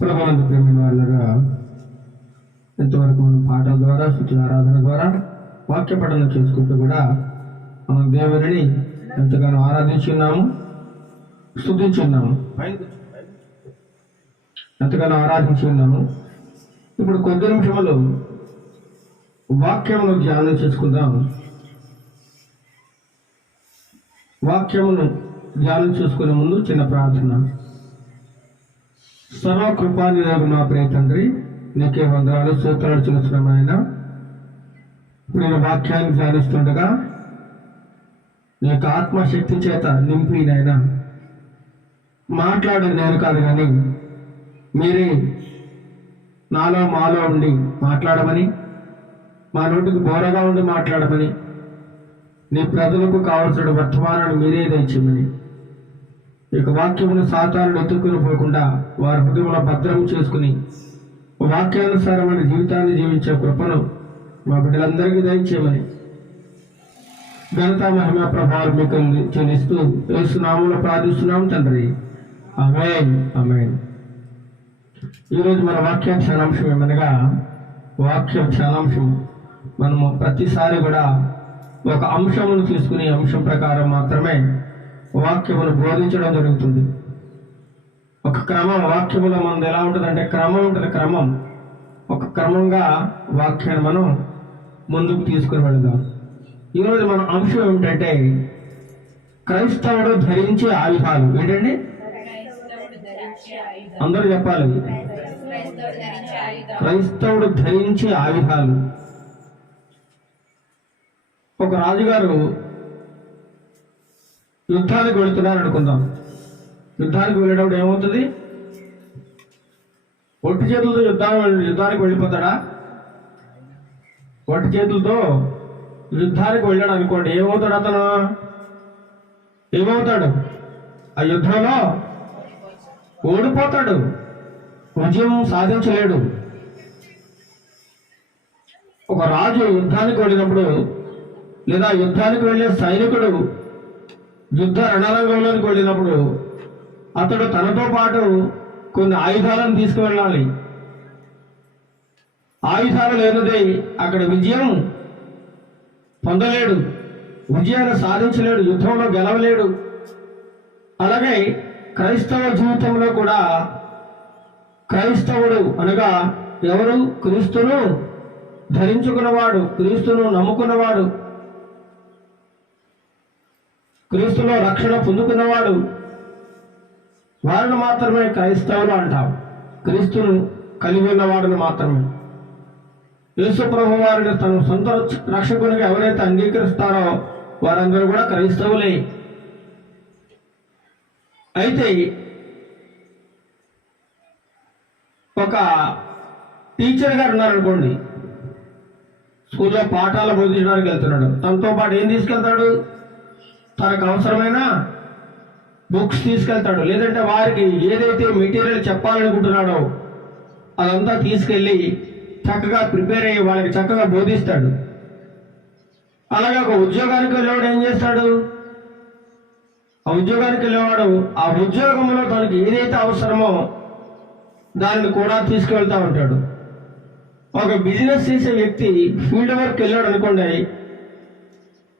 ప్రభువునందు ప్రియమైన వాళ్ళగా ఇంతవరకు మనం పాటల ద్వారా స్తుతి ఆరాధన ద్వారా వాక్య పఠనం చేసుకుంటూ కూడా మనం దేవుడిని ఎంతగానో ఆరాధించున్నాము, స్తుతించున్నాము, ఎంతగానో ఆరాధించున్నాము. ఇప్పుడు కొద్ది నిమిషములు వాక్యమును ధ్యానం చేసుకుందాం. వాక్యమును ధ్యానం చేసుకునే ముందు చిన్న ప్రార్థన. సర్వకృపానిధి మా ప్రియ తండ్రి, నీకే వందనాలు, స్తోత్రాలు చెల్లిస్తున్నాం ఆయన. నేను వాక్యాన్ని ధ్యానిస్తుండగా నీ యొక్క ఆత్మశక్తి చేత నింపి నాయన మాట్లాడేది నేను కాదు కానీ మీరే నాలో మాలో ఉండి మాట్లాడమని, మా నోటికి బోరగా ఉండి మాట్లాడమని, నీ ప్రజలకు కావలసిన వర్తమానాన్ని మీరే దయచేయమని, ఈ యొక్క వాక్యమును సాతానుడు ఎత్తుకుని పోకుండా వారి హృదయంలో భద్రం చేసుకుని వాక్యానుసారమైన జీవితాన్ని జీవించే కృపను మా బిడ్డలందరికీ దయచేయమని ఘనత మహిమ ప్రభావాలు మీకు చెల్లిస్తూ యేసు నామములో ప్రార్థిస్తున్నాం తండ్రి. ఆమేన్, ఆమేన్. ఈరోజు మన వాక్య ధ్యానాంశం ఏమనగా, వాక్య ధ్యానాంశం మనము ప్రతిసారి కూడా ఒక అంశమును తీసుకుని అంశం ప్రకారం మాత్రమే వాక్యమును బోధించడం జరుగుతుంది. ఒక క్రమం వాక్యములో మనది ఎలా ఉంటుందంటే క్రమం ఉంటుంది. ఒక క్రమంగా వాక్యాన్ని మనం ముందుకు తీసుకుని వెళదాం. ఈరోజు మన అంశం ఏమిటంటే క్రైస్తవుడు ధరించే ఆయుధాలు. ఏంటండి? అందరూ చెప్పాలి. క్రైస్తవుడు ధరించే ఆయుధాలు. ఒక రాజుగారు యుద్ధానికి వెళుతున్నారు అనుకుందాం. యుద్ధానికి వెళ్ళేటప్పుడు ఏమవుతుంది? ఒట్టి చేతులతో యుద్ధానికి వెళ్ళిపోతాడా? ఒట్టి చేతులతో యుద్ధానికి వెళ్ళాడు అనుకోండి, ఏమవుతాడు? అతను ఏమవుతాడు? ఆ యుద్ధంలో ఓడిపోతాడు, విజయం సాధించలేడు. ఒక రాజు యుద్ధానికి వెళ్ళినప్పుడు లేదా యుద్ధానికి వెళ్ళే సైనికుడు యుద్ధ రణరంగంలోనికి వెళ్ళినప్పుడు అతడు తనతో పాటు కొన్ని ఆయుధాలను తీసుకువెళ్ళాలి. ఆయుధాలు లేనిదే అక్కడ విజయం పొందలేడు, విజయాన్ని సాధించలేడు, యుద్ధంలో గెలవలేడు. అలాగే క్రైస్తవ జీవితంలో కూడా క్రైస్తవుడు అనగా ఎవరు? క్రీస్తును ధరించుకున్నవాడు, క్రీస్తును నమ్ముకున్నవాడు, క్రీస్తులో రక్షణ పొందుకున్నవాడు, వారిని మాత్రమే క్రైస్తవులు అంటాం. క్రీస్తును కలిగి ఉన్నవాడిని మాత్రమే. యేసు ప్రభు వారిని తన సొంత రక్షకునిగా ఎవరైతే అంగీకరిస్తారో వారందరూ కూడా క్రైస్తవులే. అయితే ఒక టీచర్ గారు ఉన్నారనుకోండి, స్కూల్లో పాఠాలు బోధించడానికి వెళ్తున్నాడు. తనతో పాటు ఏం తీసుకెళ్తాడు? తనకు అవసరమైన బుక్స్ తీసుకెళ్తాడు. లేదంటే వారికి ఏదైతే మెటీరియల్ చెప్పాలనుకుంటున్నాడో అదంతా తీసుకెళ్ళి చక్కగా ప్రిపేర్ అయ్యి వాళ్ళకి చక్కగా బోధిస్తాడు. అలాగే ఒక ఉద్యోగానికి వెళ్ళేవాడు ఏం చేస్తాడు? ఆ ఉద్యోగానికి వెళ్ళేవాడు ఆ ఉద్యోగంలో తనకి ఏదైతే అవసరమో దాన్ని కూడా తీసుకువెళ్తా ఉంటాడు. ఒక బిజినెస్ చేసే వ్యక్తి ఫీల్డ్ వర్క్ వెళ్ళాడు అనుకోండి,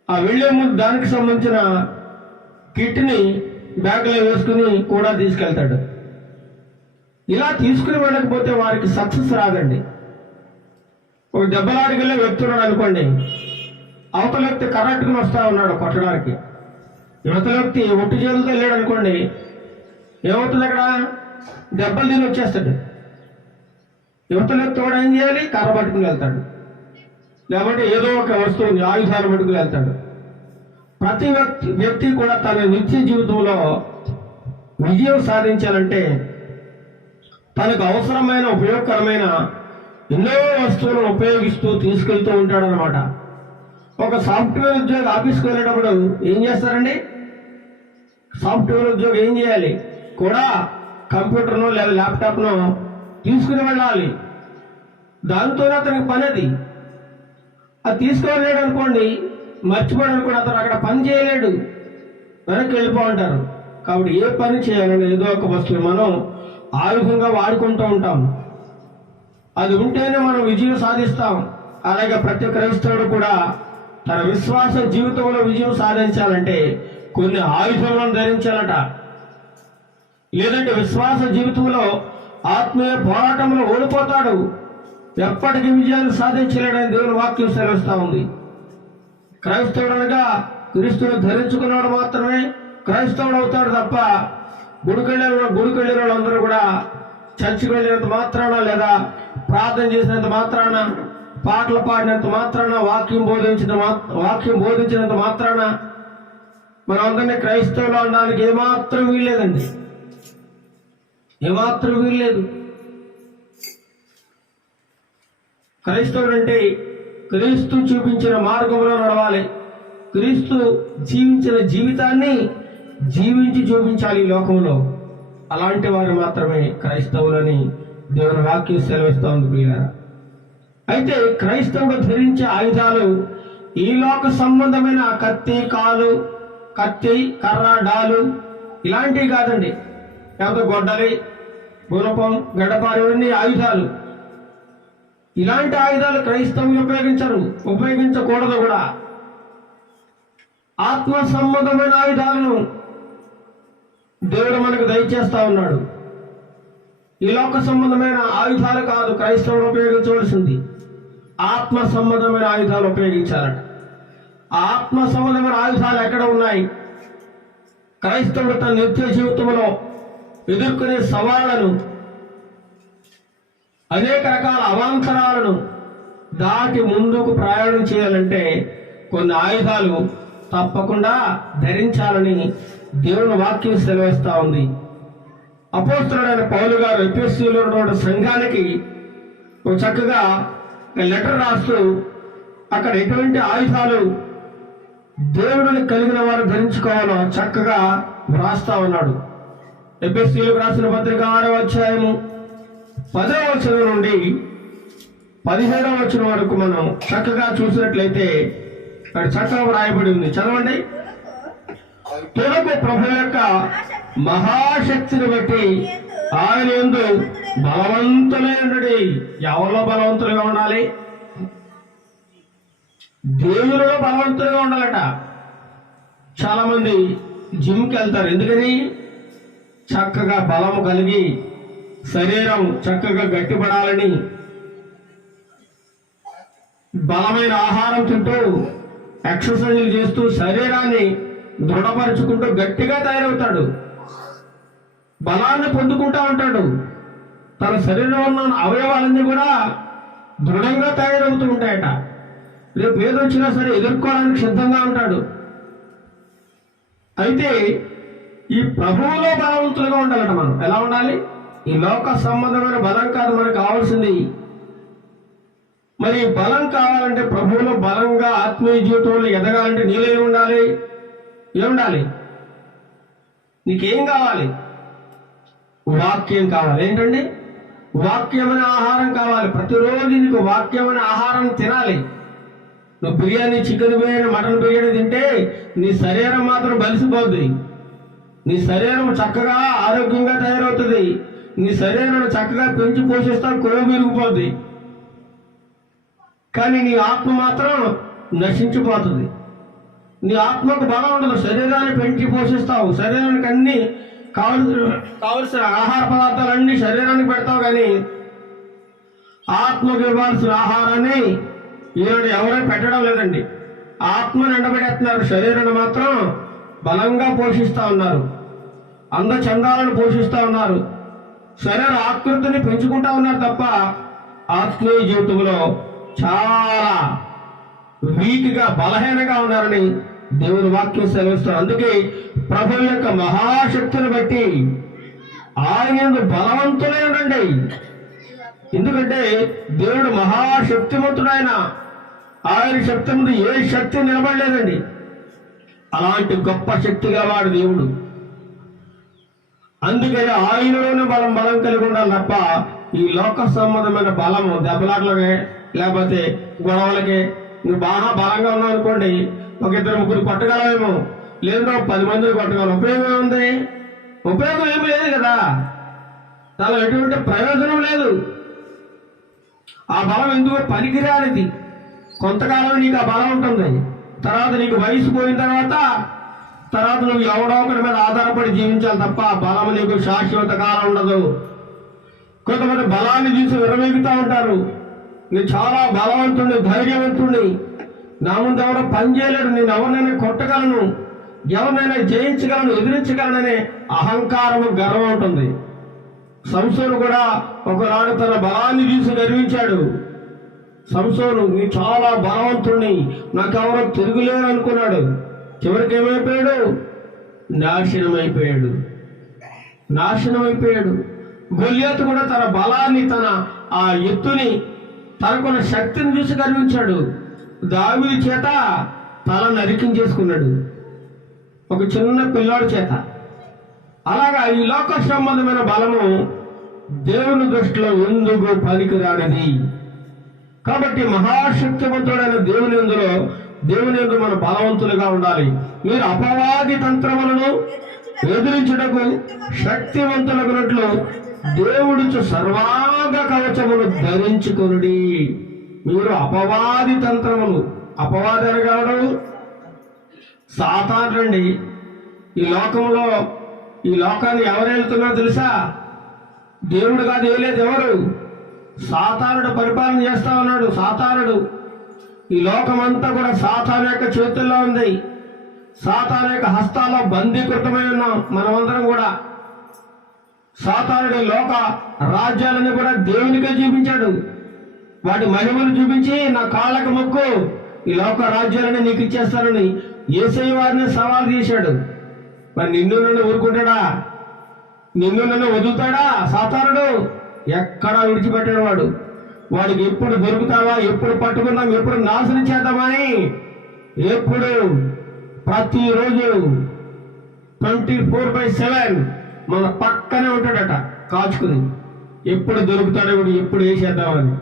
ఆ వెళ్లే ముందు దానికి సంబంధించిన కిట్ని బ్యాగ్లో వేసుకుని కూడా తీసుకెళ్తాడు. ఇలా తీసుకుని వెళ్ళకపోతే వారికి సక్సెస్ రాదండి. ఒక దెబ్బలాడికి వెళ్ళి వెళ్తున్నాడు అనుకోండి, అవతల వ్యక్తి కరెక్ట్గా వస్తా ఉన్నాడు కొట్టడానికి, యువతల వ్యక్తి ఒట్టి చేతులతో వెళ్ళాడు అనుకోండి, ఏమవుతుంది? అక్కడ దెబ్బలు తిని వచ్చేస్తాడు. యువతల వ్యక్తి కూడా ఏం చేయాలి? కర్ర పట్టుకుని వెళ్తాడు, లేకపోతే ఏదో ఒక వస్తువుని ఆయుధాలు పట్టుకుని వెళ్తాడు. ప్రతి వ్యక్తి కూడా తన నిత్య జీవితంలో విజయం సాధించాలంటే తనకు అవసరమైన ఉపయోగకరమైన ఎన్నో వస్తువులను ఉపయోగిస్తూ తీసుకెళ్తూ ఉంటాడనమాట. ఒక సాఫ్ట్వేర్ ఉద్యోగి ఆఫీస్కి వెళ్ళేటప్పుడు ఏం చేస్తారండి? సాఫ్ట్వేర్ ఉద్యోగి ఏం చేయాలి? కూడా కంప్యూటర్ను లేదా ల్యాప్టాప్ను తీసుకుని వెళ్ళాలి. దాంతోనే అతనికి పని. అది తీసుకువెళ్ళాడు అనుకోండి, మర్చిపోయాడు అనుకోండి, అతను అక్కడ పని చేయలేడు, వెనక్కి వెళ్ళిపో అంటారు. కాబట్టి ఏ పని చేయాలని ఏదో ఒక వస్తువు మనం ఆయుధంగా వాడుకుంటూ ఉంటాం. అది ఉంటేనే మనం విజయం సాధిస్తాం. అలాగే ప్రతి క్రైస్తవుడు కూడా తన విశ్వాస జీవితంలో విజయం సాధించాలంటే కొన్ని ఆయుధాలను ధరించాలట. లేదంటే విశ్వాస జీవితంలో ఆత్మీయ పోరాటంలో ఓడిపోతాడు, ఎప్పటికీ విజయాన్ని సాధించలేడని దేవుని వాక్యం సెలవిస్తూ ఉంది. క్రైస్తవుడు అనగా క్రీస్తును ధరించుకున్నాడు మాత్రమే క్రైస్తవుడు అవుతాడు తప్ప గుడికెళ్ళిన వాళ్ళందరూ కూడా చర్చికి వెళ్ళినంత మాత్రాన, లేదా ప్రార్థన చేసినంత మాత్రాన, పాటలు పాడినంత మాత్రాన, వాక్యం బోధించినంత మాత్రాన మనం అందరినీ క్రైస్తవులు అనడానికి ఏమాత్రం వీల్లేదండి, ఏమాత్రం వీల్లేదు. క్రైస్తవుడు అంటే క్రీస్తు చూపించిన మార్గంలో నడవాలి. క్రీస్తు జీవించిన జీవితాన్ని జీవించి చూపించాలి ఈ లోకంలో. అలాంటి వారు మాత్రమే క్రైస్తవులని దేవుని వాక్యం సెలవిస్తూ ఉంది ప్రియులారా. అయితే క్రైస్తవుడు ధరించే ఆయుధాలు ఈ లోక సంబంధమైన కత్తి, కర్ర, డాలు ఇలాంటివి కాదండి. లేకపోతే గొడ్డలి, గుణపం, గడపాలు ఇవన్నీ ఆయుధాలు. ఇలాంటి ఆయుధాలు క్రైస్తవులు ఉపయోగించకూడదు కూడా. ఆత్మ సంబంధమైన ఆయుధాలను దేవుడు మనకు దయచేస్తా ఉన్నాడు. ఈ లోక సంబంధమైన ఆయుధాలు కాదు క్రైస్తవులు ఉపయోగించవలసింది, ఆత్మ సంబంధమైన ఆయుధాలు ఉపయోగించాలట. ఆత్మ సంబంధమైన ఆయుధాలు ఎక్కడ ఉన్నాయి? క్రైస్తవుడు తన నిత్య జీవితంలో ఎదుర్కొనే సవాళ్లను, అనేక రకాల అవాంతరాలను దాటి ముందుకు ప్రయాణం చేయాలంటే కొన్ని ఆయుధాలు తప్పకుండా ధరించాలని దేవుని వాక్యం సెలవిస్తూ ఉంది. అపోస్తలుడైన పౌలు గారు ఎఫెసీయులో ఉన్న సంఘానికి చక్కగా లెటర్ రాస్తూ అక్కడ ఎటువంటి ఆయుధాలు దేవుడిని కలిగిన వారు ధరించుకోవాలో చక్కగా వ్రాస్తా ఉన్నాడు. ఎఫెసీయులకు రాసిన పత్రిక 6వ అధ్యాయము 10వ వచనం నుండి 17వ వచనం వరకు మనం చక్కగా చూసినట్లయితే అక్కడ చక్కగా వ్రాయబడి ఉంది. చదవండి. తులకు ప్రభు యొక్క మహాశక్తిని బట్టి ఆయన యందు బలవంతులై ఉండండి. ఎవరిలో బలవంతులుగా ఉండాలి? దేవునిలో బలవంతులుగా ఉండాలట. చాలా మంది జిమ్కి వెళ్తారు. ఎందుకని? చక్కగా బలము కలిగి శరీరం చక్కగా గట్టిపడాలని, బలమైన ఆహారం తింటూ ఎక్సర్సైజులు చేస్తూ శరీరాన్ని దృఢపరుచుకుంటూ గట్టిగా తయారవుతాడు, బలాన్ని పొందుకుంటా ఉంటాడు. తన శరీరంలో ఉన్న అవయవాలన్నీ కూడా దృఢంగా తయారవుతూ ఉంటాయట. రేపు ఏదొచ్చినా సరే ఎదుర్కోవడానికి సిద్ధంగా ఉంటాడు. అయితే ఈ ప్రభువులో బలవంతులుగా ఉండాలట. మనం ఎలా ఉండాలి? ఈ లోక సంబంధమైన బలం కాదు మనకు కావాల్సింది. మరి బలం కావాలంటే, ప్రభువులో బలంగా ఆత్మీయ జీవితంలో ఎదగాలంటే నీలో ఏముండాలి? ఏముండాలి? నీకేం కావాలి? వాక్యం కావాలి. ఏంటండి? వాక్యమైన ఆహారం కావాలి. ప్రతిరోజు నీకు వాక్యమైన ఆహారం తినాలి. నువ్వు బిర్యానీ, చికెన్ బిర్యానీ, మటన్ బిర్యానీ తింటే నీ శరీరం మాత్రం బలిసిపోద్ది. నీ శరీరం చక్కగా ఆరోగ్యంగా తయారవుతుంది. నీ శరీరాన్ని చక్కగా పెంచి పోషిస్తా, కొలువు విరిగిపోద్ది. కానీ నీ ఆత్మ మాత్రం నశించిపోతుంది. నీ ఆత్మకు బలం ఉండదు. శరీరాన్ని పెంచి పోషిస్తావు, శరీరానికి అన్ని కావలసిన ఆహార పదార్థాలన్నీ శరీరానికి పెడతావు, కానీ ఆత్మకు ఇవ్వాల్సిన ఆహారాన్ని ఈనాడు ఎవరూ పెట్టడం లేదండి. ఆత్మను ఎండబెట్టేస్తున్నారు, శరీరాన్ని మాత్రం బలంగా పోషిస్తూ ఉన్నారు, అందచందాలను పోషిస్తూ ఉన్నారు, శరీర ఆకృతిని పెంచుకుంటా ఉన్నారు తప్ప ఆత్మీయ జీవితంలో చాలా వీక్గా, బలహీనంగా ఉన్నారని దేవుని వాక్యం సెలవిస్తారు. అందుకే ప్రభు యొక్క మహాశక్తిని బట్టి ఆయన బలవంతులై ఉండండి. ఎందుకంటే దేవుడు మహాశక్తివంతుడైన, ఆయన శక్తి ముందు ఏ శక్తి నిలబడలేదండి. అలాంటి గొప్ప శక్తి గలవాడు దేవుడు. అందుకని ఆయనలోనే బలం కలిగి ఉండాలి తప్ప ఈ లోక సంబంధమైన బలము దెబ్బలాట్లకే, లేకపోతే గొడవలకే, నువ్వు బాగా బలంగా ఉన్నావు అనుకోండి, ఒక 2-3 కొట్టగలవేమో, లేదు 10 మందిని కొట్టగలం. ఉపయోగం ఏముంది? ఉపయోగం ఏమి లేదు కదా. దానిలో ఎటువంటి ప్రయోజనం లేదు. ఆ బలం ఎందుకు పనికిరానిది. కొంతకాలం నీకు ఆ బలం ఉంటుంది, తర్వాత నీకు వయసు పోయిన తర్వాత నువ్వు ఎవడో ఒకరి మీద ఆధారపడి జీవించాలి తప్ప ఆ బలం నీకు శాశ్వత కాలం ఉండదు. కొంతమంది బలాన్ని చూసి విరమిగుతూ ఉంటారు. నేను చాలా బలవంతుడిని, ధైర్యవంతుడిని, నా ముందు ఎవరో పని చేయలేడు, నేను ఎవరినైనా కొట్టగలను, ఎవరినైనా జయించగలను, ఎదిరించగలననే అహంకారము, గర్వం ఉంటుంది. సంసోను కూడా ఒకనాడు తన బలాన్ని చూసి గర్వించాడు. సంసోను, నేను చాలా బలవంతుడిని, నాకెవరో తిరుగులేరు అనుకున్నాడు. చివరికి ఏమైపోయాడు? నాశనమైపోయాడు. గొల్యాతు కూడా తన బలాన్ని, తన ఆ ఎత్తుని, తనకున్న శక్తిని చూసి గర్వించాడు. దావీదు చేత తల నరికించేసుకున్నాడు, ఒక చిన్న పిల్లాడి చేత. అలాగా ఈ లోక సంబంధమైన బలము దేవుని దృష్టిలో ఎందుకు పనికిరానిది. కాబట్టి మహాశక్తివంతుడైన దేవుని యందు మన బలవంతులుగా ఉండాలి. మీరు అపవాది తంత్రములను ఎదిరించుటకు శక్తివంతులగునట్లు దేవుడిచ్చు సర్వాంగ కవచమును ధరించుకొనుడి. మీరు అపవాది తంత్రములు, అపవాది అనగాడు సాతానుడండి. ఈ లోకాన్ని ఎవరు వెళ్తున్నారో తెలుసా? దేవుడు కాదు, వేయలేదు. ఎవరు? సాతానుడు పరిపాలన చేస్తా ఉన్నాడు. సాతానుడు, ఈ లోకమంతా కూడా సాతాను యొక్క చేతుల్లో ఉంది. సాతాను యొక్క హస్తాల్లో బందీకృతమై ఉన్నాం మనమందరం కూడా. సాతానుడి లోక రాజ్యాలను కూడా దేవునికే చూపించాడు. వాటి మహిమను చూపించి, నా కాళ్ళకు మొక్కు, ఈ లోక రాజ్యాలని నీకు ఇచ్చేస్తానని యేసయ్య వారిని సవాల్ చేశాడు. మరి నిన్ను నన్ను ఊరుకుంటాడా? నిన్ను నన్ను వదులుతాడా సాతానుడు? ఎక్కడా విడిచిపెట్టాడు వాడు. వాడికి ఎప్పుడు దొరుకుతావా, ఎప్పుడు పట్టుకుందాం, ఎప్పుడు నాశనం చేద్దామని ఎప్పుడు ప్రతిరోజు 24/7 మన పక్కనే ఉంటాడట కాచుకుని. ఎప్పుడు దొరుకుతాడో వాడు, ఎప్పుడు వేసేద్దామని.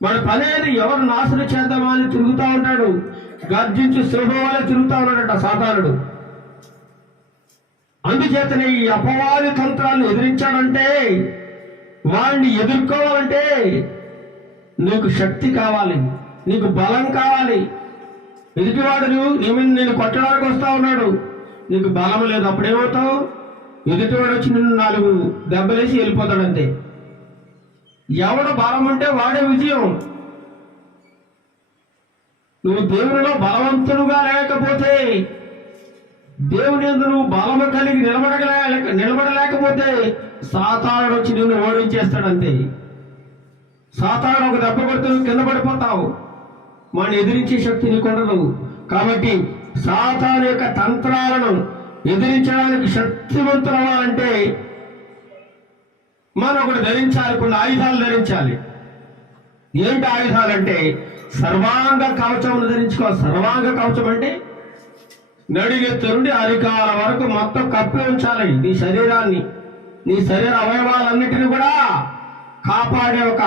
వాడి పనేది ఎవరు నాశనం చేద్దామా అని తిరుగుతూ ఉంటాడు. గర్జించి సింహంలో తిరుగుతూ ఉన్నాడట సాతానుడు. అందుచేతనే ఈ అపవాది తంత్రాన్ని ఎదిరించాడంటే, వాడిని ఎదుర్కోవాలంటే నీకు శక్తి కావాలి, నీకు బలం కావాలి. ఎదుటివాడు నేను కొట్టడానికి వస్తా ఉన్నాడు, నీకు బలం లేదు. అప్పుడేమవుతావు? ఎదుటివాడు వచ్చి నిన్ను 4 దెబ్బలేసి వెళ్ళిపోతాడంతే. ఎవడు బలం ఉంటే వాడే విజయం. నువ్వు దేవునిలో బలవంతుడుగా లేకపోతే, దేవుని యందు నువ్వు బలము కలిగి నిలబడలేకపోతే సాతానుడు వచ్చి నిన్ను ఓడించేస్తాడంతే. సాతానుడు ఒక దెబ్బ కొడితే నువ్వు కింద పడిపోతావు. వాడిని ఎదిరించే శక్తి నీకు ఉండదు. కాబట్టి సాతాను యొక్క తంత్రాలను ఎదిరించడానికి శక్తివంతులవ్వాలంటే మనం ఒకటి ధరించాలి, కొన్ని ఆయుధాలు ధరించాలి. ఏంటి ఆయుధాలంటే సర్వాంగ కవచం ధరించుకోవాలి. సర్వాంగ కవచం అంటే నడిగెత్తు నుండి అరికాల వరకు మొత్తం కప్పి ఉంచాలి నీ శరీరాన్ని, నీ శరీర అవయవాలన్నిటిని కూడా కాపాడే ఒక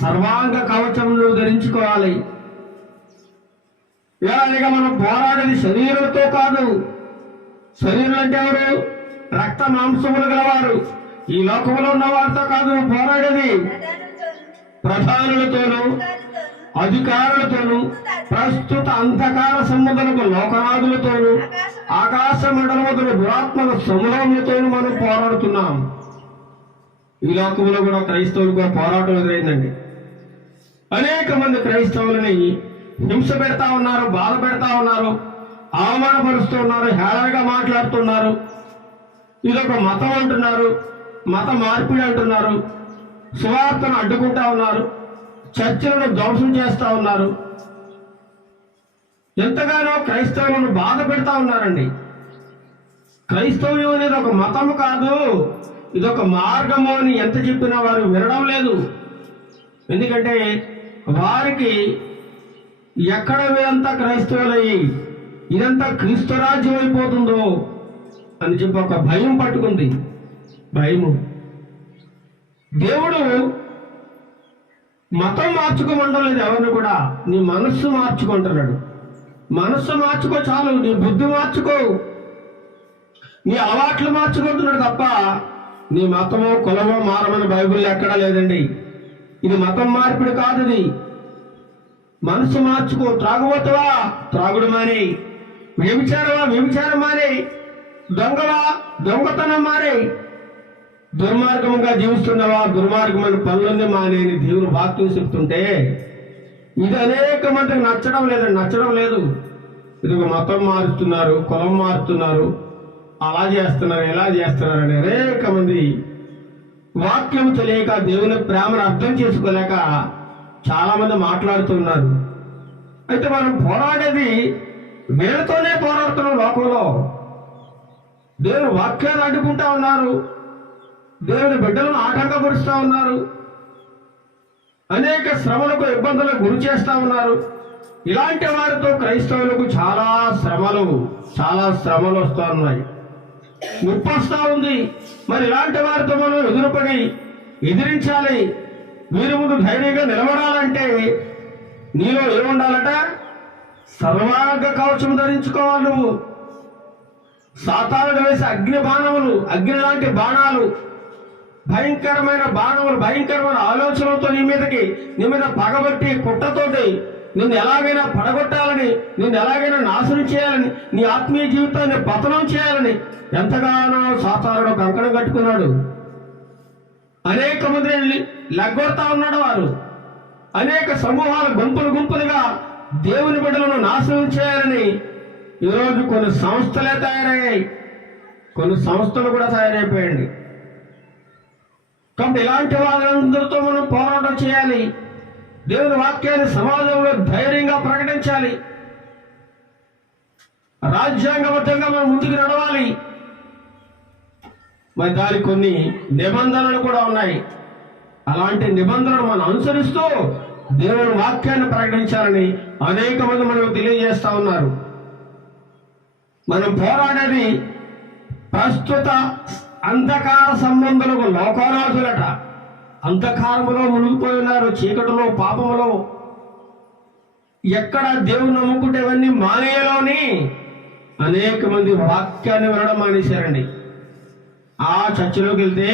సర్వాంగ కవచం నువ్వు ధరించుకోవాలి. ఇలాగా మనం పోరాడేది శరీరంతో కాదు. శరీరం అంటే ఎవరు? రక్త మాంసములు గలవారు. ఈ లోకంలో ఉన్న వారితో కాదు పోరాడేది. ప్రధానులతోనూ అధికారులతోనూ ప్రస్తుత అంధకార సంబంధులకు లోకనాథులతోనూ ఆకాశ మండలముల దురాత్మల సమూహములతోనూ మనం పోరాడుతున్నాం. ఈ లోకంలో కూడా క్రైస్తవులు కూడా పోరాటం ఎదురైందండి. అనేక మంది క్రైస్తవులని హింస పెడతా ఉన్నారు, బాధ పెడతా ఉన్నారు, అవమానపరుస్తూ ఉన్నారు, హేళనగా మాట్లాడుతున్నారు. ఇదొక మతం అంటున్నారు, మత మార్పిడి అంటున్నారు, సువార్తను అడ్డుకుంటా ఉన్నారు, చర్చలను ధ్వంసం చేస్తా ఉన్నారు. ఎంతగానో క్రైస్తవులను బాధ పెడతా ఉన్నారండి. క్రైస్తవ్యం అనేది ఒక మతము కాదు, ఇదొక మార్గము అని ఎంత చెప్పినా వారు వినడం లేదు. ఎందుకంటే వారికి ఎక్కడ వీరంతా క్రైస్తవులయ్యి ఇదంతా క్రీస్తు రాజ్యం అయిపోతుందో అని చెప్పి ఒక భయం పట్టుకుంది. భయము. దేవుడు మతం మార్చుకోమంటం లేదు ఎవరిని కూడా, నీ మనస్సు మార్చుకుంటున్నాడు. మనస్సు మార్చుకో చాలు, నీ బుద్ధి మార్చుకో, నీ అలవాట్లు మార్చుకుంటున్నాడు తప్ప నీ మతమో కులమో మారమని బైబిల్లో ఎక్కడా లేదండి. ఇది మతం మార్పిడి కాదు. ఇది మనసు మార్చుకో. త్రాగుబోతువా, త్రాగుడు మాని. వ్యభిచారమా, వ్యభిచారం మాని. దొంగవా, దొంగతనం మాని. దుర్మార్గముగా జీవిస్తున్నావా, దుర్మార్గమైన పనులన్నీ మానేని దేవుని వాక్యం చెప్తుంటే ఇది అనేక మందికి నచ్చడం లేదు. ఇది ఒక మతం మారుతున్నారు, కులం మారుతున్నారు, అలా చేస్తున్నారు, ఇలా చేస్తున్నారు అని అనేక మంది వాక్యం తెలియక, దేవుని ప్రేమను అర్థం చేసుకోలేక చాలా మంది మాట్లాడుతున్నారు. అయితే మనం పోరాడేది వీళ్ళతోనే పోరాడుతున్నాం. లోకంలో దేవుని వాక్యాన్ని అడ్డుకుంటా ఉన్నారు, దేవుని బిడ్డలను ఆటంకపరుస్తూ ఉన్నారు, అనేక శ్రమలకు, ఇబ్బందులకు గురి చేస్తూ ఉన్నారు. ఇలాంటి వారితో క్రైస్తవులకు చాలా శ్రమలు వస్తూ ఉన్నాయి, నొప్పి వస్తూ ఉంది. మరి ఇలాంటి వారితో మనం ఎదురుపడి ఎదిరించాలి. వీరి ముందు ధైర్యంగా నిలబడాలంటే నీలో ఏముండాలట? సర్వాంగ కవచం ధరించుకోవాలి. నువ్వు సాతానుడు వేసే అగ్ని బాణములు, అగ్ని లాంటి బాణాలు, భయంకరమైన బాణములు, భయంకరమైన ఆలోచనలతో నీ మీద పగబట్టి కుట్రతోటి నిన్ను ఎలాగైనా పడగొట్టాలని, నిన్ను ఎలాగైనా నాశనం చేయాలని, నీ ఆత్మీయ జీవితాన్ని పతనం చేయాలని ఎంతగానో సాతానుడు కంకణం కట్టుకున్నాడు. అనేక మందిని లెగ్గొడతా ఉన్నాడు. వారు అనేక సమూహాలు, గుంపులుగా దేవుని బిడ్డలను నాశనం చేయాలని ఈరోజు కొన్ని సంస్థలే తయారయ్యాయి, కొన్ని సంస్థలు కూడా తయారైపోయాయండి. కాబట్టి ఇలాంటి వాళ్ళందరితో మనం పోరాటం చేయాలి. దేవుని వాక్యాన్ని సమాజంలో ధైర్యంగా ప్రకటించాలి. రాజ్యాంగబద్ధంగా మనం ముందుకు నడవాలి. మరి దానికి కొన్ని నిబంధనలు కూడా ఉన్నాయి. అలాంటి నిబంధనలు మనం అనుసరిస్తూ దేవుని వాక్యాన్ని ప్రకటించాలని అనేక మంది మనకు తెలియజేస్తా ఉన్నారు. మనం పోరాడేది ప్రస్తుత అంధకార సంబంధులకు, లోకానాథులట. అంధకారములో మునిగిపోయి ఉన్నారు, చీకటిలో, పాపములో. ఎక్కడ దేవుని నమ్ముకుంటేవన్నీ మానేయలోని అనేక మంది వాక్యాన్ని వినడం మానేశారండి. ఆ చర్చిలోకి వెళ్తే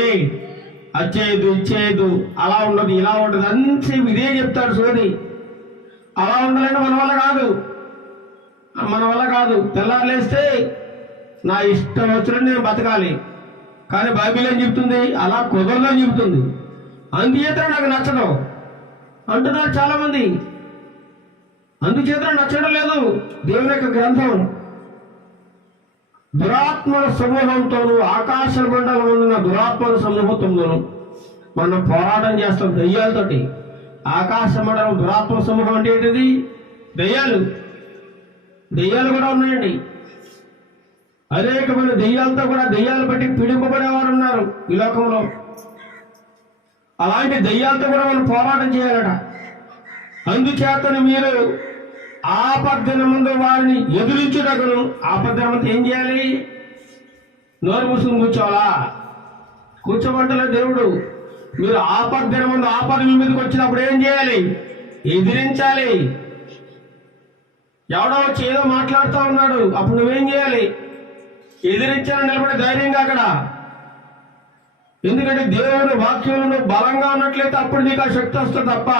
అచ్చేయదు, ఇచ్చేయదు, అలా ఉండదు, ఇలా ఉండదు, అంతే ఇదే చెప్తాడు సోది. అలా ఉండాలంటే మన వల్ల కాదు. తెల్లారులేస్తే నా ఇష్టం వచ్చినట్టు నేను బతకాలి. కానీ బైబిల్ ఏం చెప్తుంది? అలా కుదరదని చెబుతుంది. అందుచేత నాకు నచ్చదు అంటున్నారు చాలా మంది. అందుచేత నచ్చడం లేదు దేవుని యొక్క గ్రంథం. దురాత్మల సమూహంతోనూ, ఆకాశ మండలం ఉన్న దురాత్మల సమూహంతోనూ మనం పోరాటం చేస్తాం. దెయ్యాలతోటి. ఆకాశ మండలం దురాత్మ సమూహం అంటే ఏంటిది? దెయ్యాలు కూడా ఉన్నాయండి. అనేకమైన దెయ్యాలతో కూడా, దెయ్యాలు బట్టి పీడింపబడేవారు ఉన్నారు ఈ లోకంలో. అలాంటి దెయ్యాలతో కూడా మనం పోరాటం చేయాలట. అందుచేతను మీరు ఆపద్దన ముందు వారిని ఎదురించుటకును, ఆపద్దన ముందు ఏం చేయాలి? నోరు మూసుకుని కూర్చోవాలా? కూర్చోమంటలే దేవుడు. మీరు ఆపద్దన ముందు, ఆపద మీ మీదకి వచ్చినప్పుడు ఏం చేయాలి? ఎదిరించాలి. ఎవడో వచ్చి ఏదో మాట్లాడుతూ ఉన్నాడు, అప్పుడు నువ్వేం చేయాలి? ఎదిరించాలని నిలబడి ధైర్యంగా అక్కడ. ఎందుకంటే దేవుని వాక్యంలో బలంగా ఉన్నట్లయితే అప్పుడు నీకు ఆ శక్తి వస్తుంది తప్ప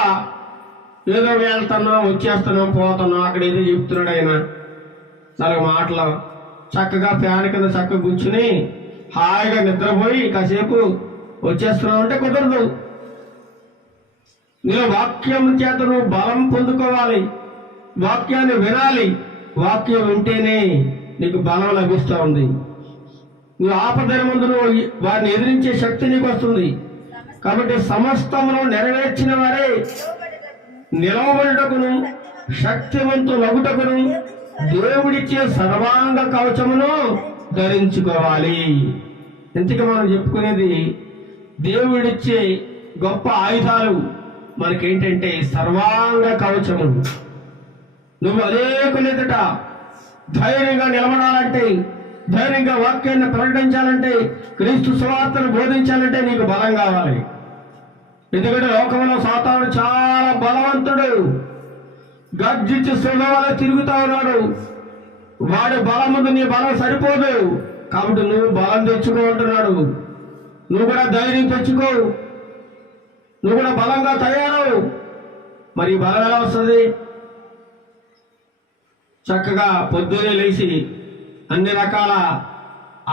ఏదో వెళ్తున్నాం, వచ్చేస్తున్నాం, పోతున్నాం, అక్కడ ఏదో చెప్తున్నాడు ఆయన 4 మాటలు. చక్కగా ఫ్యాన్ కింద చక్కగా కూర్చుని హాయిగా నిద్రపోయి కాసేపు వచ్చేస్తున్నావు అంటే కుదరదు. నీలో వాక్యం చేత నువ్వు బలం పొందుకోవాలి. వాక్యాన్ని వినాలి. వాక్యం వింటేనే నీకు బలం లభిస్తూ ఉంది. నువ్వు ఆపదల ముందు వారిని ఎదిరించే శక్తి నీకు వస్తుంది. కాబట్టి సమస్తమును నెరవేర్చిన వారే నిలవబడుటకును, శక్తివంతులగుటకును దేవుడిచ్చే సర్వాంగ కవచమును ధరించుకోవాలి. ఇంతకీ మనం చెప్పుకునేది దేవుడిచ్చే గొప్ప ఆయుధాలు మనకేంటంటే సర్వాంగ కవచము. నువ్వు అనేకులెదుట ధైర్యంగా నిలబడాలంటే, ధైర్యంగా వాక్యాన్ని ప్రకటించాలంటే, క్రీస్తు సువార్తను బోధించాలంటే నీకు బలం కావాలి. ఎందుకంటే లోకంలో సాతానుడు చాలా బలవంతుడు. గర్జించి సింహం తిరుగుతా ఉన్నాడు. వాడి బలం ముందు నీ బలం సరిపోదు. కాబట్టి నువ్వు బలం తెచ్చుకుంటున్నాడు. నువ్వు కూడా ధైర్యం తెచ్చుకో, నువ్వు కూడా బలంగా తయారవు. మరి ఈ బలం ఎలా వస్తుంది? చక్కగా పొద్దునే లేచి అన్ని రకాల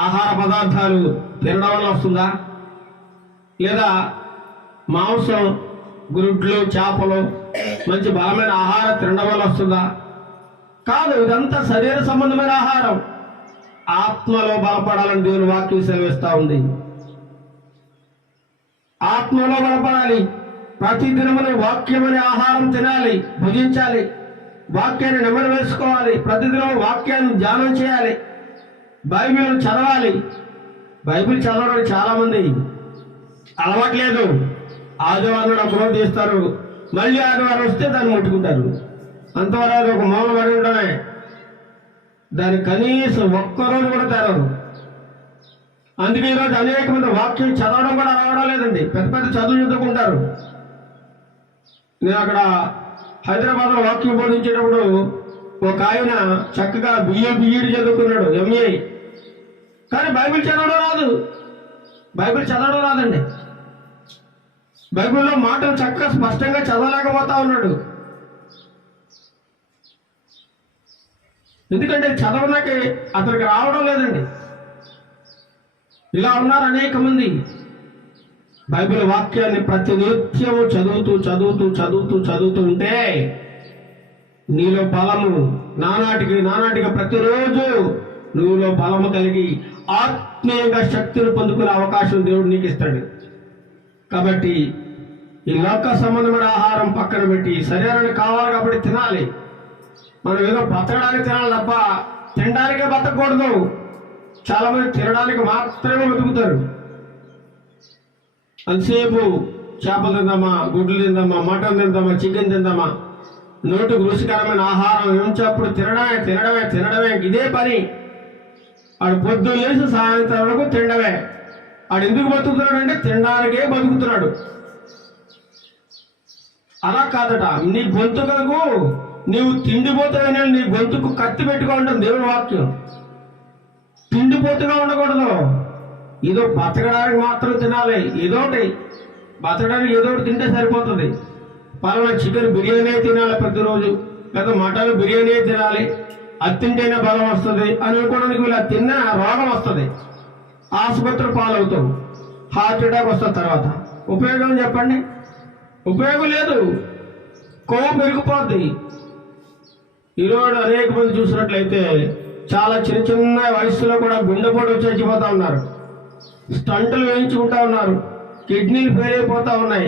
ఆహార పదార్థాలు తినడం వల్ల వస్తుందా? లేదా మాంసం, గుడ్లు, చేపలు, మంచి బలమైన ఆహారం తినడం వల్ల వస్తుందా? కాదు. ఇదంతా శరీర సంబంధమైన ఆహారం. ఆత్మలో బలపడాలని దేవుని వాక్యం సెలవిస్తా ఉంది. ఆత్మలో బలపడాలి. ప్రతి దినమున వాక్యమనే ఆహారం తినాలి, భుజించాలి. వాక్యాన్ని నెమరు వేసుకోవాలి. ప్రతిదినం వాక్యాన్ని ధ్యానం చేయాలి. బైబిల్ చదవాలి. బైబిల్ చదవడం చాలా మంది అలవాట్లేదు. ఆదివారం ఒకరోజు తీస్తారు, మళ్ళీ ఆదివారం వస్తే దాన్ని ముట్టుకుంటారు. అంతవరకు ఒక మూల పడి ఉండమే, దాన్ని కనీసం ఒక్కరోజు కూడా తెరవరు. అందుకే ఈరోజు అనేక మంది వాక్యం చదవడం కూడా రావడం లేదండి. పెద్ద పెద్ద చదువులు చదువుకుంటారు. నేను అక్కడ హైదరాబాద్లో వాక్యం బోధించేటప్పుడు ఒక ఆయన చక్కగా బిఈడి చదువుకున్నాడు, ఎంఏ. కానీ బైబిల్ చదవడం రాదు. బైబిల్ చదవడం రాదండి. బైబిల్లో మాటలు చక్కగా స్పష్టంగా చదవలేకపోతా ఉన్నాడు. ఎందుకంటే చదవడానికి అతనికి రావడం లేదండి. ఇలా ఉన్నారు అనేక మంది. బైబిల్ వాక్యాన్ని ప్రతినిత్యము చదువుతూ ఉంటే నీలో బలము నానాటికి ప్రతిరోజు నువ్వులో బలము కలిగి ఆత్మీయంగా శక్తిని పొందుకునే అవకాశం దేవుడు నీకు ఇస్తాడు. కాబట్టి ఈ లోక సంబంధమైన ఆహారం పక్కన పెట్టి శరీరానికి కావాలి కాబట్టి తినాలి. మనం ఏదో బతకడానికి తినాలి తప్ప తినడానికే బతకూడదు. చాలా మంది తినడానికి మాత్రమే బతుకుతారు. అంతసేపు చేపలు తిందామా, గుడ్లు తిందామా, మటన్ తిందామా, చికెన్ తిందామా, నోటుకు రుచికరమైన ఆహారం ఏమించప్పుడు తినడమే ఇదే పని. వాడు పొద్దున్న లేచి సాయంత్రం వరకు తినడమే. వాడు ఎందుకు బతుకుతున్నాడు అంటే తినడానికే బతుకుతున్నాడు. అలా కాదట. నీ గొంతుకు నీవు తిండిపోతావని నీ గొంతుకు కత్తి పెట్టుకోవడం దేవుని వాక్యం. తిండిపోతుగా ఉండకూడదు. ఏదో బతకడానికి మాత్రం తినాలి. ఏదోటి బతకడానికి ఏదోటి తింటే సరిపోతుంది. పలానా చికెన్ బిర్యానీ తినాలి ప్రతిరోజు, లేదా మటన్ బిర్యానీ తినాలి, అది తింటేనే బలం వస్తుంది అని అనుకోవడానికి వీళ్ళు అది తిన్నా రోగం వస్తుంది, ఆసుపత్రి పాలవుతాం, హార్ట్ అటాక్ వస్తుంది. తర్వాత ఉపయోగం చెప్పండి? ఉపయోగం లేదు. కొవ్వు పెరిగిపోద్ది. ఈరోజు అనేక మంది చూసినట్లయితే చాలా చిన్న వయసులో కూడా గుండెపోటు వచ్చి చచ్చిపోతా ఉన్నారు. స్టంటులు వేయించుకుంటా ఉన్నారు. కిడ్నీలు ఫెయిల్ అయిపోతా ఉన్నాయి.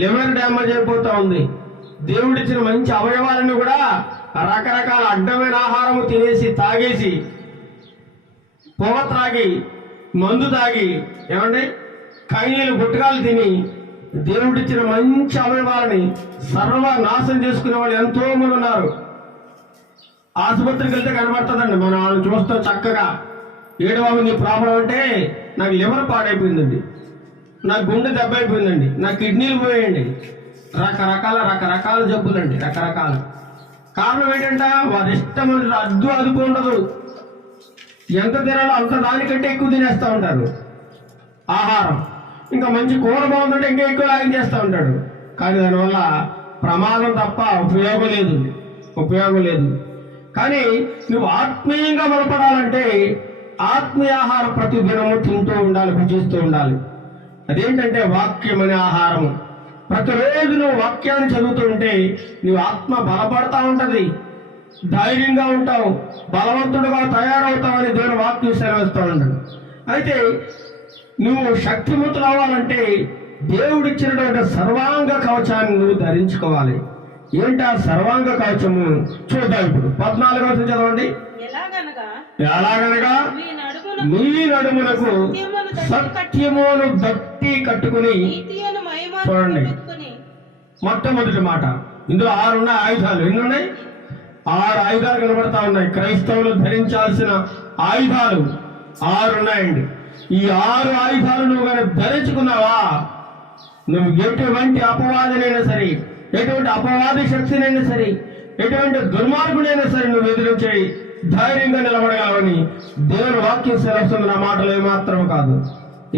లివర్ డ్యామేజ్ అయిపోతా ఉంది. దేవుడిచ్చిన మంచి అవయవాలను కూడా రకరకాల అడ్డమైన ఆహారం తినేసి, తాగేసి, పొగ త్రాగి, మందు తాగి, ఏమండి కైనీలు గుట్టకాలు తిని దేవుడిచ్చిన మంచి అవయవాలని సర్వనాశనం చేసుకునే వాళ్ళు ఎంతో మంది ఉన్నారు. ఆసుపత్రికి వెళ్తే కనబడుతుందండి. మనం వాళ్ళని చూస్తాం చక్కగా. ఏడవ నీ ప్రాబ్లం అంటే నాకు లివర్ పాడైపోయిందండి, నాకు గుండె దెబ్బ అయిపోయిందండి, నా కిడ్నీలు పోయాయండి, రకరకాల జబ్బులండి, రకరకాల. కారణం ఏంటంటే వారి ఇష్టం అదుపు ఉండదు. ఎంత తినాలో అంత దానికంటే ఎక్కువ తినేస్తూ ఉంటారు ఆహారం. ఇంకా మంచి కూర బాగుందంటే ఇంకా ఎక్కువ లాగిన్ చేస్తూ ఉంటాడు. కానీ దానివల్ల ప్రమాదం తప్ప ఉపయోగం లేదు. కానీ నువ్వు ఆత్మీయంగా బలపడాలంటే ఆత్మీయ ఆహారం ప్రతి దినము తింటూ ఉండాలి, భుజిస్తూ ఉండాలి. అదేంటంటే వాక్యం అనే ఆహారము. ప్రతిరోజు నువ్వు వాక్యాన్ని చదువుతూ ఉంటే నువ్వు ఆత్మ బలపడతా ఉంటది, ధైర్యంగా ఉంటావు, బలవంతుడుగా తయారవుతావని దేవుని వాక్యం సెలవిస్తూ ఉంటాడు. అయితే నువ్వు శక్తివంతులు అవ్వాలంటే దేవుడిచ్చినటువంటి సర్వాంగ కవచాన్ని నువ్వు ధరించుకోవాలి. ఏంటి ఆ సర్వాంగ కవచము? చూద్దాం ఇప్పుడు. 14వ వచనం చదవండి. ఎలాగనగా మీ నడుమునకు సత్యమును దట్టి కట్టుకుని. చూడండి, మొట్టమొదటి మాట. ఇందులో 6 ఉన్నాయి ఆయుధాలు. ఎన్ని ఉన్నాయి? 6 ఆయుధాలు కనబడతా ఉన్నాయి. క్రైస్తవులు ధరించాల్సిన ఆయుధాలు 6 ఉన్నాయండి. ఈ 6 ఆయుధాలు నువ్వు కానీ ధరించుకున్నావా, నువ్వు ఎటువంటి అపవాదినైనా సరే, ఎటువంటి అపవాది శక్తినైనా సరే, ఎటువంటి దుర్మార్గుడైనా సరే నువ్వు ఎదురించి ధైర్యంగా నిలబడగలవని దేవుని వాక్యం సెలవుస్తుంది. నా మాటలు ఏమాత్రం కాదు.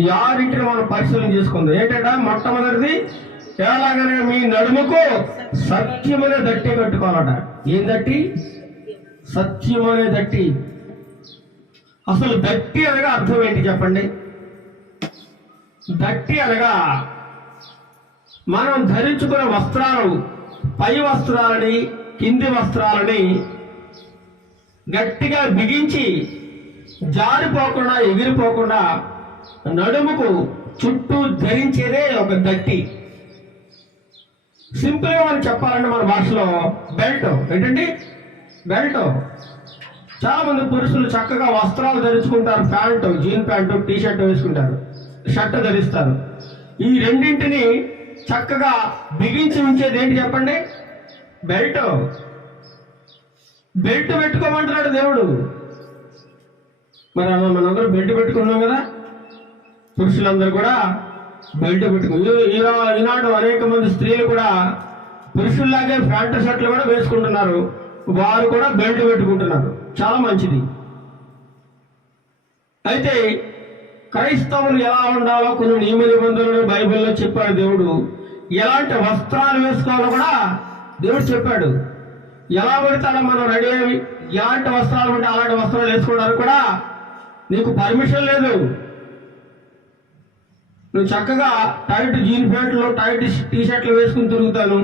ఈ ఆరింటిని మనం పరిశీలన చేసుకుందాం. ఏంటంటే మొట్టమొదటిది, ఎలాగనగా మీ నడుముకు సత్యమనే దట్టి కట్టుకోవాలట. ఏం దట్టి? సత్యమనే దట్టి. అసలు దట్టి అనగా అర్థం ఏంటి చెప్పండి? దట్టి అనగా మనం ధరించుకునే వస్త్రాలు, పై వస్త్రాలని కింది వస్త్రాలని గట్టిగా బిగించి జారిపోకుండా ఎగిరిపోకుండా నడుముకు చుట్టూ ధరించేదే ఒక దట్టి. సింపుల్గా మనం చెప్పాలంటే మన భాషలో బెల్ట్. ఏంటండి? బెల్ట్. చాలా మంది పురుషులు చక్కగా వస్త్రాలు ధరించుకుంటారు. Pant, jean pant, T shirt వేసుకుంటారు, షర్ట్ ధరిస్తారు. ఈ రెండింటిని చక్కగా బిగించి ఉంచేది ఏంటి చెప్పండి? బెల్ట్. బెల్ట్ పెట్టుకోమంటున్నాడు దేవుడు. మరి మనందరూ బెల్ట్ పెట్టుకున్నాం కదా. పురుషులందరూ కూడా బెల్ట్ ఈనాడు అనేక మంది స్త్రీలు కూడా పురుషుల్లాగే ప్యాంటు షర్ట్లు కూడా వేసుకుంటున్నారు. వారు కూడా బెల్ట్ పెట్టుకుంటున్నారు. చాలా మంచిది. అయితే క్రైస్తవులు ఎలా ఉండాలో కొన్ని నియమ నిబంధనలు బైబిల్లో చెప్పాడు దేవుడు. ఎలాంటి వస్త్రాలు వేసుకోవాలో కూడా దేవుడు చెప్పాడు. ఎలా పడితే అలా మనం రెడీ అయ్యి ఎలాంటి వస్త్రాలు ఉంటే అలాంటి వస్త్రాలు వేసుకోవడానికి కూడా నీకు పర్మిషన్ లేదు. నువ్వు చక్కగా టైట్ జీన్ ప్యాంట్లు, టైట్ టీ షర్ట్లు వేసుకుని తిరుగుతాను,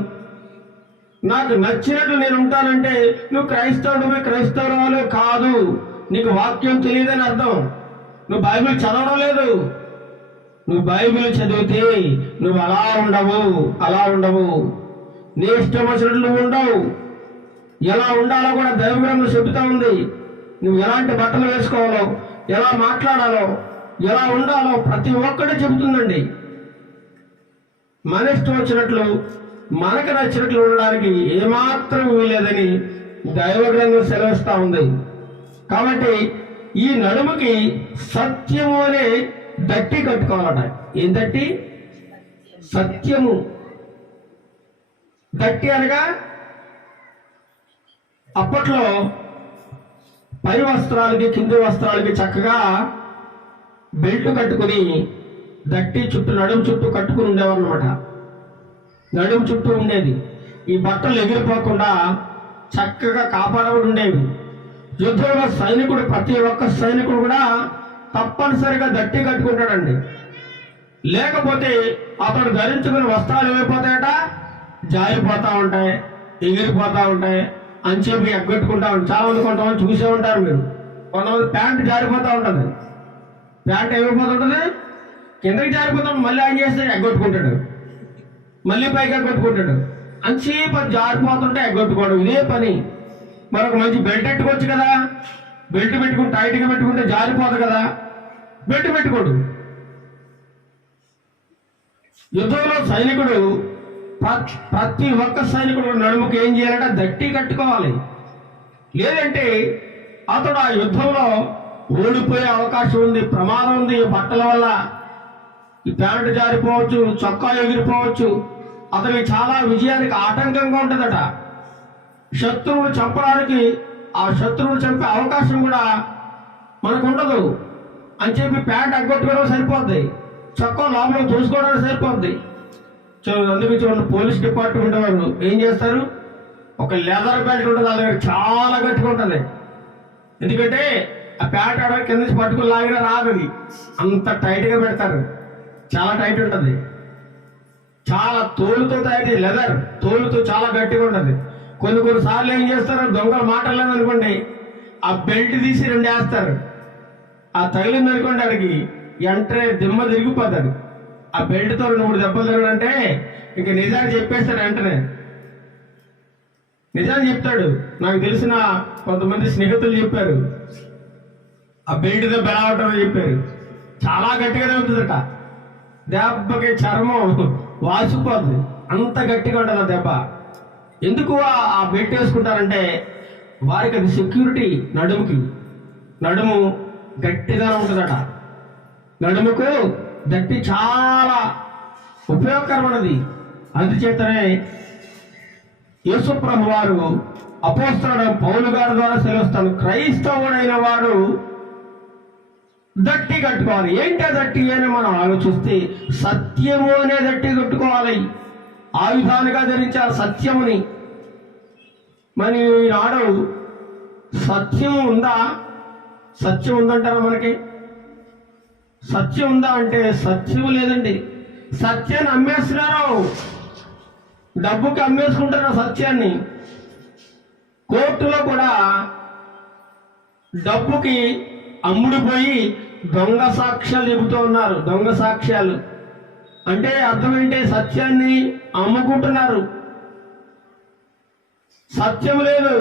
నాకు నచ్చినట్టు నేను ఉంటానంటే నువ్వు క్రైస్తవురాలు కాదు. నీకు వాక్యం తెలియదని అర్థం. నువ్వు బైబిల్ చదవడం లేదు. నువ్వు బైబిల్ చదివితే నువ్వు అలా ఉండవు. నీ ఇష్టం వచ్చినట్లు నువ్వు ఉండవు. ఎలా ఉండాలో కూడా దైవగ్రంథం చెబుతా ఉంది. నువ్వు ఎలాంటి బట్టలు వేసుకోవాలో, ఎలా మాట్లాడాలో, ఎలా ఉండాలో ప్రతి ఒక్కటి చెబుతుందండి. మన ఇష్టం వచ్చినట్లు, మనకు నచ్చినట్లు ఉండడానికి ఏమాత్రం వీలేదని దైవగ్రంథం సెలవిస్తా ఉంది. కాబట్టి ఈ నడుముకి సత్యము అనే దట్టి కట్టుకోవాలట. ఏం దట్టి? సత్యము. దట్టి అనగా అప్పట్లో పై వస్త్రాలకి కింది వస్త్రాలకి చక్కగా బెల్ట్ కట్టుకుని దట్టి చుట్టూ నడుము చుట్టూ కట్టుకుని ఉండేవారు అనమాట. నడుము చుట్టూ ఉండేది. ఈ బట్టలు ఎగిరిపోకుండా చక్కగా కాపాడబడి ఉండేవి. యుద్ధంలో సైనికుడు, ప్రతి ఒక్క సైనికుడు కూడా తప్పనిసరిగా దట్టి కట్టుకుంటాడండి. లేకపోతే అతడు ధరించుకున్న వస్త్రాలు ఏమైపోతాయట? జారిపోతూ ఉంటాయి, ఎగిరిపోతూ ఉంటాయి అని చెప్పి ఎగ్గొట్టుకుంటా ఉంటారు. చాలా మంది కొంతమంది చూసే ఉంటారు మీరు. కొంతమంది ప్యాంటు జారిపోతూ ఉంటుంది. ప్యాంటు ఏమైపోతుంటుంది? కిందకి జారిపోతాడు, మళ్ళీ ఆయన చేస్తే ఎగ్గొట్టుకుంటాడు, మళ్ళీ పైకి ఎగ్గొట్టుకుంటాడు. అంచేపు అది జారిపోతుంటే ఎగ్గొట్టుకోవడం ఇదే పని. మరొక మంచి బెల్ట్ పెట్టుకోవచ్చు కదా. బెల్ట్ పెట్టుకుని టైట్గా పెట్టుకుంటే జారిపోదు కదా. బెల్ట్ పెట్టుకోడు. యుద్ధంలో సైనికుడు, ప్రతి ఒక్క సైనికుడు నడుముకి ఏం చేయాలంటే దట్టి కట్టుకోవాలి. లేదంటే అతడు ఆ యుద్ధంలో ఓడిపోయే అవకాశం ఉంది, ప్రమాదం ఉంది. బట్టల వల్ల ఈ ప్యాంటు జారిపోవచ్చు, చొక్కా ఎగిరిపోవచ్చు. అతనికి చాలా విజయానికి ఆటంకంగా ఉంటుందట. శత్రువును చంపడానికి, ఆ శత్రువును చంపే అవకాశం కూడా మనకు ఉండదు అని చెప్పి ప్యాంట్ ఎగ్గొట్టుకోవడం సరిపోద్ది, చొక్కా లోపల తోసుకోవడానికి సరిపోద్ది. అందుకే చూడండి, పోలీస్ డిపార్ట్మెంట్ వారు ఏం చేస్తారు? ఒక లెదర్ బెల్ట్ ఉంటుంది, అది చాలా గట్టిగా ఉంటుంది. ఎందుకంటే ఆ ప్యాంట్ ఆడ కింద నుంచి పట్టుకుని లాగినా రాదు, అంత టైట్గా పెడతారు. చాలా టైట్ ఉంటుంది. చాలా తోలుతో తయారు, లెదర్ తోలుతో చాలా గట్టిగా ఉంటుంది. కొన్ని సార్లు ఏం చేస్తారు? దొంగలు మాటలేదు అనుకోండి, ఆ బెల్ట్ తీసి 2 వేస్తారు. ఆ తగిలింది అనుకోండి, అడిగి వెంటనే దిమ్మ తిరిగిపోతాడు. ఆ బెల్ట్తో 2-3 దెబ్బలు తిరగడంటే ఇక నిజాన్ని చెప్పేస్తాడు. వెంటనే నిజాన్ని చెప్తాడు. నాకు తెలిసిన కొంతమంది స్నేహితులు చెప్పారు, ఆ బెల్ట్ దెబ్బ ఎలా ఉంటుందని చెప్పారు. చాలా గట్టిగానే ఉంటుందట. దెబ్బకి చర్మం వాసిపోద్ది, అంత గట్టిగా ఉంటుంది ఆ దెబ్బ. ఎందుకు ఆ బెల్ట్ వేసుకుంటారంటే వారికి అది సెక్యూరిటీ. నడుము గట్టిగా ఉంటుందట. నడుముకు దట్టి చాలా ఉపయోగకరమైనది. అందుచేతనే యేసు ప్రభు వారు అపోస్తలుడైన పౌలు గారి ద్వారా సెలవుస్తాను, క్రైస్తవుడైన వాడు దట్టి కట్టుకోవాలి. ఏంటి ఆ దట్టి అని మనం ఆలోచిస్తే సత్యము అనే దట్టి కట్టుకోవాలి. ఆయుధాలుగా ధరించాలి సత్యముని. మరి ఈనాడు సత్యం ఉందా? సత్యం ఉందంటారా? మనకి సత్యం ఉందా అంటే సత్యం లేదండి. సత్యాన్ని అమ్మేస్తున్నారు, డబ్బుకి అమ్మేసుకుంటున్నారు సత్యాన్ని. కోర్టులో కూడా డబ్బుకి అమ్ముడుపోయి దొంగ సాక్ష్యాలు చెబుతూ ఉన్నారు. దొంగ సాక్ష్యాలు అంటే అర్థం ఏంటి? సత్యాన్ని అమ్ముకుంటున్నారు. సత్యం లేదు,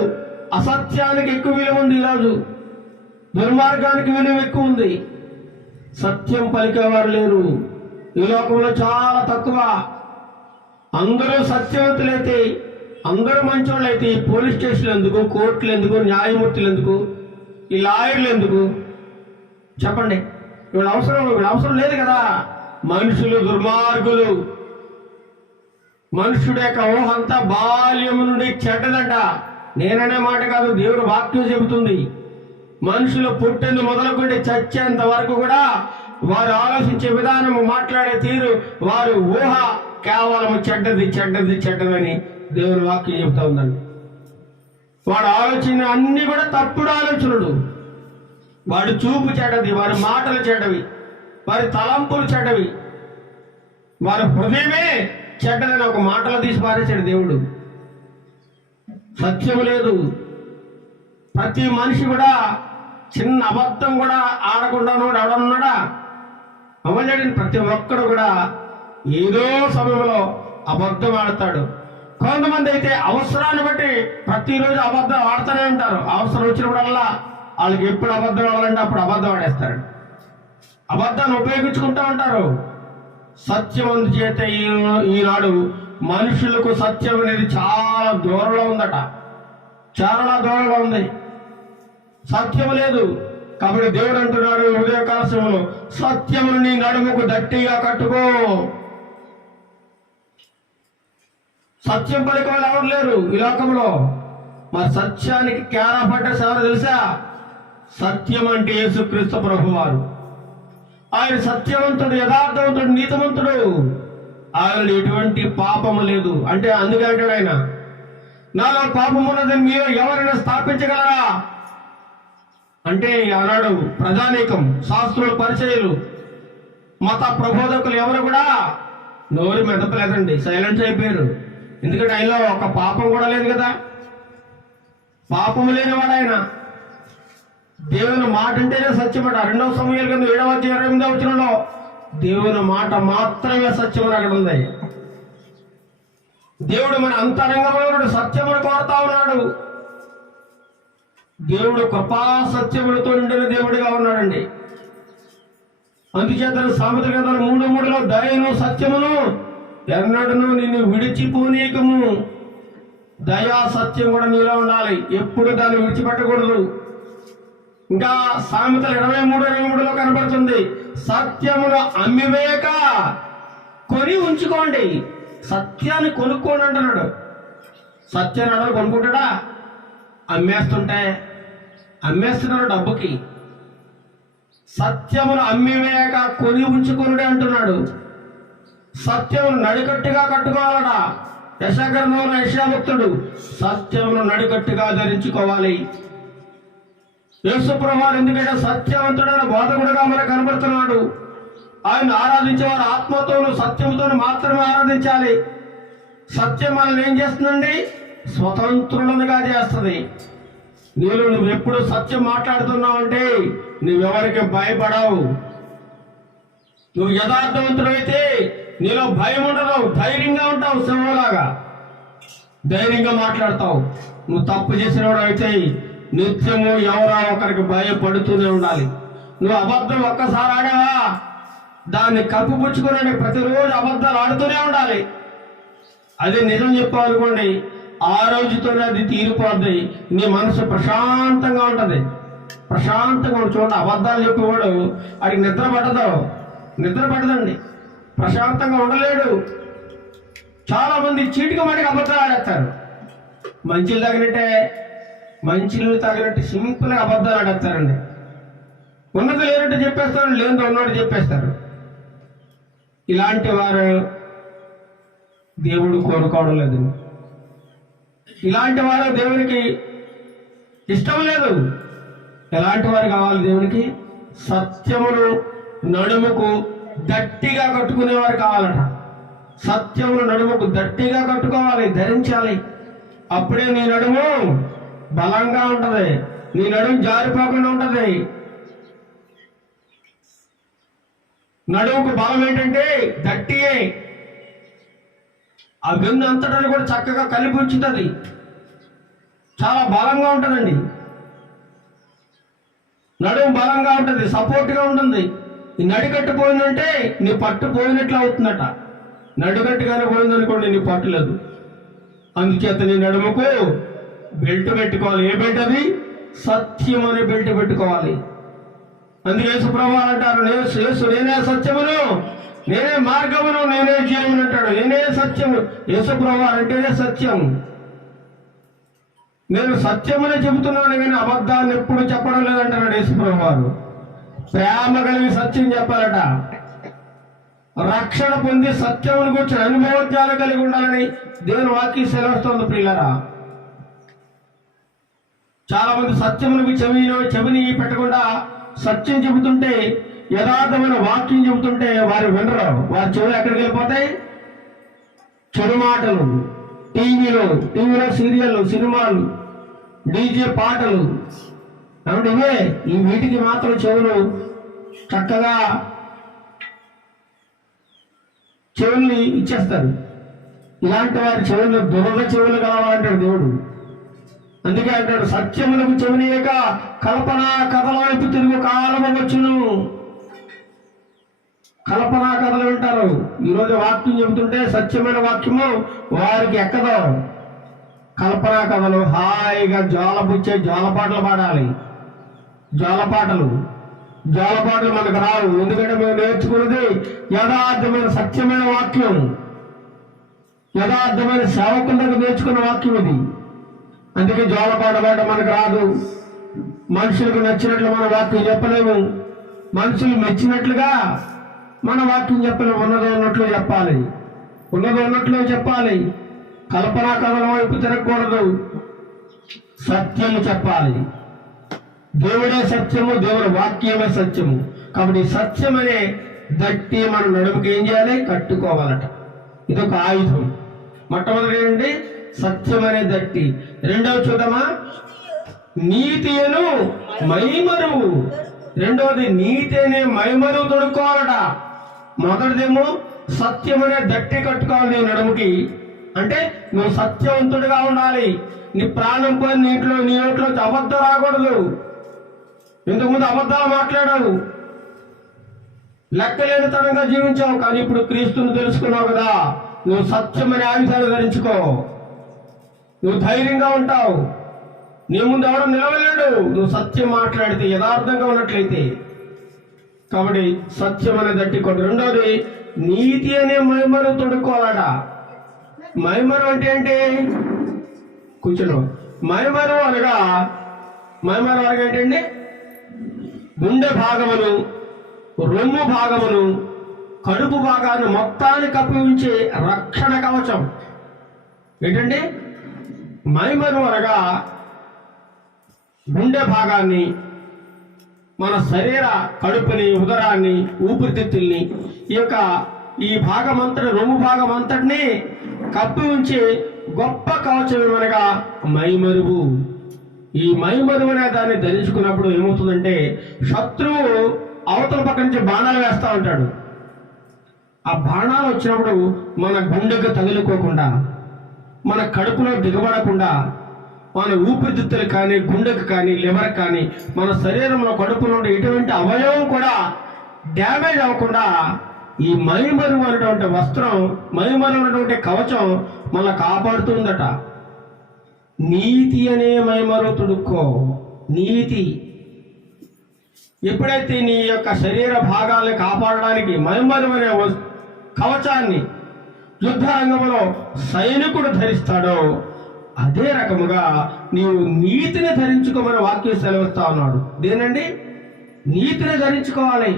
అసత్యానికి ఎక్కువ విలువ ఉంది. ఈరోజు దుర్మార్గానికి విలువ ఎక్కువ ఉంది. సత్యం పలికేవారు లేరు ఈ లోకంలో, చాలా తక్కువ. అందరూ సత్యవంతులైతే, అందరూ మంచోళ్ళైతే ఈ పోలీస్ స్టేషన్లు ఎందుకు, కోర్టులు ఎందుకు, న్యాయమూర్తులు ఎందుకు, ఈ లాయర్లు ఎందుకు చెప్పండి? వీళ్ళ అవసరం లేదు కదా. మనుషులు దుర్మార్గులు. మనుషుడు యొక్క ఊహ అంతా బాల్యము నుండి చెడ్డదంట. నేననే మాట కాదు, దేవుడు వాక్యం చెబుతుంది. మనుషులు పుట్టింది మొదలుకుంటే చచ్చేంత వరకు కూడా వారు ఆలోచించే విధానము, మాట్లాడే తీరు, వారి ఊహ కేవలం చెడ్డది చెడ్డది చెడ్డదని దేవుని వాక్యం చెబుతా ఉందండి. వాడు ఆలోచన అన్ని కూడా తప్పుడు ఆలోచనలు. వాడి చూపు చెడ్డది, వారి మాటలు చెడ్డవి, వారి తలంపులు చెడ్డవి, వారి హృదయమే చెడ్డదని ఒక మాటలు తీసి పారేశాడు దేవుడు. సత్యం లేదు. ప్రతి మనిషి కూడా చిన్న అబద్ధం కూడా ఆడకుండా ఎవడన్నాడా? అవ్వలేడని ప్రతి ఒక్కడు కూడా ఏదో సమయంలో అబద్ధం ఆడతాడు. కొంతమంది అయితే అవసరాన్ని బట్టి ప్రతిరోజు అబద్ధం ఆడుతూనే ఉంటారు. అవసరం వచ్చినప్పుడల్లా వాళ్ళకి ఎప్పుడు అబద్ధం ఆడాలంటే అప్పుడు అబద్ధం ఆడేస్తారు. అబద్ధాన్ని ఉపయోగించుకుంటూ ఉంటారు. సత్యం అందుచేత ఈనాడు మనుషులకు సత్యం అనేది చాలా దూరంలో ఉందట. చాలా దూరంలో ఉంది. సత్యం లేదు. కాబట్టి దేవుడు అంటున్నాడు ఉదయకాల సమయంలో, సత్యమును నీ నడుముకు గట్టిగా కట్టుకో. సత్యం పలికే వాళ్ళు ఎవరు లేరు ఈ లోకంలో. మరి సత్యానికి కేరా పడ్డస్ ఎవరు తెలుసా? సత్యం అంటే యేసుక్రీస్తు ప్రభువారు. ఆయన సత్యవంతుడు, యథార్థవంతుడు, నీతివంతుడు. ఆయన ఎటువంటి పాపము లేదు. అంటే అందుకే అంటాడు ఆయన, నాలో పాపం ఉన్నదని మీరు ఎవరైనా స్థాపించగలరా అంటే, ఆనాడు ప్రజానీకం, శాస్త్రులు, పరిచయులు, మత ప్రబోధకులు ఎవరు కూడా నోరు మెదపలేదండి, సైలెంట్ అయిపోయారు. ఎందుకంటే ఆయనలో ఒక పాపం కూడా లేదు కదా. పాపము లేనివాడు ఆయన. దేవుని మాట అంటేనే సత్యమట. 2వ సమూయేలు కింద 7వ అధ్యాయం 28వ వచనంలో దేవుని మాట మాత్రమే సత్యమని అక్కడ ఉంది. దేవుడు మన అంతరంగంలో సత్యమును కోరుతా ఉన్నాడు. దేవుడు కృపా సత్యములతో నిండిన దేవుడిగా ఉన్నాడండి. అందుచేత సామెతల గ్రంథం 3:3లో దయను సత్యమును ఎన్నడను నిన్ను విడిచిపోనీయకము. దయా సత్యం కూడా నీలో ఉండాలి. ఎప్పుడు దాన్ని విడిచిపెట్టకూడదు. ఇంకా సామెతలు 23:23లో కనబడుతుంది, సత్యమును అమ్మివేయక కొని ఉంచుకోండి. సత్యాన్ని కొనుక్కోండి అంటున్నాడు. సత్యాన్ని అడవి కొనుక్కుంటాడా? అమ్మేస్తున్నారు డబ్బుకి. సత్యమును అమ్మివేయక కొని ఉంచుకొనుడే అంటున్నాడు. సత్యమును నడికట్టుగా కట్టుకోవాలట. యెషయా యెషయా భక్తుడు సత్యమును నడికట్టుగా ధరించుకోవాలి. యేసు ప్రభువు ఎందుకంటే సత్యవంతుడైన బోధకుడుగా మనకు కనబడుతున్నాడు. ఆయన ఆరాధించేవారు ఆత్మతోను సత్యంతోను మాత్రమే ఆరాధించాలి. సత్యం మనల్ని ఏం చేస్తుందండి? స్వతంత్రులనుగా చేస్తుంది. నువ్వు ఎప్పుడు సత్యం మాట్లాడుతున్నావు అంటే నువ్వెవరికి భయపడవు. నువ్వు యథార్థవంతుడైతే నీలో భయం ఉండదు, ధైర్యంగా ఉంటావు. సింహంలాగా ధైర్యంగా మాట్లాడతావు. నువ్వు తప్పు చేసినవాడు అయితే నిత్యము ఎవరో ఒకరికి భయపడుతూనే ఉండాలి. నువ్వు అబద్ధం ఒక్కసారి ఆడావా, దాన్ని కప్పుపుచ్చుకుని ప్రతిరోజు అబద్ధాలు ఆడుతూనే ఉండాలి. అదే నిజం చెప్పాలనుకోండి, ఆ రోజుతోనే అది తీరిపోద్ది. నీ మనసు ప్రశాంతంగా ఉంటుంది. ప్రశాంతంగా చూడండి, అబద్ధాలు చెప్పేవాడు వాడికి నిద్ర పట్టదండి. ప్రశాంతంగా ఉండలేడు. చాలా మంది చీటికి మటుకు అబద్ధాలు ఆడేస్తారు. మంచినీళ్ళు తాగినట్టు సింపుల్గా అబద్ధాలు ఆడేస్తారండి. ఉన్నది లేనట్టు చెప్పేస్తారు, లేనిది ఉన్నట్టు చెప్పేస్తారు. ఇలాంటి వారు దేవుడు కోరుకోవడం లేదు. ఇలాంటి వారు దేవునికి ఇష్టం లేదు. ఎలాంటి వారు కావాలి దేవునికి? సత్యమును నడుముకు గట్టిగా కట్టుకునేవారు కావాలట. సత్యమును నడుముకు గట్టిగా కట్టుకోవాలి, ధరించాలి. అప్పుడే నీ నడుము బలంగా ఉంటది, నీ నడుము జారిపోకుండా ఉంటది. నడుముకు బలం ఏంటంటే గట్టియే. ఆ వెన్ను అంతటా కూడా చక్కగా కలిపి ఉంచుతుంది, చాలా బలంగా ఉంటుందండి. నడుము బలంగా ఉంటుంది, సపోర్ట్గా ఉంటుంది. ఈ నడికట్టు పోయిందంటే నీ పట్టు పోయినట్లు అవుతుందట. నడికట్టుగానే పోయిందనుకోండి, నీ పట్టులేదు. అందుచేత నీ నడుముకు బెల్ట్ పెట్టుకోవాలి. ఏ బెల్ట్ అది? సత్యం అనే బెల్ట్ పెట్టుకోవాలి. అందుకే యేసుప్రభువు అంటారు, నేనే సత్యమును, నేనే మార్గమును, నేనే జీవమును అంటాడు. నేనే సత్యము. యేసుప్రభువు అంటేనే సత్యం. నేను సత్యమని చెబుతున్నాను కానీ అబద్ధాన్ని ఎప్పుడు చెప్పడం లేదంటున్నాడు యేసుప్రభువు వారు. ప్రేమ కలిగి సత్యం చెప్పాలట. రక్షణ పొంది సత్యమును గురించి అనుభవజ్ఞానం కలిగి ఉండాలని దేవుని వాక్యం సెలవుస్తోంది. ప్రియులారా, చాలా మంది సత్యములకు చెవిని పెట్టకుండా సత్యం చెబుతుంటే, యథార్థమైన వాక్యం చెబుతుంటే వారు వినరు. వారి చెవులు ఎక్కడికి వెళ్ళిపోతాయి? చెడు మాటలు, టీవీలో సీరియళ్ళు, సినిమాలు, డీజే పాటలు, కాబట్టి ఈ వీటికి మాత్రం చెవులు చక్కగా చెవుల్ని ఇచ్చేస్తారు. ఇలాంటి వారి చెవులు దురద చెవులు కావాలంటాడు దేవుడు. అందుకే అంటాడు, సత్యములకు చెవినియక కల్పనా కథల వైపు తిరుగు కాలము వచ్చును. కల్పనా కథలు వింటారు. ఈరోజు వాక్యం చెబుతుంటే సత్యమైన వాక్యము వారికి ఎక్కదో. కల్పనా కథలు, హాయిగా జోలపుచ్చే జోలపాటలు పాడాలి. జోలపాటలు మనకు రావు. ఎందుకంటే మేము నేర్చుకున్నది యథార్థమైన సత్యమైన వాక్యం, యథార్థమైన సేవకులకు నేర్చుకున్న వాక్యం ఇది. అందుకే జోలపాట పాట మనకు రాదు. మనుషులకు నచ్చినట్లు మన వాక్యం చెప్పలేము, మనుషులు మెచ్చినట్లుగా మన వాక్యం చెప్పలేము. ఉన్నదో ఉన్నట్లు చెప్పాలి. కల్పనా కథల వైపు తిరగకూడదు, సత్యము చెప్పాలి. దేవుడే సత్యము, దేవుడి వాక్యమే సత్యము. కాబట్టి సత్యం అనే దట్టి మన నడుముకి ఏం చేయాలి? కట్టుకోవాలట. ఇదొక ఆయుధం. మొట్టమొదటి ఏంటంటే సత్యం అనే దట్టి. రెండవది చూద్దామా? నీతి అను మైమరువు. రెండవది నీతి అనే మైమరువు తొడుక్కోవాలట. మొదటిదేమో సత్యం అనే దట్టి కట్టుకోవాలి నీ నడుముకి. అంటే నువ్వు సత్యవంతుడిగా ఉండాలి. నీ ప్రాణం పోయి నీ నోట్లో అబద్ధం రాకూడదు. ఇంతకుముందు అబద్ధాలు మాట్లాడావు, లెక్కలేనితనంగా జీవించావు. కానీ ఇప్పుడు క్రీస్తుని తెలుసుకున్నావు కదా, నువ్వు సత్యమనే ఆయుధాలు ధరించుకో. నువ్వు ధైర్యంగా ఉంటావు, నీ ముందు ఎవడో నిలవలేడు నువ్వు సత్యం మాట్లాడితే, యథార్థంగా ఉన్నట్లయితే. కాబట్టి సత్యం అనే దట్టి కొట్టు. రెండవది నీతి అనే మైమరు తొడుక్కోవాలట. మైమరు అంటే ఏంటి? కూర్చుని మైమరు అనగా ఏంటండి? గుండె భాగమును, రొమ్ము భాగమును, కడుపు భాగాన్ని మొత్తాన్ని కప్పి ఉంచే రక్షణ కవచం. ఏంటండి మైమరు అనగా? గుండె భాగాన్ని, మన శరీర కడుపుని, ఉదరాన్ని, ఊపిరితిత్తుల్ని, ఈ భాగమంతటి, రొమ్ము భాగం అంతటిని కప్పి ఉంచే గొప్ప కవచం ఏమనగా మైమరువు. ఈ మైమరువు అనే దాన్ని ధరించుకున్నప్పుడు ఏమవుతుందంటే, శత్రువు అవతల పక్క నుంచి బాణాలు వేస్తూ ఉంటాడు. ఆ బాణాలు వచ్చినప్పుడు మన గుండెకు తగులుకోకుండా, మన కడుపులో దిగబడకుండా, మన ఊపిరితిత్తులు కానీ, గుండెకు కానీ, లివర్ కానీ, మన శరీరంలో కడుపులో ఉండే ఎటువంటి అవయవం కూడా డ్యామేజ్ అవ్వకుండా ఈ మైమరువు అనేటువంటి వస్త్రం, మైమరువు అనేటువంటి కవచం మనల్ని కాపాడుతుందట. నీతి అనే మైమరువు తొడుక్కో. నీతి. ఎప్పుడైతే నీ యొక్క శరీర భాగాల్ని కాపాడడానికి మైమరువు అనే కవచాన్ని యుద్ధ రంగంలో సైనికుడు ధరిస్తాడో, అదే రకముగా నీవు నీతిని ధరించుకోమని వాక్యం సెలవుస్తా ఉన్నాడు. దేనండి? నీతిని ధరించుకోవాలి.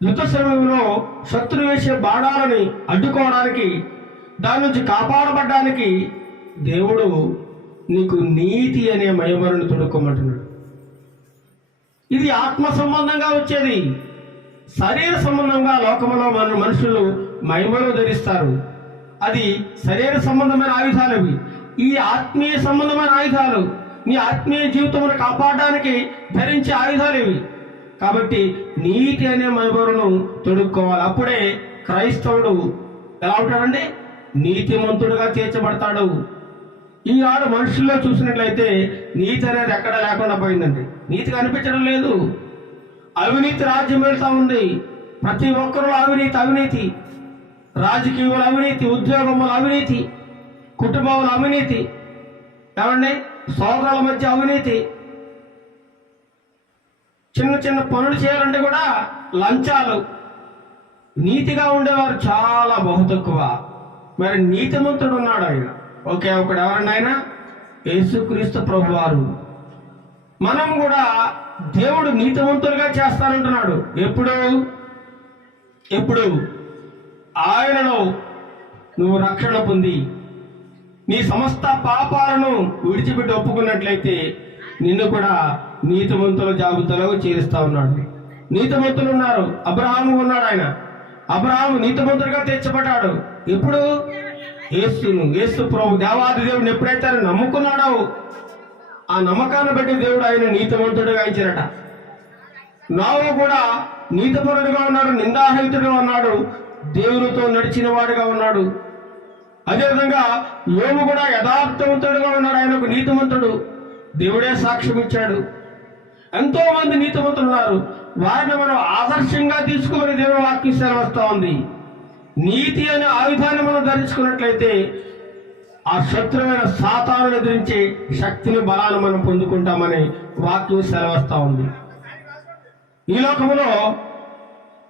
యుద్ధ సమయంలో శత్రువు వేసే బాణాలని అడ్డుకోవడానికి, దాని నుంచి కాపాడబడ్డానికి దేవుడు నీకు నీతి అనే మయమరుని తొడుక్కోమంటున్నాడు. ఇది ఆత్మ సంబంధంగా వచ్చేది. శరీర సంబంధంగా లోకంలో మనుషులు మహిమలు ధరిస్తారు. అది శరీర సంబంధమైన ఆయుధాలు. అవి ఈ ఆత్మీయ సంబంధమైన ఆయుధాలు, నీ ఆత్మీయ జీవితమును కాపాడడానికి ధరించే ఆయుధాలు ఇవి. కాబట్టి నీతి అనే మహిమను తొడుక్కోవాలి. అప్పుడే క్రైస్తవుడు ఎలా ఉంటాడండి? నీతిమంతుడుగా తీర్చబడతాడు. ఈనాడు మనుషుల్లో చూసినట్లయితే నీతి అనేది ఎక్కడ లేకుండా పోయిందండి. నీతి కనిపించడం లేదు. అవినీతి రాజ్యం వెళ్తా ఉంది. ప్రతి ఒక్కరు అవినీతి, రాజకీయంలో అవినీతి, ఉద్యోగంలో అవినీతి, కుటుంబంలో అవినీతి, ఏమండి సోదరుల మధ్య అవినీతి, చిన్న చిన్న పనులు చేయాలంటే కూడా లంచాలు. నీతిగా ఉండేవారు చాలా బహు తక్కువ. మరి నీతిమంతుడు ఉన్నాడు. ఆయన ఒకే ఒకడు ఎవరండి? ఆయన యేసుక్రీస్తు ప్రభువారు. మనం కూడా దేవుడు నీతిమంతులుగా చేస్తానంటున్నాడు. ఎప్పుడు ఆయనలో నువ్వు రక్షణ పొంది నీ సమస్త పాపాలను విడిచిపెట్టి ఒప్పుకున్నట్లయితే నిన్ను కూడా నీతిమంతుల జాబితాలో చేరుస్తా ఉన్నాడు. నీతిమంతులు ఉన్నారు. అబ్రహాము ఉన్నాడు. అబ్రహాము నీతిమంతులుగా తీర్చబడ్డాడు. ఎప్పుడు? యేసు ప్రభు దేవాది దేవుడిని ఎప్పుడైతే ఆయన నమ్ముకున్నాడో ఆ నమ్మకాన్ని బట్టి దేవుడు ఆయన నీతిమంతుడిగా ఇచ్చారట. నోవహు కూడా నీతిపరుడుగా ఉన్నాడు, నిందారహితుడుగా ఉన్నాడు, దేవునితో నడిచిన వాడుగా ఉన్నాడు. అదేవిధంగా యోబు కూడా యథార్థవంతుడుగా ఉన్నాడు. ఆయనకు నీతిమంతుడు. దేవుడే సాక్ష్యం ఇచ్చాడు. ఎంతో మంది నీతిమంతులు ఉన్నారు. వారిని మనం ఆదర్శంగా తీసుకుని దేవుని వాక్యం సెలవుస్తా ఉంది. నీతి అనే ఆయుధాన్ని మనం ధరించుకున్నట్లయితే ఆ శత్రువైన సాతానుని ఎదిరించే శక్తిని, బలాన్ని మనం పొందుకుంటామని వాక్యం సెలవుస్తా ఉంది. ఈ లోకంలో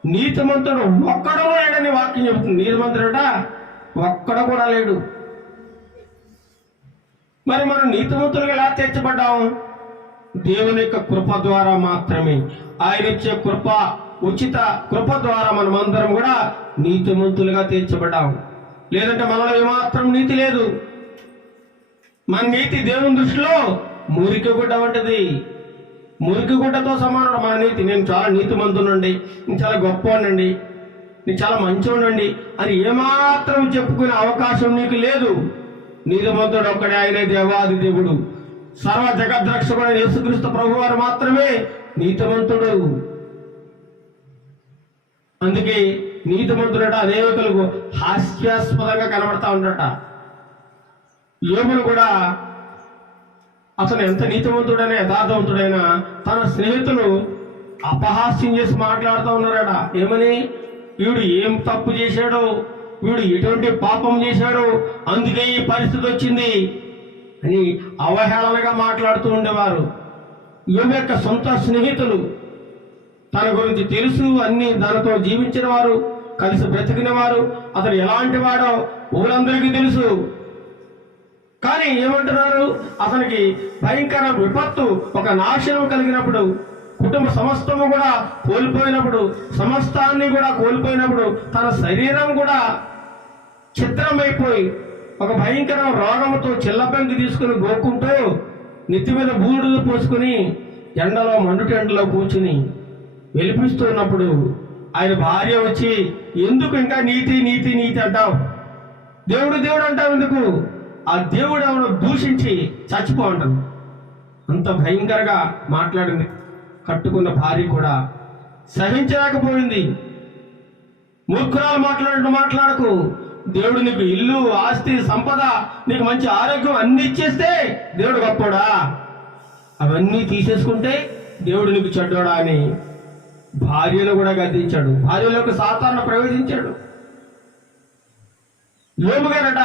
నీతిమంతుడు ఒక్కడో లేడని వాక్యం చెబుతుంది. నీతిమంతుడట ఒక్కడ కూడా లేడు. మరి మనం నీతిమంతులుగా ఎలా తీర్చబడ్డాము? దేవుని యొక్క కృప ద్వారా మాత్రమే. ఆయన ఇచ్చే కృప, ఉచిత కృప ద్వారా మనమందరం కూడా నీతిమంతులుగా తీర్చబడ్డాము. లేదంటే మనలో ఏమాత్రం నీతి లేదు. మన నీతి దేవుని దృష్టిలో మురికి గుడ్డ వంటిది. మురికి గుడ్డతో సమానం మన నీతి. నేను చాలా నీతిమంతునండి, నేను చాలా గొప్పవాడినండి, నేను చాలా మంచివాడినండి అని ఏమాత్రం చెప్పుకునే అవకాశం నీకు లేదు. నీతిమంతుడు ఒక్కడే, ఆయనే దేవాది దేవుడు, సర్వ జగద్రక్షకుడు యేసుక్రీస్తు ప్రభువారు మాత్రమే నీతిమంతుడు. అందుకే నీతిమంతుడట అనేకులకు హాస్యాస్పదంగా కనబడతా ఉండట. యోబును కూడా అతను ఎంత నీతిమంతుడైనా యథార్థవంతుడైనా తన స్నేహితులు అపహాస్యం చేసి మాట్లాడుతూ ఉన్నారట. ఏమని? వీడు ఏం తప్పు చేశాడో, వీడు ఎటువంటి పాపం చేశాడో, అందుకే ఈ పరిస్థితి వచ్చింది అని అవహేళనగా మాట్లాడుతూ ఉండేవారు. యోబు యొక్క సొంత స్నేహితులు, తన గురించి తెలుసు, అన్ని దానితో జీవించిన వారు, కలిసి బ్రతికిన వారు, అతను ఎలాంటి వాడో ఊరందరికీ తెలుసు. కానీ ఏమంటున్నారు? అతనికి భయంకర విపత్తు, ఒక నాశనం కలిగినప్పుడు, కుటుంబ సమస్తము కూడా కోల్పోయినప్పుడు, సమస్తాన్ని కూడా కోల్పోయినప్పుడు, తన శరీరం కూడా చిత్రమైపోయి ఒక భయంకర రోగంతో చిల్లపెంకి తీసుకుని గోక్కుంటూ నెత్తి మీద బూడిద పోసుకుని ఎండలో మండుటెండలో కూర్చుని వెలిపిస్తున్నప్పుడు ఆయన భార్య వచ్చి, ఎందుకు ఇంకా నీతి నీతి నీతి అంటావు? దేవుడు దేవుడు అంటావు ఎందుకు? ఆ దేవుడు ఎవరు దూషించి చచ్చిపో అంటాను. అంత భయంకరంగా మాట్లాడింది. కట్టుకున్న భార్య కూడా సహించలేకపోయింది. మూర్ఖురాలు మాట్లాడకు, దేవుడు నీకు ఇల్లు, ఆస్తి, సంపద, నీకు మంచి ఆరోగ్యం అన్ని ఇచ్చేస్తే దేవుడు గొప్పోడా? అవన్నీ తీసేసుకుంటే దేవుడు నీకు చెడ్డోడా అని భార్యను కూడా గద్దించాడు. భార్యలోకి సాతాను ప్రవేశించాడు. యోబు గారట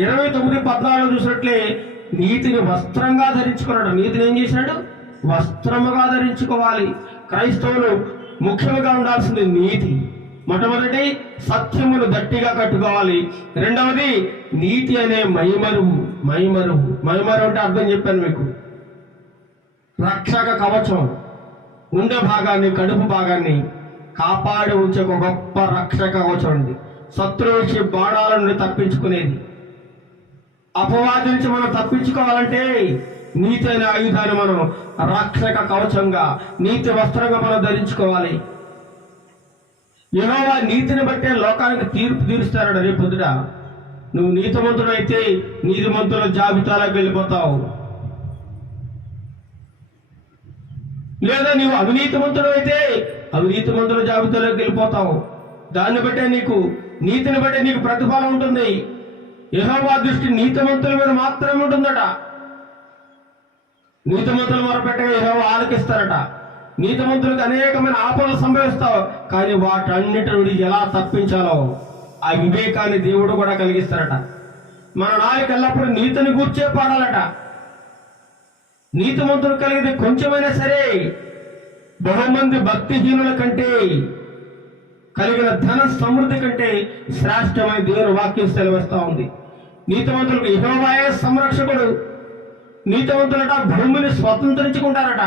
29:14 చూసినట్లే నీతిని వస్త్రంగా ధరించుకున్నాడు. నీతిని ఏం చేశాడు? వస్త్రముగా ధరించుకోవాలి. క్రైస్తవులు ముఖ్యంగా ఉండాల్సింది నీతి. మొట్టమొదటి సత్యమును గట్టిగా కట్టుకోవాలి. రెండవది నీతి అనే మైమరువు. మైమరువు అంటే అర్థం చెప్పాను మీకు. రక్షక కవచం. గుండె భాగాన్ని, కడుపు భాగాన్ని కాపాడి ఉంచే ఒక గొప్ప రక్షక కవచం ఉంది. శత్రువు వచ్చి బాణాల నుండి తప్పించుకునేది. అపవాది నుంచి మనం తప్పించుకోవాలంటే నీతి అనే ఆయుధాన్ని మనం రక్షక కవచంగా, నీతి వస్త్రంగా మనం ధరించుకోవాలి. యెహోవా నీతిని బట్టే లోకానికి తీర్పు తీరుస్తాడు. రేపు పొద్దుట నువ్వు నీతిమంతుడు అయితే నీతిమంతుల జాబితాలోకి వెళ్ళిపోతావు. లేదా నీవు అవినీతిమంతుడు అయితే అవినీతిమంతుల జాబితాలోకి వెళ్ళిపోతావు. దాన్ని బట్టే నీతిని బట్టే నీకు ప్రతిఫలం ఉంటుంది. యెహోవా దృష్టి నీతిమంతుల మీద మాత్రమే ఉంటుందట. నీతిమంతులు మొరపెట్టగా యెహోవా ఆలకిస్తారట. నీతిమంతులకు అనేకమైన ఆపదలు సంభవిస్తావు, కానీ వాటన్నిటి నుండి ఎలా తప్పించాలో ఆ వివేకాన్ని దేవుడు కూడా కలిగిస్తారట. మన నాలుక ఎల్లప్పుడూ నీతిని గూర్చే పాడాలట. నీతిమంతులు కలిగితే కొంచెమైనా సరే బహుమంది భక్తిహీనుల కంటే కలిగిన ధన సమృద్ధి కంటే శ్రేష్టమైన దేవుని వాక్యం సెలవిస్తా ఉంది. నీతిమంతులకు యెహోవాయే సంరక్షకుడు. నీతిమంతులట భూమిని స్వతంత్రించుకుంటారట.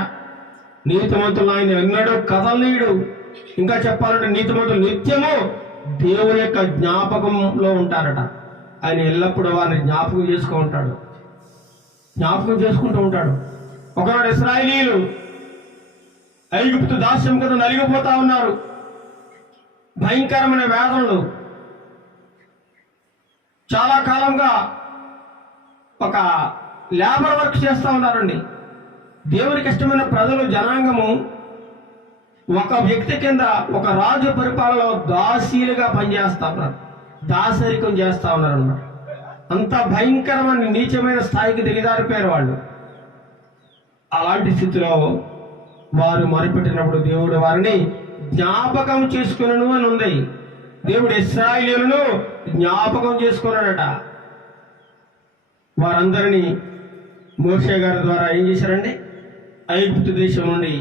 నీతిమంతులు ఆయన ఎన్నడూ కదలనీయుడు. ఇంకా చెప్పాలంటే నీతిమంతులు నిత్యము దేవుని యొక్క జ్ఞాపకంలో ఉంటారట. ఆయన ఎల్లప్పుడూ వారిని జ్ఞాపకం చేసుకుంటూ ఉంటాడు. ఒకనాడు ఇశ్రాయేలీయులు ఐగుప్తు దాస్యం కింద నలిగిపోతా ఉన్నారు. భయంకరమైన వేదనలు. చాలా కాలంగా ఒక లేబర్ వర్క్ చేస్తూ ఉన్నారండి. దేవునికి ఇష్టమైన ప్రజలు, జనాంగము ఒక వ్యక్తి కింద, ఒక రాజు పరిపాలనలో దాసీలుగా పనిచేస్తా ఉన్నారు. దాసరికం చేస్తా ఉన్నారు అన్నమాట. అంత భయంకరమైన నీచమైన స్థాయికి దిగజారిపోయారు వాళ్ళు. అలాంటి స్థితిలో వారు మొరపెట్టినప్పుడు దేవుడు వారిని జ్ఞాపకం చేసుకునను అని ఉంది. దేవుడు ఇశ్రాయేలీయులను జ్ఞాపకం చేసుకున్నాడట. వారందరినీ మోషే గారి ద్వారా ఏం చేశారండి? ఐగుప్తు దేశం నుండి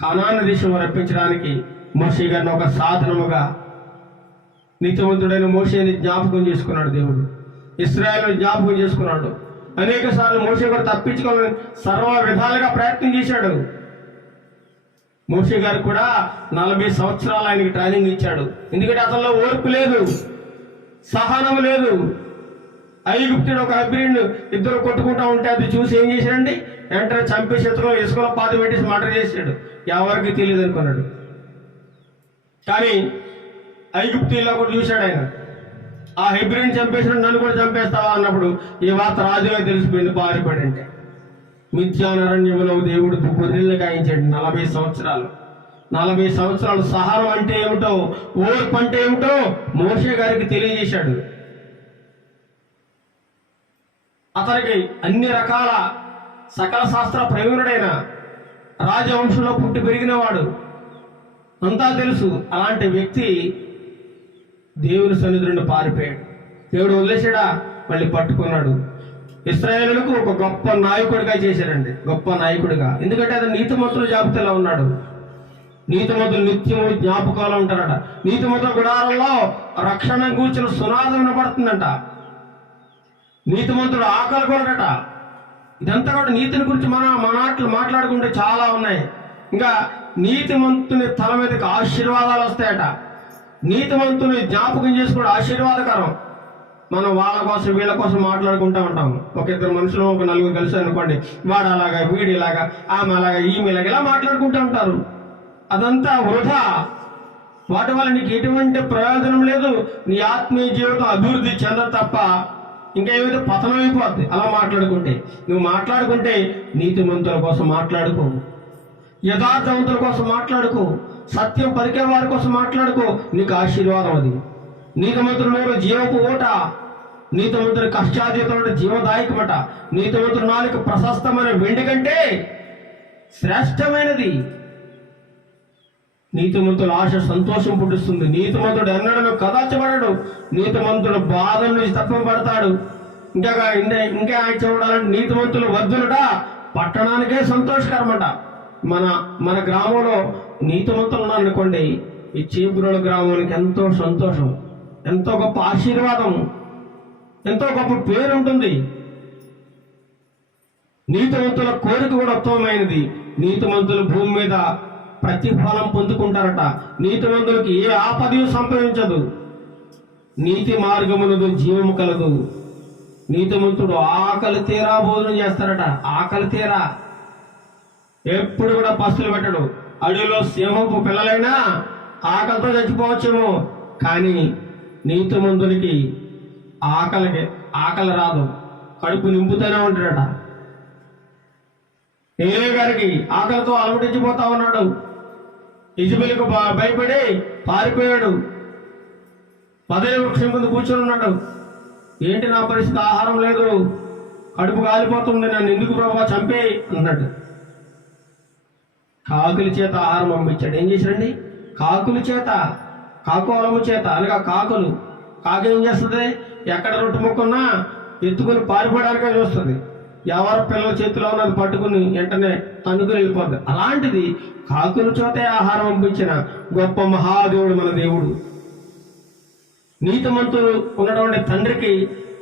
కనాను దేశం రప్పించడానికి మోషే గారిని ఒక సాధనముగా, నీతిమంతుడైన మోషేని జ్ఞాపకం చేసుకున్నాడు దేవుడు. ఇశ్రాయేలును జ్ఞాపకం చేసుకున్నాడు. అనేక సార్లు మోషే గారు తప్పించుకోవాలని సర్వ విధాలుగా ప్రయత్నం చేశాడు. మోషే గారు కూడా 40 సంవత్సరాలు ఆయనకి ట్రైనింగ్ ఇచ్చాడు. ఎందుకంటే అతనిలో ఓర్పు లేదు, సహనం లేదు. ఐగుప్తుడు ఒక హెబ్రీయుడు ఇద్దరు కొట్టుకుంటా ఉంటే అది చూసి ఏం చేశాడండి? వెంటనే చంపే చేతిలో ఇసుకలో పాతి పెట్టేసి మర్డర్ చేశాడు. ఎవరికి తెలియదు అనుకున్నాడు. కానీ ఐగుప్తుల్లో కూడా చూశాడు ఆయన. ఆ హెబ్రీని చంపేసిన నన్ను కూడా చంపేస్తావా అన్నప్పుడు ఈ వార్త రాజుగా తెలిసిపోయింది. పారిపడంటే మిథ్యానారణ్యంలో దేవుడు గొర్రెలను గాయించాడు 40 సంవత్సరాలు. 40 సంవత్సరాలు సహనం అంటే ఏమిటో, ఓర్పు అంటే ఏమిటో మోషే గారికి తెలియజేశాడు. అతనికి అన్ని రకాల సకల శాస్త్ర ప్రవీణుడైన రాజవంశంలో పుట్టి పెరిగినవాడు, అంతా తెలుసు. అలాంటి వ్యక్తి దేవుని సన్నిధి నుండి పారిపోయాడు. దేవుడు వదిలేసాడా? మళ్ళీ పట్టుకున్నాడు. ఇశ్రాయేలులకు ఒక గొప్ప నాయకుడిగా చేశాడండి, గొప్ప నాయకుడిగా. ఎందుకంటే అతను నీతిమంతుల జాబితాలో ఉన్నాడు. నీతిమంతులు నిత్యము జ్ఞాపకాలు ఉంటారట. నీతిమంతుల గుడారంలో రక్షణ కూర్చుని సునాదం వినపడుతుందంట. నీతిమంతుడు ఆకలి కొనడట. ఇదంతా కూడా నీతిని గురించి మన మాట్లాడుకుంటే చాలా ఉన్నాయి. ఇంకా నీతిమంతుని తల మీదకి ఆశీర్వాదాలు వస్తాయట. నీతిమంతుని జ్ఞాపకం చేసుకోవడం ఆశీర్వాదకరం. మనం వాళ్ళ కోసం వీళ్ళ కోసం మాట్లాడుకుంటూ ఉంటాం. ఒక ఇద్దరు మనుషులు, ఒక నలుగురు కలిసి అనుకోండి, వాడు అలాగా, వీడిలాగా, ఆమె అలాగా, ఈమె ఇలాగా, ఇలా మాట్లాడుకుంటూ ఉంటారు. అదంతా వృధా. వాటి వల్ల నీకు ఎటువంటి ప్రయోజనం లేదు. నీ ఆత్మీయ జీవితం అభివృద్ధి చెందదు తప్ప ఇంకా ఏమైతే పతనం అయిపోద్ది అలా మాట్లాడుకుంటే. నువ్వు మాట్లాడుకుంటే నీతిమంతుల కోసం మాట్లాడుకో, యథార్థవంతుల కోసం మాట్లాడుకో, సత్యం పలికే వారి కోసం మాట్లాడుకో. నీకు ఆశీర్వాదం అది. నీతిమంతుల నోరు జీవపు ఓట, నీతిమంతుల కష్టాతీతమైన జీవదాయకమట. నీతిమంతుల నాలుక ప్రశస్తమైన వెండి కంటే శ్రేష్టమైనది. నీతిమంతుల ఆశ సంతోషం పుట్టిస్తుంది. నీతిమంతుడు ఎన్నడను కదాచబడడు. నీతిమంతుడు బాధల నుంచి తప్పబడతాడు. ఇంకా ఆయన చూడాలంటే నీతిమంతులు వర్ధులుట పట్టణానికే సంతోషకరమట. మన గ్రామంలో నీతిమంతులు ఉన్నారనుకోండి, ఈ చీపురోల గ్రామానికి ఎంతో సంతోషం, ఎంతో గొప్ప ఆశీర్వాదం, ఎంతో గొప్ప పేరు ఉంటుంది. నీతిమంతుల కోరిక కూడా ఉత్తమమైనది. నీతిమంతులు భూమి మీద ప్రతిఫలం పొందుకుంటారట. నీతిమంతులకి ఏ ఆపదయు సంభవించదు. నీతి మార్గమునదు జీవము కలదు. నీతిమంతుడు ఆకలి తీరా భోజనం చేస్తారట. ఆకలి తీరా ఎప్పుడు కూడా పస్తులు పెట్టడు. అడవిలో సింహపు పిల్లలైనా ఆకలితో చచ్చిపోవచ్చేమో, కానీ నీతిమంతునికి ఆకలి రాదు. కడుపు నింపుతూనే ఉంటాడట. ఏలే గారికి ఆకలితో అలమటించిపోతా ఉన్నాడు. ఇజబెలుకు భయపడి పారిపోయాడు. పదవి వృక్షం ముందు కూర్చొని ఉన్నాడు. ఏంటి నా పరిస్థితి, ఆహారం లేదు, కడుపు కాలిపోతుంది, నన్ను ఎందుకు ప్రభావ చంపే అన్నాడు. కాకుల చేత ఆహారం పంపించాడు. ఏం చేశాడండి? కాకుల చేత, కాకోలము చేత అనగా కాకులు. కాకు ఏం చేస్తుంది? ఎక్కడ రొట్టు మొక్కున్నా ఎత్తుకుని పారిపోవడానికే చూస్తుంది. ఎవరి పిల్లల చేతిలో ఉన్నది పట్టుకుని వెంటనే తన్నుకుని వెళ్ళిపోద్ది. అలాంటిది కాకుల చేతే ఆహారం పంపించిన గొప్ప మహాదేవుడు మన దేవుడు. నీతిమంతులు ఉన్నటువంటి తండ్రికి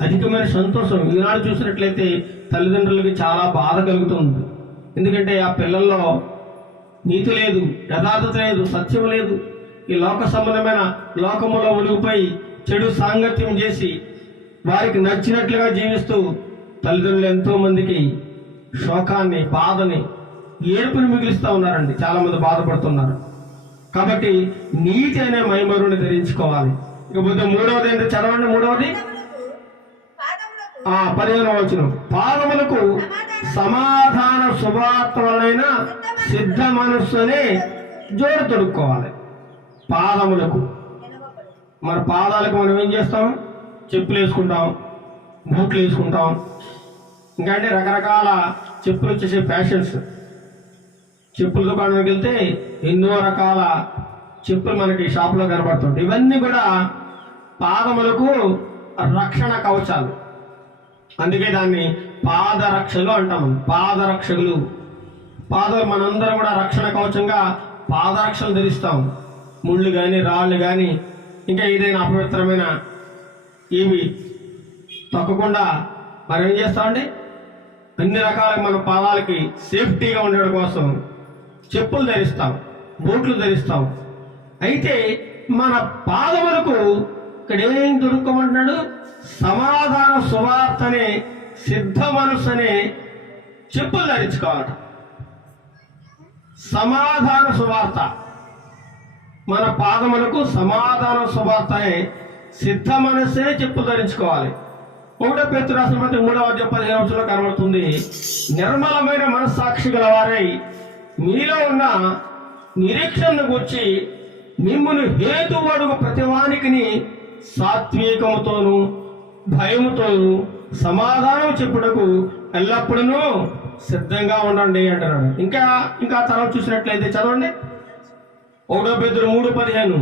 అధికమైన సంతోషం. ఈనాడు చూసినట్లయితే తల్లిదండ్రులకి చాలా బాధ కలుగుతుంది. ఎందుకంటే ఆ పిల్లల్లో నీతి లేదు, యథార్థత లేదు, సత్యం లేదు. ఈ లోక సంబంధమైన లోకములో ఉనిగిపోయి చెడు సాంగత్యం చేసి వారికి నచ్చినట్లుగా జీవిస్తూ తల్లిదండ్రులు ఎంతో మందికి శోకాన్ని, బాధని, ఏడుపుని మిగిలిస్తూ ఉన్నారండి. చాలా మంది బాధపడుతున్నారు. కాబట్టి నీతి అనే మైమరుని ధరించుకోవాలి. ఇకపోతే మూడవది ఏంటో చదవండి. మూడవది 15వ వచనం. పాదములకు సమాధాన శుభార్త వలన సిద్ధ మనస్సునే జోడు తొడుక్కోవాలి. పాదములకు, మన పాదాలకు మనం ఏం చేస్తాం? చెప్పులు వేసుకుంటాం, బూట్లు వేసుకుంటాం. ఇంకా అంటే రకరకాల చెప్పులు వచ్చేసే ఫ్యాషన్స్. చెప్పుల దుకాణానికి వెళ్తే ఎన్నో రకాల చెప్పులు మనకి షాపులో కనబడుతుంటాయి. ఇవన్నీ కూడా పాదములకు రక్షణ కవచాలు. అందుకే దాన్ని పాదరక్షలు అంటాము. పాదరక్షకులు, పాదాలు మనందరం కూడా రక్షణ కవచంగా పాదరక్షలు ధరిస్తాం. ముళ్ళు కానీ, రాళ్ళు కానీ, ఇంకా ఏదైనా అపవిత్రమైన ఇవి తొక్కకుండా మనం ఏం చేస్తామండి? అన్ని రకాలుగా మన పాదాలకి సేఫ్టీగా ఉండడం కోసం చెప్పులు ధరిస్తాం, బూట్లు ధరిస్తాం. అయితే మన పాదములకు ఇక్కడ ఏం దొరుకుమంటున్నాడు? సమాధాన సువార్త అనే సిద్ధ మనస్సు అనే చెప్పులు ధరించుకోవాలట. సమాధాన సువార్త, మన పాదములకు సమాధాన సువార్త అనే సిద్ధ మనస్సే చెప్పులు ధరించుకోవాలి. 1 పేతురు రాసిన పత్రిక 3వ అధ్యాయం 15వ వచనంలో కనబడుతుంది. నిర్మలమైన మనస్సాక్షి గల వారై మీలో ఉన్న నిరీక్షణను గూర్చి మిమ్మును హేతువడుగు ప్రతివానికిని సాత్వికముతోను భయముతోను సమాధానం చెప్పుటకు ఎల్లప్పుడూ సిద్ధంగా ఉండండి అంటున్నాడు. ఇంకా తర్వాత చూసినట్లయితే చదవండి. 1 పేతురు 3:15.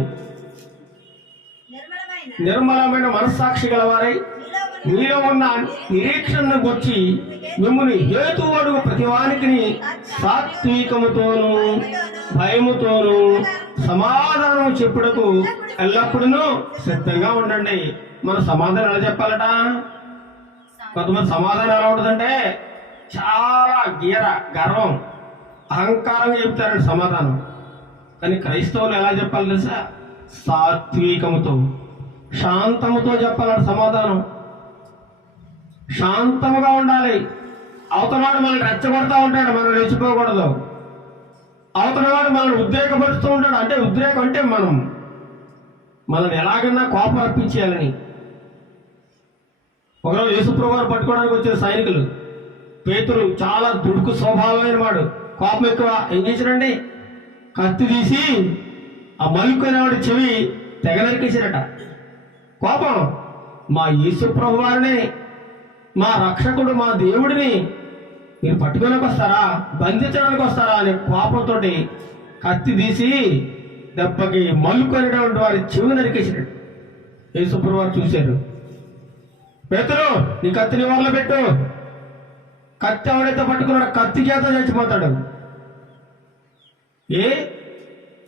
నిర్మలమైన మనస్సాక్షి గలవారై మీలో ఉన్న నిరీక్షణను గుర్చి మిమ్మల్ని హేతువడుగు ప్రతివానికి సాత్వికముతోను భయముతోను సమాధానం చెప్పుటకు ఎల్లప్పుడూ సిద్ధంగా ఉండండి. మన సమాధానం ఎలా చెప్పాలట? కొంతమంది సమాధానం ఎలా ఉంటుందంటే చాలా గర్వం, అహంకారంగా చెప్తారండి సమాధానం. కానీ క్రైస్తవులు ఎలా చెప్పాలి తెలుసా? సాత్వికముతో, శాంతముతో చెప్పాలంట సమాధానం. శాంతముగా ఉండాలి. అవతలవాడు మనల్ని రెచ్చగొడతా ఉంటాడు, మనం రెచ్చిపోకూడదు. అవతలవాడు మనల్ని ఉద్రేకపరుస్తూ ఉంటాడు. అంటే ఉద్రేకం అంటే మనల్ని ఎలాగన్నా కోపం రప్పించేయాలని. ఒకరోజు యేసుప్రభువు వారు పట్టుకోవడానికి వచ్చిన సైనికులు, పేతురు చాలా దుడుకు స్వభావమైన వాడు, కోపం ఎక్కువ. ఏం చేశారండి? కత్తి తీసి ఆ మలుక్కునేవాడి చెవి తెగ నరికేశారట. కోపం, మా యేసుప్రభువు వారిని, మా రక్షకుడు, మా దేవుడిని మీరు పట్టుకోడానికి వస్తారా, బంధించడానికి వస్తారా అనే కోపంతో కత్తి తీసి దెబ్బకి మలుక్కునేటువంటి వారి చెవి నరికేశాడు. యేసుప్రభువు వారు చూశారు. పేతురు, నీ కత్తిని వాళ్ళ పెట్టు. కత్తి ఎవడైతే పట్టుకున్నాడో కత్తి చేత చచ్చిపోతాడు.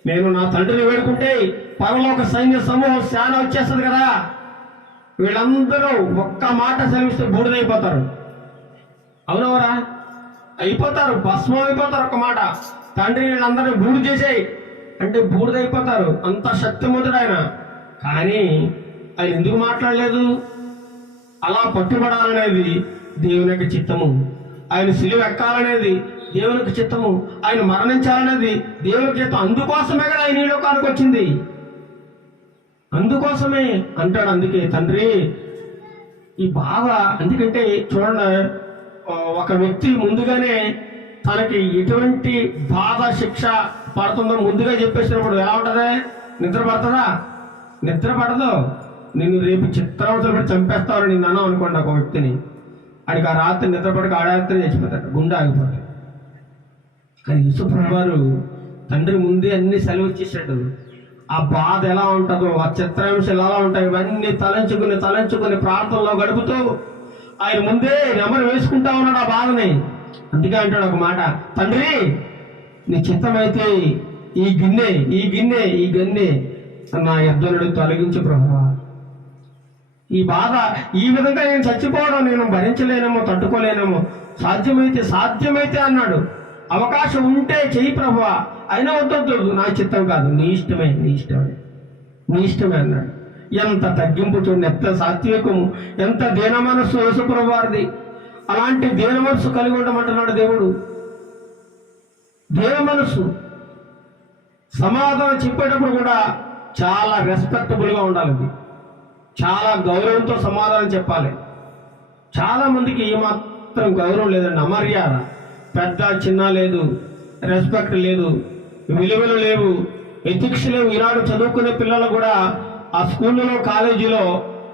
నేను నా తండ్రిని వేడుకుంటే పరలోక సైన్య సమూహం శాన వచ్చేస్తుంది కదా, వీళ్ళందరూ ఒక్క మాట సెలవిస్తే బూడిదైపోతారు. అవునవరా? అయిపోతారు, భస్మం అయిపోతారు. ఒక్క మాట తండ్రి వీళ్ళందరినీ బూడి చేసేయి అంటే బూడిదైపోతారు, అంత శక్తిమంతుడు ఆయన. కానీ ఆయన ఎందుకు మాట్లాడలేదు? అలా పట్టుబడాలనేది దేవుని యొక్క చిత్తము, ఆయన సిలువ ఎక్కాలనేది దేవునికి చిత్తము, ఆయన మరణించాలనేది దేవునికి చిత్తం. అందుకోసమే కదా ఆయన ఈ లోకానికి వచ్చింది, అందుకోసమే అంటాడు. అందుకే తండ్రి ఈ బాధ, ఎందుకంటే చూడండి, ఒక వ్యక్తి ముందుగానే తనకి ఎటువంటి బాధ శిక్ష పడుతుందో ముందుగా చెప్పేసినప్పుడు ఎలా ఉంటుందా? నిద్ర పడుతుందా? నిద్ర పడదు. నిన్ను రేపు చిత్రవతలు పెట్టి చంపేస్తావని నిన్ను అన్నావు అనుకోండి ఒక వ్యక్తిని, ఆడికి ఆ రాత్రి నిద్రపడికి ఆడాత్రి చచ్చిపోతాడు, గుండె ఆగిపోతాడు. కానీ యేసుప్రభువు వారు తండ్రి ముందే అన్ని సెలవు ఇచ్చేసాడు. ఆ బాధ ఎలా ఉంటుందో, ఆ చిత్రాంశాలు ఎలా ఉంటాయి, ఇవన్నీ తలంచుకుని ప్రార్థనలో గడుపుతూ ఆయన ముందే నెమరు వేసుకుంటా ఉన్నాడు ఆ బాధని. అందుకే అంటాడు ఒక మాట, తండ్రి నీ చిత్తమైతే ఈ గిన్నె నా యొద్ద నుండి తొలగించు ప్రభువా. ఈ బాధ ఈ విధంగా నేను చచ్చిపోవడం నేను భరించలేనేమో, తట్టుకోలేనేమో, సాధ్యమైతే అన్నాడు. అవకాశం ఉంటే చెయ్యి ప్రభువా, అయినా వద్దొద్దు, నా చిత్తం కాదు, నీ ఇష్టమే అన్నాడు. ఎంత తగ్గింపు చూడండి, ఎంత సాత్వికము, ఎంత దీన మనస్సు యేసుప్రభు వారిది. అలాంటి దీన మనస్సు కలిగి ఉండమంటున్నాడు దేవుడు. దీన మనస్సు. సమాధానం చెప్పేటప్పుడు కూడా చాలా రెస్పెక్టబుల్గా ఉండాలి, చాలా గౌరవంతో సమాధానం చెప్పాలి. చాలా మందికి ఏమాత్రం గౌరవం లేదండి, అమర్యాద, పెద్ద చిన్న లేదు, రెస్పెక్ట్ లేదు, విలువలు లేవు, ఎథిక్స్ లేవు. ఈనాడు చదువుకునే పిల్లలు కూడా ఆ స్కూళ్ళలో కాలేజీలో,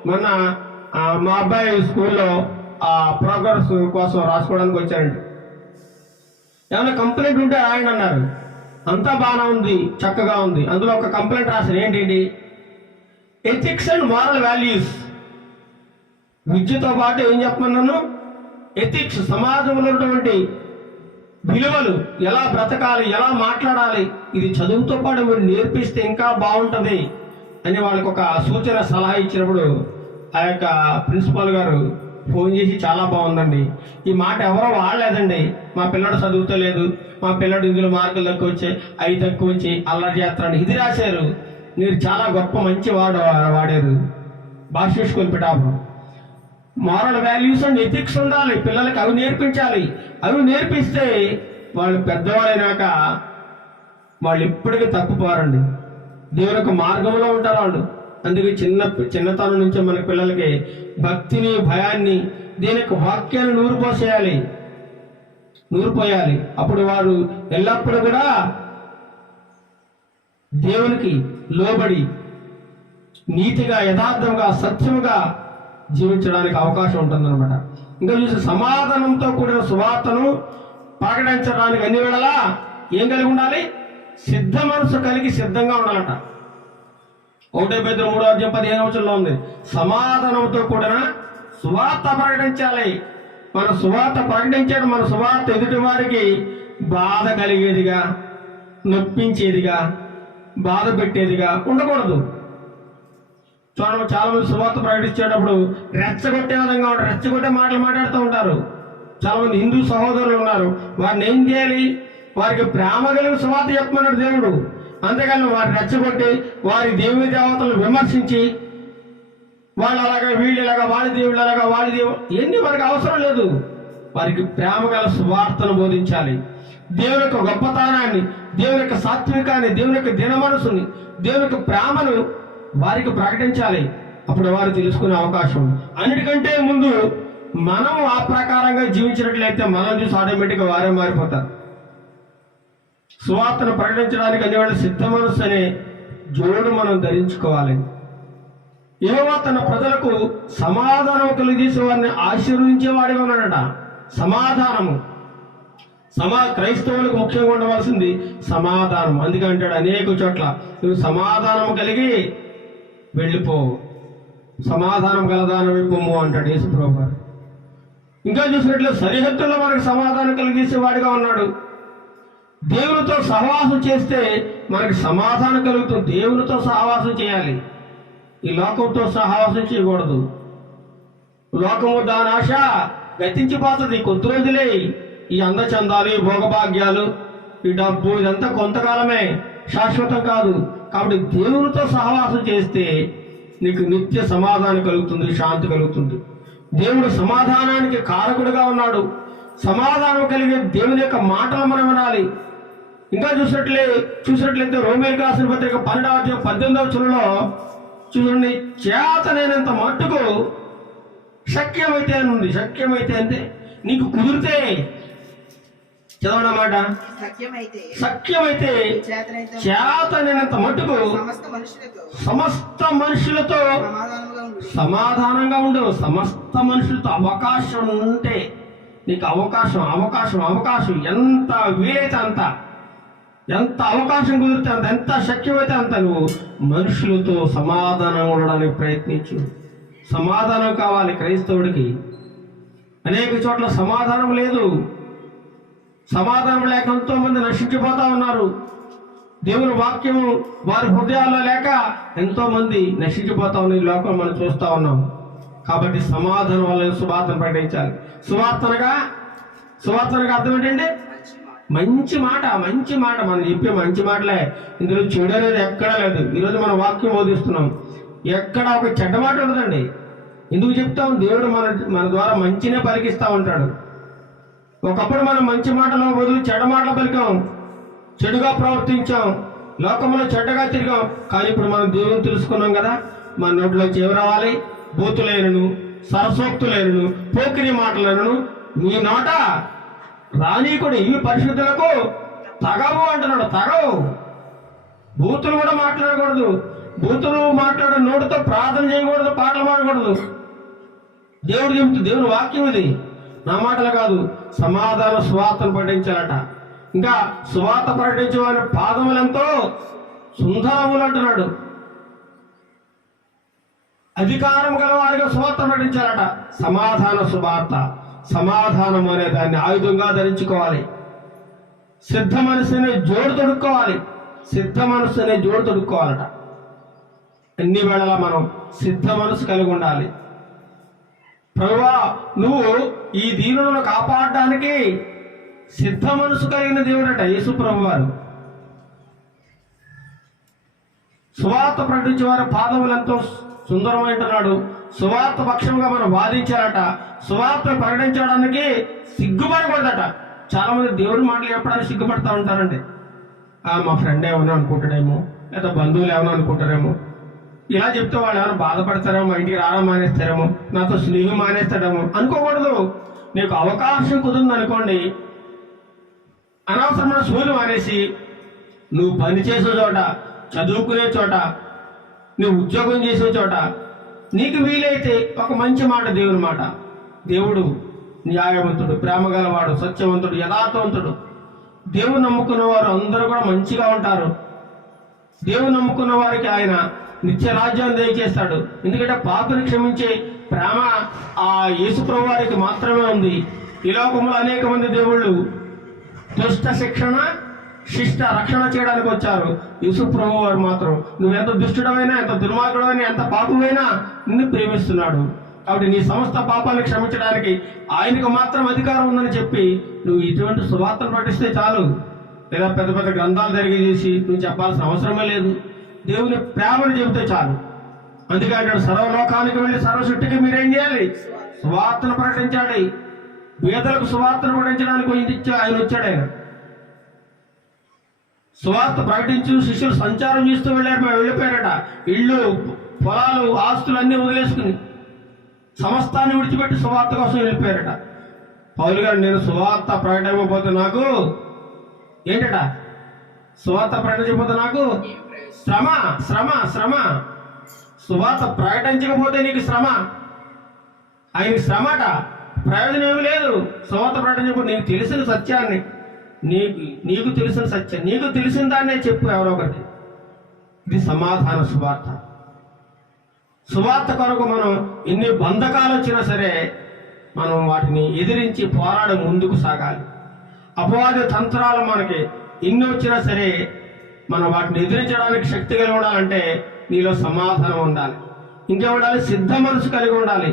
మొన్న మా అబ్బాయి స్కూల్లో ఆ ప్రోగ్రెస్ కోసం రాసుకోవడానికి వచ్చారండి. ఏమైనా కంప్లైంట్ ఉంటే రాయండి అన్నారు. అంతా బాగానే ఉంది, చక్కగా ఉంది. అందులో ఒక కంప్లైంట్ రాశారు. ఏంటి? Ethics and moral values. విద్యతో పాటు ఏం చెప్పమన్నాను? ఎథిక్స్, సమాజంలో ఉన్నటువంటి విలువలు, ఎలా బ్రతకాలి, ఎలా మాట్లాడాలి, ఇది చదువుతో పాటు మీరు నేర్పిస్తే ఇంకా బాగుంటుంది అని వాళ్ళకి ఒక సూచన సలహా ఇచ్చినప్పుడు ఆ యొక్క ప్రిన్సిపాల్ గారు ఫోన్ చేసి, చాలా బాగుందండి, ఈ మాట ఎవరో వాడలేదండి, మా పిల్లడు చదువుతలేదు, మా పిల్లడు ఇందులో మార్కులు తక్కువ వచ్చాయి, అవి తక్కువ వచ్చి అల్లరి చేస్తాడు, ఇది రాశారు, మీరు చాలా గొప్ప మంచి వాడారు. భాష school Pithapuram. Moral values and ethics ఉండాలి పిల్లలకి, అవి నేర్పించాలి. అవి నేర్పిస్తే వాళ్ళు పెద్దవాళ్ళైనాక వాళ్ళు ఎప్పటికీ తప్పుపోరండి, దేవుని యొక్క మార్గంలో ఉంటారు వాళ్ళు. అందుకే చిన్నతనం నుంచే మన పిల్లలకి భక్తిని, భయాన్ని, దీని యొక్క వాక్యాన్ని నూరిపోయాలి. అప్పుడు వారు ఎల్లప్పుడూ కూడా దేవునికి లోబడి నీతిగా, యథార్థంగా, సత్యముగా జీవించడానికి అవకాశం ఉంటుందన్నమాట. ఇంకా చూసి సమాధానంతో కూడిన సువార్తను ప్రకటించడానికి అన్ని వేళలా ఏం కలిగి ఉండాలి? సిద్ధ మనసు కలిగి సిద్ధంగా ఉండాలట. 1 Petrus 3:15 ఉంది. సమాధానంతో కూడిన సువార్త ప్రకటించాలి. మన సువార్త ప్రకటించాడు, మన సువార్త ఎదుటి వారికి బాధ కలిగేదిగా, నొప్పించేదిగా, బాధ పెట్టేదిగా ఉండకూడదు. చూడండి, చాలా మంది సువార్త ప్రకటించేటప్పుడు రెచ్చగొట్టే విధంగా ఉంటారు, రెచ్చగొట్టే మాటలు మాట్లాడుతూ ఉంటారు. చాలా మంది హిందూ సహోదరులు ఉన్నారు, వారిని ఏం చేయాలి? వారికి ప్రేమ కలిగిన సువార్త చెప్పమన్నాడు దేవుడు. అంతేకాని వారిని రెచ్చగొట్టి, వారి దేవుని దేవతలను విమర్శించి, వాళ్ళు అలాగా, వీళ్ళు ఇలాగా, వాళ్ళ దేవుళ్ళు అలాగా, వాళ్ళ దేవుడు ఎన్ని మనకు అవసరం లేదు. వారికి ప్రేమ గల సువార్తను బోధించాలి. దేవుని యొక్క గొప్పతనాన్ని, దేవుని యొక్క సాత్వికాన్ని, దేవుని యొక్క దిన మనసుని, దేవుని యొక్క ప్రేమను వారికి ప్రకటించాలి. అప్పుడు వారు తెలుసుకునే అవకాశం. అన్నిటికంటే ముందు మనం ఆ ప్రకారంగా జీవించినట్లయితే మనం చూసి ఆటోమేటిక్గా వారే మారిపోతారు. సువార్తను ప్రకటించడానికి అనేవాళ్ళు సిద్ధ మనస్సు అనే జోడు మనం ధరించుకోవాలి. యెహోవా తన ప్రజలకు సమాధానం కలిగేసే వారిని ఆశీర్వదించేవాడిగా ఉన్నాడట. సమాధానము, క్రైస్తవులకు ముఖ్యంగా ఉండవలసింది సమాధానం. అందుకే అంటాడు అనేక చోట్ల, నువ్వు సమాధానం కలిగి వెళ్ళిపో, సమాధానం గలదానం ఇవ్వము అంటాడు యేసుప్రభువు గారు. ఇంకా చూసినట్లే సరిహద్దుల్లో మనకు సమాధానం కలిగేసేవాడిగా ఉన్నాడు. దేవునితో సహవాసం చేస్తే మనకి సమాధానం కలుగుతుంది. దేవునితో సహవాసం చేయాలి, ఈ లోకంతో సహవాసం చేయకూడదు. లోకము దాని ఆశ గతించిపోతుంది, కొద్ది రోజులే. ఈ అందచందాలు, భోగభాగ్యాలు, ఈ డబ్బు ఇదంతా కొంతకాలమే, శాశ్వతం కాదు. కాబట్టి దేవునితో సహవాసం చేస్తే నీకు నిత్య సమాధానం కలుగుతుంది, శాంతి కలుగుతుంది. దేవుడు సమాధానానికి కారకుడుగా ఉన్నాడు. సమాధానం కలిగే దేవుని యొక్క మాటలు మనం వినాలి. ఇంకా చూసినట్లయితే రోమేయులకు రాసిన పత్రిక 12:18 చూడండి, చేతనైనంత మట్టుకు శక్యమైతే అని ఉంది. శక్యమైతే అంటే నీకు కుదిరితే చదవడం మాట. సఖ్యమైతే చేతనైనంత మట్టుకు సమస్త మనుషులతో సమాధానంగా ఉండు. సమస్త మనుషులతో అవకాశం ఉంటే నీకు అవకాశం ఎంత వీలైతే అంత, ఎంత అవకాశం కుదిరితే అంత, ఎంత శక్యమైతే అంత నువ్వు మనుషులతో సమాధానం ఉండడానికి ప్రయత్నించు. సమాధానం కావాలి క్రైస్తవుడికి. అనేక చోట్ల సమాధానం లేదు. సమాధానం లేక ఎంతో మంది నశించిపోతా ఉన్నారు. దేవుని వాక్యము వారి హృదయాల్లో లేక ఎంతో మంది నశించిపోతా ఉన్న ఈ లోకం మనం చూస్తూ ఉన్నాం. కాబట్టి సమాధానం వల్ల సువార్తను ప్రకటించాలి. సువార్తనగా అర్థం ఏంటంటే మంచి మాట. మనం చెప్పే మంచి మాటలే. ఇందులో చెడు అనేది ఎక్కడా లేదు. ఈరోజు మనం వాక్యం బోధిస్తున్నాం, ఎక్కడ ఒక చెడ్డ మాట ఉండదండి. ఎందుకు చెప్తాం? దేవుడు మన ద్వారా మంచినే పలికిస్తూ ఉంటాడు. ఒకప్పుడు మనం మంచి మాటలో బదులు చెడ్డ మాటలు పలికాం, చెడుగా ప్రవర్తించాం, లోకంలో చెడ్డగా తిరిగాం. కానీ ఇప్పుడు మనం దేవుని తెలుసుకున్నాం కదా, మన నోట్లో చెవి రావాలి. బూతులేనను, సరసోక్తులేనను, పోకిరి మాటలేనను మీ నోట రానీకుడు, ఇవి పరిశుద్ధులకు తగవు అంటున్నాడు. తగవు. బూతులు కూడా మాట్లాడకూడదు. బూతులు మాట్లాడే నోటితో ప్రార్థన చేయకూడదు, పాటలు పాడకూడదు. దేవుని వాక్యం ఇది, నా మాటలు కాదు. సమాధాన సువార్తను ప్రకటించాలట. ఇంకా సువార్త ప్రకటించే వారి పాదములెంతో సుందరములు అంటున్నాడు. అధికారం గల వారిగా సువార్త ప్రకటించాలట. సమాధాన సువార్త, సమాధానం అనే దాన్ని ఆయుధంగా ధరించుకోవాలి. సిద్ధ మనసునే జోడు తొడుక్కోవాలట. అన్ని వేళలా మనం సిద్ధ మనసు కలిగి ఉండాలి. ప్రభువా, నువ్వు ఈ దీనులను కాపాడడానికి సిద్ధ మనసు కలిగిన దేవుడట యేసు ప్రభువారు. సువార్త ప్రకటించే వారి పాదములెంతో సుందరమంటున్నాడు. సువార్త పక్షంగా మనం వాదించారట. సువార్త ప్రకటించడానికి సిగ్గుపడకూడదట. చాలా మంది దేవుడి మాటలు చెప్పడానికి సిగ్గుపడతా ఉంటారండి. మా ఫ్రెండ్ ఏమన్నా అనుకుంటాడేమో, లేదా బంధువులు ఏమన్నా అనుకుంటారేమో, ఇలా చెప్తే వాళ్ళు ఏమైనా బాధపడతారేమో, మా ఇంటికి రావడం మానేస్తారేమో, నాతో స్నేహం మానేస్తాడేమో అనుకోకూడదు. నీకు అవకాశం కుదిరింది అనుకోండి, అనవసరమైన సూర్యులు మానేసి నువ్వు పని చేసే చోట, చదువుకునే చోట, నువ్వు ఉద్యోగం చేసే చోట నీకు వీలైతే ఒక మంచి మాట, దేవుని మాట. దేవుడు న్యాయవంతుడు, ప్రేమగలవాడు, సత్యవంతుడు, యథార్థవంతుడు. దేవుని నమ్ముకున్న వారు అందరూ కూడా మంచిగా ఉంటారు. దేవుని నమ్ముకున్న వారికి ఆయన నిత్య రాజ్యాన్ని దయచేస్తాడు. ఎందుకంటే పాపని క్షమించే ప్రేమ ఆ యేసు ప్రభు వారికి మాత్రమే ఉంది. ఈ లోకంలో అనేక మంది దేవుళ్ళు దుష్ట శిక్షణ, శిష్ట రక్షణ చేయడానికి వచ్చారు. యేసు ప్రభు వారు మాత్రం నువ్వెంత దుష్టుడమైనా, ఎంత దుర్మార్గుడమైనా, ఎంత పాపమైనా నిన్ను ప్రేమిస్తున్నాడు. కాబట్టి నీ సమస్త పాపాలను క్షమించడానికి ఆయనకు మాత్రం అధికారం ఉందని చెప్పి నువ్వు ఇటువంటి సువార్తను పఠిస్తే చాలు. లేదా పెద్ద పెద్ద గ్రంథాలు జరిగేసి నువ్వు చెప్పాల్సిన అవసరమే లేదు. దేవుని ప్రేమను చెబితే చాలు. అందుకే అంటాడు, సర్వలోకానికి వెళ్ళి సర్వసృష్టికి మీరేం చేయాలి? సువార్తను ప్రకటించాలి. పేదలకు సువార్తను ప్రకటించడానికి ఆయన వచ్చాడు. ఆయన సువార్త ప్రకటించు శిష్యులు సంచారం చేస్తూ వెళ్ళిపోయారట. ఇళ్ళు, పొలాలు, ఆస్తులు అన్నీ వదిలేసుకుని సమస్తాన్ని విడిచిపెట్టి సువార్త కోసం వెళ్ళిపోయారట. పౌలు గారు, నేను సువార్త ప్రకటించకపోతే నాకు ఏంటట? సువార్త ప్రకటించకపోతే నాకు శ్రమ. సువార్త ప్రకటించకపోతే నీకు శ్రమ. ఆయనకి శ్రమట, ప్రయోజనం ఏమి లేదు. సువార్త ప్రకటించకపోతే నీకు తెలిసిన సత్యాన్ని, నీకు తెలిసిన సత్యం, నీకు తెలిసిన దాన్నే చెప్పు ఎవరో ఒకటి. ఇది సమాధాన సువార్త. సువార్త కొరకు మనం ఎన్ని బంధకాలు వచ్చినా సరే మనం వాటిని ఎదిరించి పోరాడి ముందుకు సాగాలి. అపవాది తంత్రాలు మనకి ఎన్ని వచ్చినా సరే మనం వాటిని ఎదిరించడానికి శక్తి కలిగి ఉండాలంటే నీలో సమాధానం ఉండాలి. ఇంకా ఉండాలి, సిద్ధ మనసు కలిగి ఉండాలి.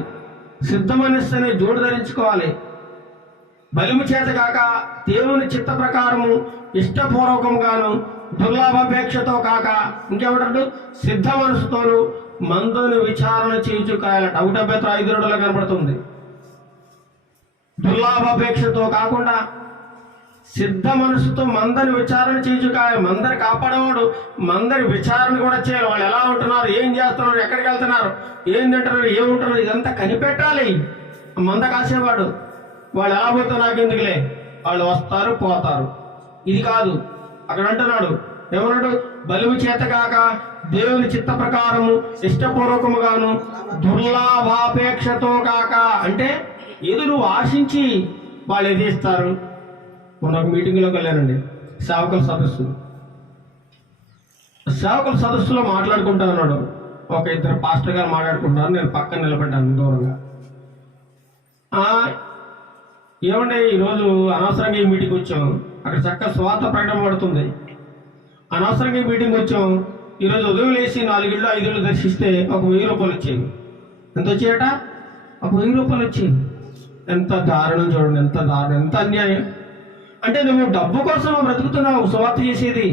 సిద్ధ మనస్సునే జోడు ధరించుకోవాలి. బలిము చేత కాక దేవుని చిత్త ప్రకారము ఇష్టపూర్వకముగాను దుర్లాభాపేక్షతో కాక ఇంకేమంటాడు సిద్ధ మనసుతోను మందుని విచారణ చేయుచు కాయాలట. 1:5 కనబడుతుంది. దుర్లాభాపేక్షతో కాకుండా సిద్ధ మనసుతో మందని విచారణ చేయుచు కాయ. మందరి కాపాడేవాడు మందరి విచారణ కూడా చేయాలి. వాళ్ళు ఎలా ఉంటున్నారు, ఏం చేస్తున్నారు, ఎక్కడికి వెళ్తున్నారు, ఏం తింటున్నారు, ఏముంటున్నారు, ఇదంతా కనిపెట్టాలి. మంద కాసేవాడు వాళ్ళు ఎలా పోతే నాకెందుకులే, వాళ్ళు వస్తారు పోతారు. ఇది కాదు. అక్కడ అంటున్నాడు ఏమన్నాడు, బలిము చేత కాక దేవుని చిత్త ప్రకారము ఇష్టపూర్వకముగాను దుర్లాభాపేక్షతో కాక. అంటే ఏదో నువ్వు ఆశించి వాళ్ళు ఏది ఇస్తారు. మొన్న ఒక మీటింగ్లోకి వెళ్ళానండి, సేవకుల సదస్సు. సేవకుల సదస్సులో మాట్లాడుకుంటా ఉన్నాడు. ఒక ఇద్దరు పాస్టర్ గారు మాట్లాడుకుంటున్నారు, నేను పక్కన నిలబడ్డాను దూరంగా. ఏమంటే ఈరోజు అనవసరంగా ఈ మీటింగ్ వచ్చాం, అక్కడ చక్కగా స్వార్థ ప్రకటన పడుతుంది. అనవసరంగా ఈ మీటింగ్ వచ్చాం. ఈరోజు ఉదయం లేచి 4 ఇళ్ళు 5 ఇళ్ళు దర్శిస్తే ఒక 1000 రూపాయలు వచ్చాయి. ఎంత వచ్చాయట? ఒక 1000 రూపాయలు వచ్చాయి. ఎంత దారుణం చూడండి, ఎంత దారుణం, ఎంత అన్యాయం. అంటే నువ్వు డబ్బు కోసం బ్రతుకుతున్నావు సువార్త చేసేది.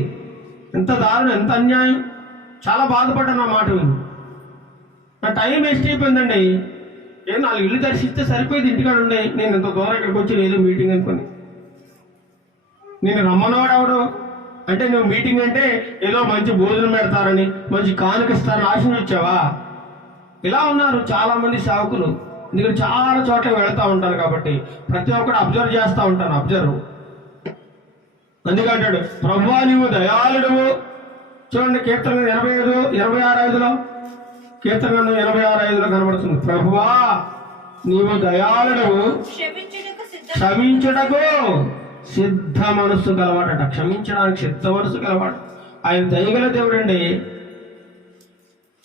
ఎంత దారుణం, ఎంత అన్యాయం. చాలా బాధపడ్డా నా మాట విని. నా టైం వేస్ట్ అయిపోయిందండి. 4 ఇళ్ళు దర్శిస్తే సరిపోయింది, ఇంటికాడ ఉండే. నేను ఎంత దూరం ఇక్కడికి వచ్చి ఏదో మీటింగ్ అనుకుని. నేను రమ్మన్నవాడు ఎవడు అంటే, నువ్వు మీటింగ్ అంటే ఏదో మంచి భోజనం పెడతారని, మంచి కానుకిస్తారని ఆశించి వచ్చావా? ఇలా ఉన్నారు చాలా మంది సేవకులు. ఎందుకంటే చాలా చోట్ల వెళ్తూ ఉంటాను కాబట్టి ప్రతి ఒక్కటి అబ్జర్వ్ చేస్తూ ఉంటాను. అబ్జర్వ్ అందుకంటాడు, ప్రభువా నీవు దయాళుడువు. చూడండి కీర్తన 86:5 కీర్తన 86:5 కనబడుతుంది. ప్రభువా నీవు దయాళుడువు, క్షమించుటకు సిద్ధ మనస్సు గలవాడట. క్షమించడానికి సిద్ధ మనస్సు గలవాడు. ఆయన దయగల దేవుడు అండి.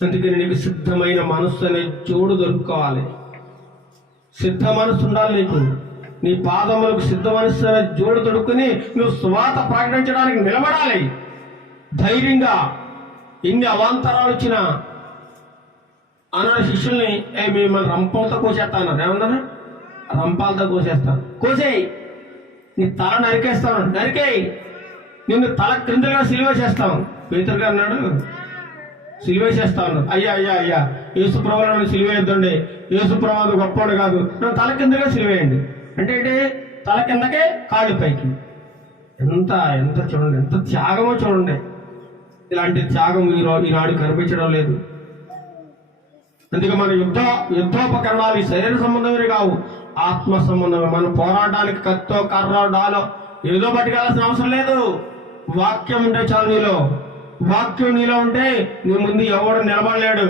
అందుకని నీకు సిద్ధమైన మనస్సు అనే జోడు దొరుకుకోవాలి. సిద్ధ మనస్సు ఉండాలి నీకు. నీ పాదములకు సిద్ధ మనస్సు అనే జోడు దొరుకుని నువ్వు సువార్త ప్రకటించడానికి నిలబడాలి ధైర్యంగా. ఇన్ని అవాంతరాలు వచ్చినా అన్నాడు శిష్యుల్ని, మిమ్మల్ని రంపాలతో కోసేస్తా అన్నారు. ఏమన్నారు? రంపాలతో కోసేస్తాను. కోసేయి, నీ తల నరికేస్తాను, నరికేయి, నిన్ను తల క్రిందగా సిలువేసేస్తాం. పేతురు గారు అన్నాడు, సిలువేసేస్తా ఉన్నాడు. అయ్యా అయ్యా అయ్యా యేసుప్రభు నన్ను సిలువేయొద్దండి, యేసుప్రభు అది గొప్పవాడు కాదు, నన్ను తల కిందగా సిలువేయండి అంటే ఏంటి? తల కిందకే కాళ్ళు పైకి. ఎంత ఎంత చూడండి, ఎంత త్యాగమో చూడండి. ఇలాంటి త్యాగం ఈనాడు కనిపించడం లేదు. అందుకే మన యుద్ధోపకరణాలు ఈ శరీర సంబంధమే కావు, ఆత్మ సంబంధమే. మనం పోరాటానికి కత్తో కర్ర డాలో ఏదో పట్టుకెళ్ళాల్సిన అవసరం లేదు. వాక్యం ఉంటే చాలు నీలో. వాక్యం నీలో ఉంటే నీ ముందు ఎవడు నిలబడలేడు.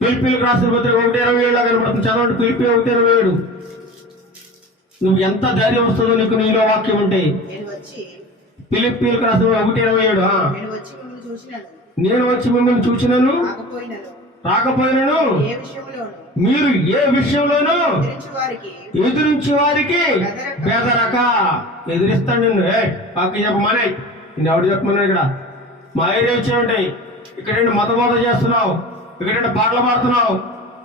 పిలిపిలకు రాసిన పత్రిక 1:27 కనబడుతుంది. చదవండి. పిలిపి 1:27. నువ్వు ఎంత ధైర్యం వస్తుందో నీకు నీలో వాక్యం ఉంటే. పిలిపిలకు రాసిన 1:27. నేను వచ్చి మిమ్మల్ని చూసినాను, రాకపోయినను మీరు ఏ విషయంలోనూ ఎదురించి వారికి బెదరక. ఎదిరిస్తాడు నిన్ను. పక్క చెప్పమనే, నేను ఎవడు చెప్పమన్నా? ఇక్కడ మా ఏరియా వచ్చాయంటాయి, ఇక్కడేంటి మతబోధ చేస్తున్నావు, ఇక్కడేంటి పాటలు పాడుతున్నావు,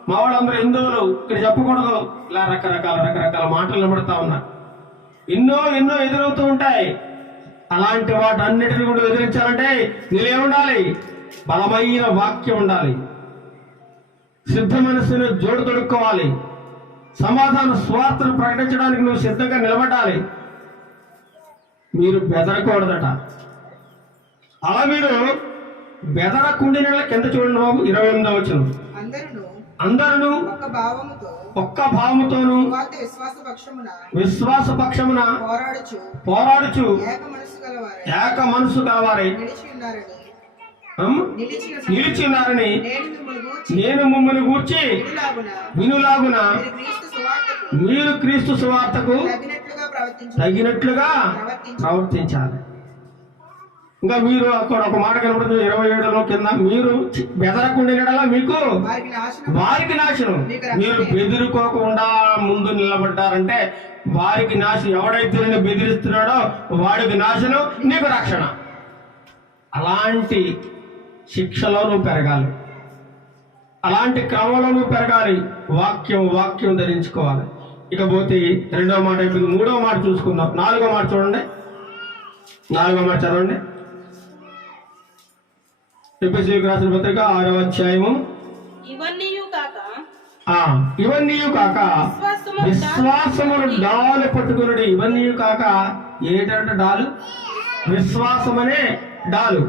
మా వాళ్ళందరూ హిందువులు, ఇక్కడ చెప్పకూడదు, ఇలా రకరకాల మాటలు నిలబడతా ఉన్నా. ఎన్నో ఎదురవుతూ ఉంటాయి. అలాంటి వాటన్నిటిని కూడా ఎదిరించాలంటే నీలేముండాలి? బలమైన వాక్యం ఉండాలి. సిద్ధ మనస్సును జోడు తొడుక్కోవాలి. సమాధాన స్వార్థను ప్రకటించడానికి నువ్వు సిద్ధంగా నిలబడాలి. మీరు బెదరకూడదట. అలా మీరు బెదరకుండిన కింద చూడండి బాబు. 28వ వచనం. అందరూ ఒక్క భావముతోను విశ్వాస పక్షమున పోరాడుచు ఏక మనసు కలవారై నిలిచి ఉన్నారని నేను మిమ్మల్ని గూర్చి వినులాగున మీరు క్రీస్తు సువార్తకు తగినట్లుగా ప్రవర్తించాలి. ఇంకా మీరు అక్కడ ఒక మాట కనబడుతుంది 27లో కింద, మీరు బెదరకుండినలా మీకు వారికి నాశనం. మీరు బెదిరుకోకుండా ముందు నిలబడ్డారంటే వారికి నాశనం. ఎవడైతే నిన్ను బెదిరిస్తున్నాడో వాడికి నాశనం, నీకు రక్షణ. అలాంటి శిక్షలో నువ్వు పెరగాలి, అలాంటి క్రమంలో నువ్వు పెరగాలి. వాక్యం ధరించుకోవాలి. ఇకపోతే రెండవ మాట అయిపోయింది. మూడవ మాట చూసుకుందాం. నాలుగో మాట చూడండి. నాలుగో మాట చదవండి. ఎఫెసీయులకు రాసిన పత్రిక 6వ అధ్యాయము. ఇవన్నీ కాక విశ్వాసమును డాలు పట్టుకున్నాడు. ఇవన్నీ కాక ఏంటంటే డాలు, విశ్వాసమనే డాలు.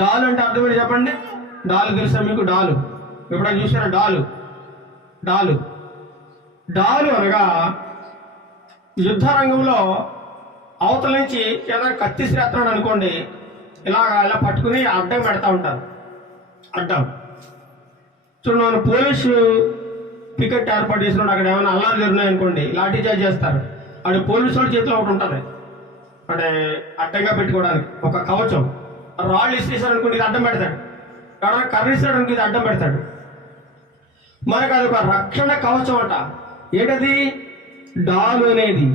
డాలు అంటే అర్థం ఏంటి చెప్పండి? డాలు తెలుసా మీకు? డాలు ఎప్పుడైనా చూసారా? డాలు డాలు డాలు అనగా యుద్ధ రంగంలో అవతల నుంచి ఏదైనా కత్తి శ్రేస్తున్నాడు అనుకోండి, ఇలా పట్టుకుని అడ్డం పెడతా ఉంటారు. అడ్డం చూడండి, మనం పోలీసు పికెట్ ఏర్పాటు చేసినప్పుడు అక్కడ ఏమైనా అల్లాలు జరిగినాయి అనుకోండి, లాఠీ చార్జ్ చేస్తారు. అది పోలీసు వాళ్ళ చేతిలో ఒకటి ఉంటుంది, అంటే అడ్డంగా పెట్టుకోవడానికి ఒక కవచం. రాళ్ళు ఇసేసారు అనుకోండి, ఇది అడ్డం పెడతాడు. ఎవరైనా కర్రీసాడు అనుకో, ఇది అడ్డం పెడతాడు. మనకు అది ఒక రక్షణ కవచం అంట. ఏంటది? డాలు అనేది.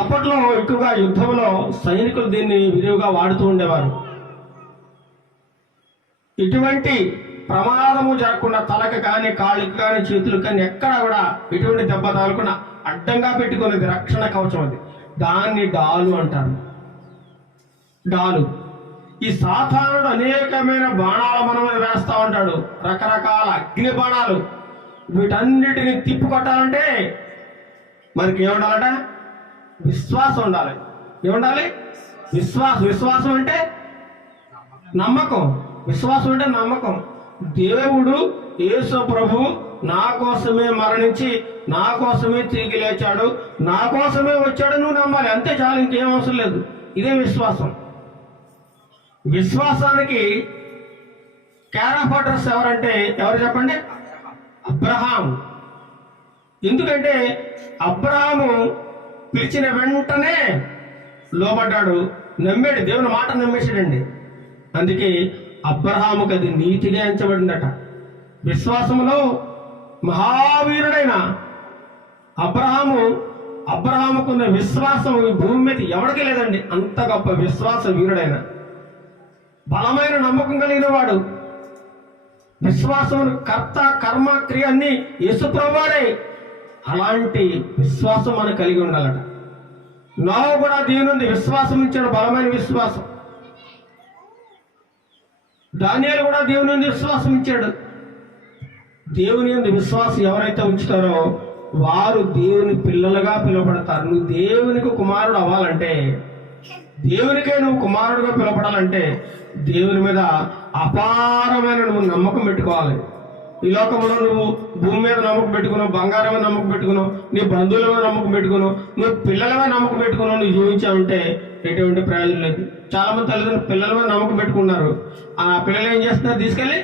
అప్పట్లో ఎక్కువగా యుద్ధంలో సైనికులు దీన్ని విరివిగా వాడుతూ ఉండేవారు. ఇటువంటి ప్రమాదము జరగకుండా తలకు కానీ, కాళ్ళకి కానీ, చేతులకు కానీ ఎక్కడా కూడా ఎటువంటి దెబ్బ తగలకుండా అడ్డంగా పెట్టుకునేది రక్షణ కవచం. అది దాన్ని డాలు అంటారు. డాలు. ఈ సాతానుడు అనేకమైన బాణాలు మన మీద వేస్తా ఉంటాడు, రకరకాల అగ్ని బాణాలు. వీటన్నిటిని తిప్పుకొట్టాలంటే మనకి ఏముండాలట? విశ్వాసం ఉండాలి. ఏముండాలి? విశ్వాసం. విశ్వాసం అంటే నమ్మకం. విశ్వాసం అంటే నమ్మకం. దేవుడు యేసు ప్రభు నా కోసమే మరణించి నా కోసమే తిరిగి లేచాడు, నా కోసమే వచ్చాడు, నువ్వు నమ్మాలి. అంతే చాలు, ఇంకేం అవసరం లేదు. ఇదే విశ్వాసం. విశ్వాసానికి కేర్ ఆఫ్ అడ్రస్ ఎవరంటే ఎవరు చెప్పండి? అబ్రహాం. ఎందుకంటే అబ్రహాము పిలిచిన వెంటనే లోబడ్డాడు, నమ్మాడు, దేవుని మాట నమ్మేశాడండి. అందుకే అబ్రహాముకి అది నీతిగా ఎంచబడిందట. విశ్వాసములో మహావీరుడైన అబ్రహాముకున్న విశ్వాసం ఈ భూమి మీద ఎవరికి లేదండి. అంత గొప్ప విశ్వాస వీరుడైన, బలమైన నమ్మకం కలిగిన వాడు. విశ్వాసమును కర్త కర్మ క్రియ అన్ని యేసుప్రభువాడే. అలాంటి విశ్వాసం మనం కలిగి ఉండాలట. నోవహు కూడా దేవుని విశ్వాసం ఇచ్చాడు, బలమైన విశ్వాసం. దానియేలు కూడా దేవుని యందు విశ్వాసం ఇచ్చాడు. దేవుని యందు విశ్వాసం ఎవరైతే ఉంచుతారో వారు దేవుని పిల్లలుగా పిలువబడతారు. నువ్వు దేవునికి కుమారుడు అవ్వాలంటే, దేవునికే నువ్వు కుమారుడుగా పిలువబడాలంటే దేవుని మీద అపారమైన నువ్వు నమ్మకం పెట్టుకోవాలి. ఈ లోకంలో నువ్వు భూమి మీద నమ్మకం పెట్టుకున్నావు, బంగారం మీద నమ్మకం పెట్టుకున్నావు, నీ బంధువుల మీద నమ్మకం పెట్టుకున్నావు, నువ్వు పిల్లల మీద నమ్మకం పెట్టుకున్నావు, నువ్వు జీవించావంటే ఎటువంటి ప్రయోజనం లేదు. చాలా మంది తల్లిదండ్రులు పిల్లల మీద నమ్మకం పెట్టుకున్నారు. ఆ పిల్లలు ఏం చేస్తున్నారు? తీసుకెళ్ళి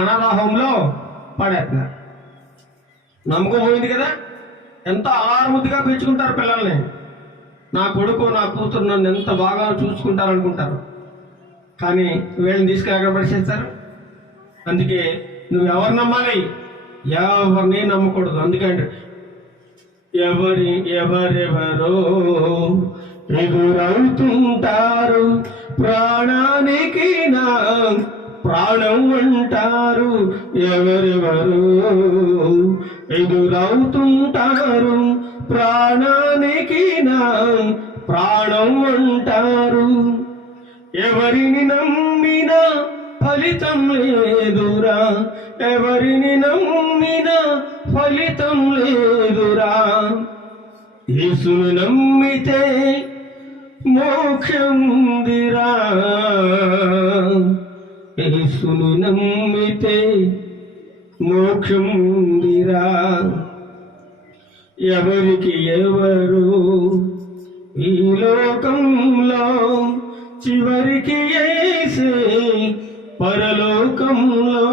అనాథాహంలో పడేస్తున్నారు. నమ్మకం పోయింది కదా. ఎంతో అలారముద్దుగా పెంచుకుంటారు పిల్లల్ని. నా కొడుకు నా కూతురు నన్ను ఎంత బాగా చూసుకుంటారు అనుకుంటారు, కానీ వీళ్ళని తీసుకెళ్ళి ఎక్కడ పడిచేస్తారు. అందుకే నువ్వు ఎవరు నమ్మాలి? ఎవరిని నమ్మకూడదు. అందుకంటే ఎవరెవరో ఎదురవుతుంటారు, ప్రాణానికి నా ప్రాణం అంటారు. ఎవరెవరో ఎదురవుతుంటారు, ప్రాణానికి నా ప్రాణం అంటారు. ఎవరిని నమ్మినా ఫలితం లేదురా, ఎవరిని నమ్మినా ఫలితం లేదురా. యేసును నమ్మితే మోక్షందిరా, యేసును నమ్మితే మోక్షందిరా. ఎవరికి ఎవరు ఈ లోకంలో, చివరికి యేసే పరలోకంలో.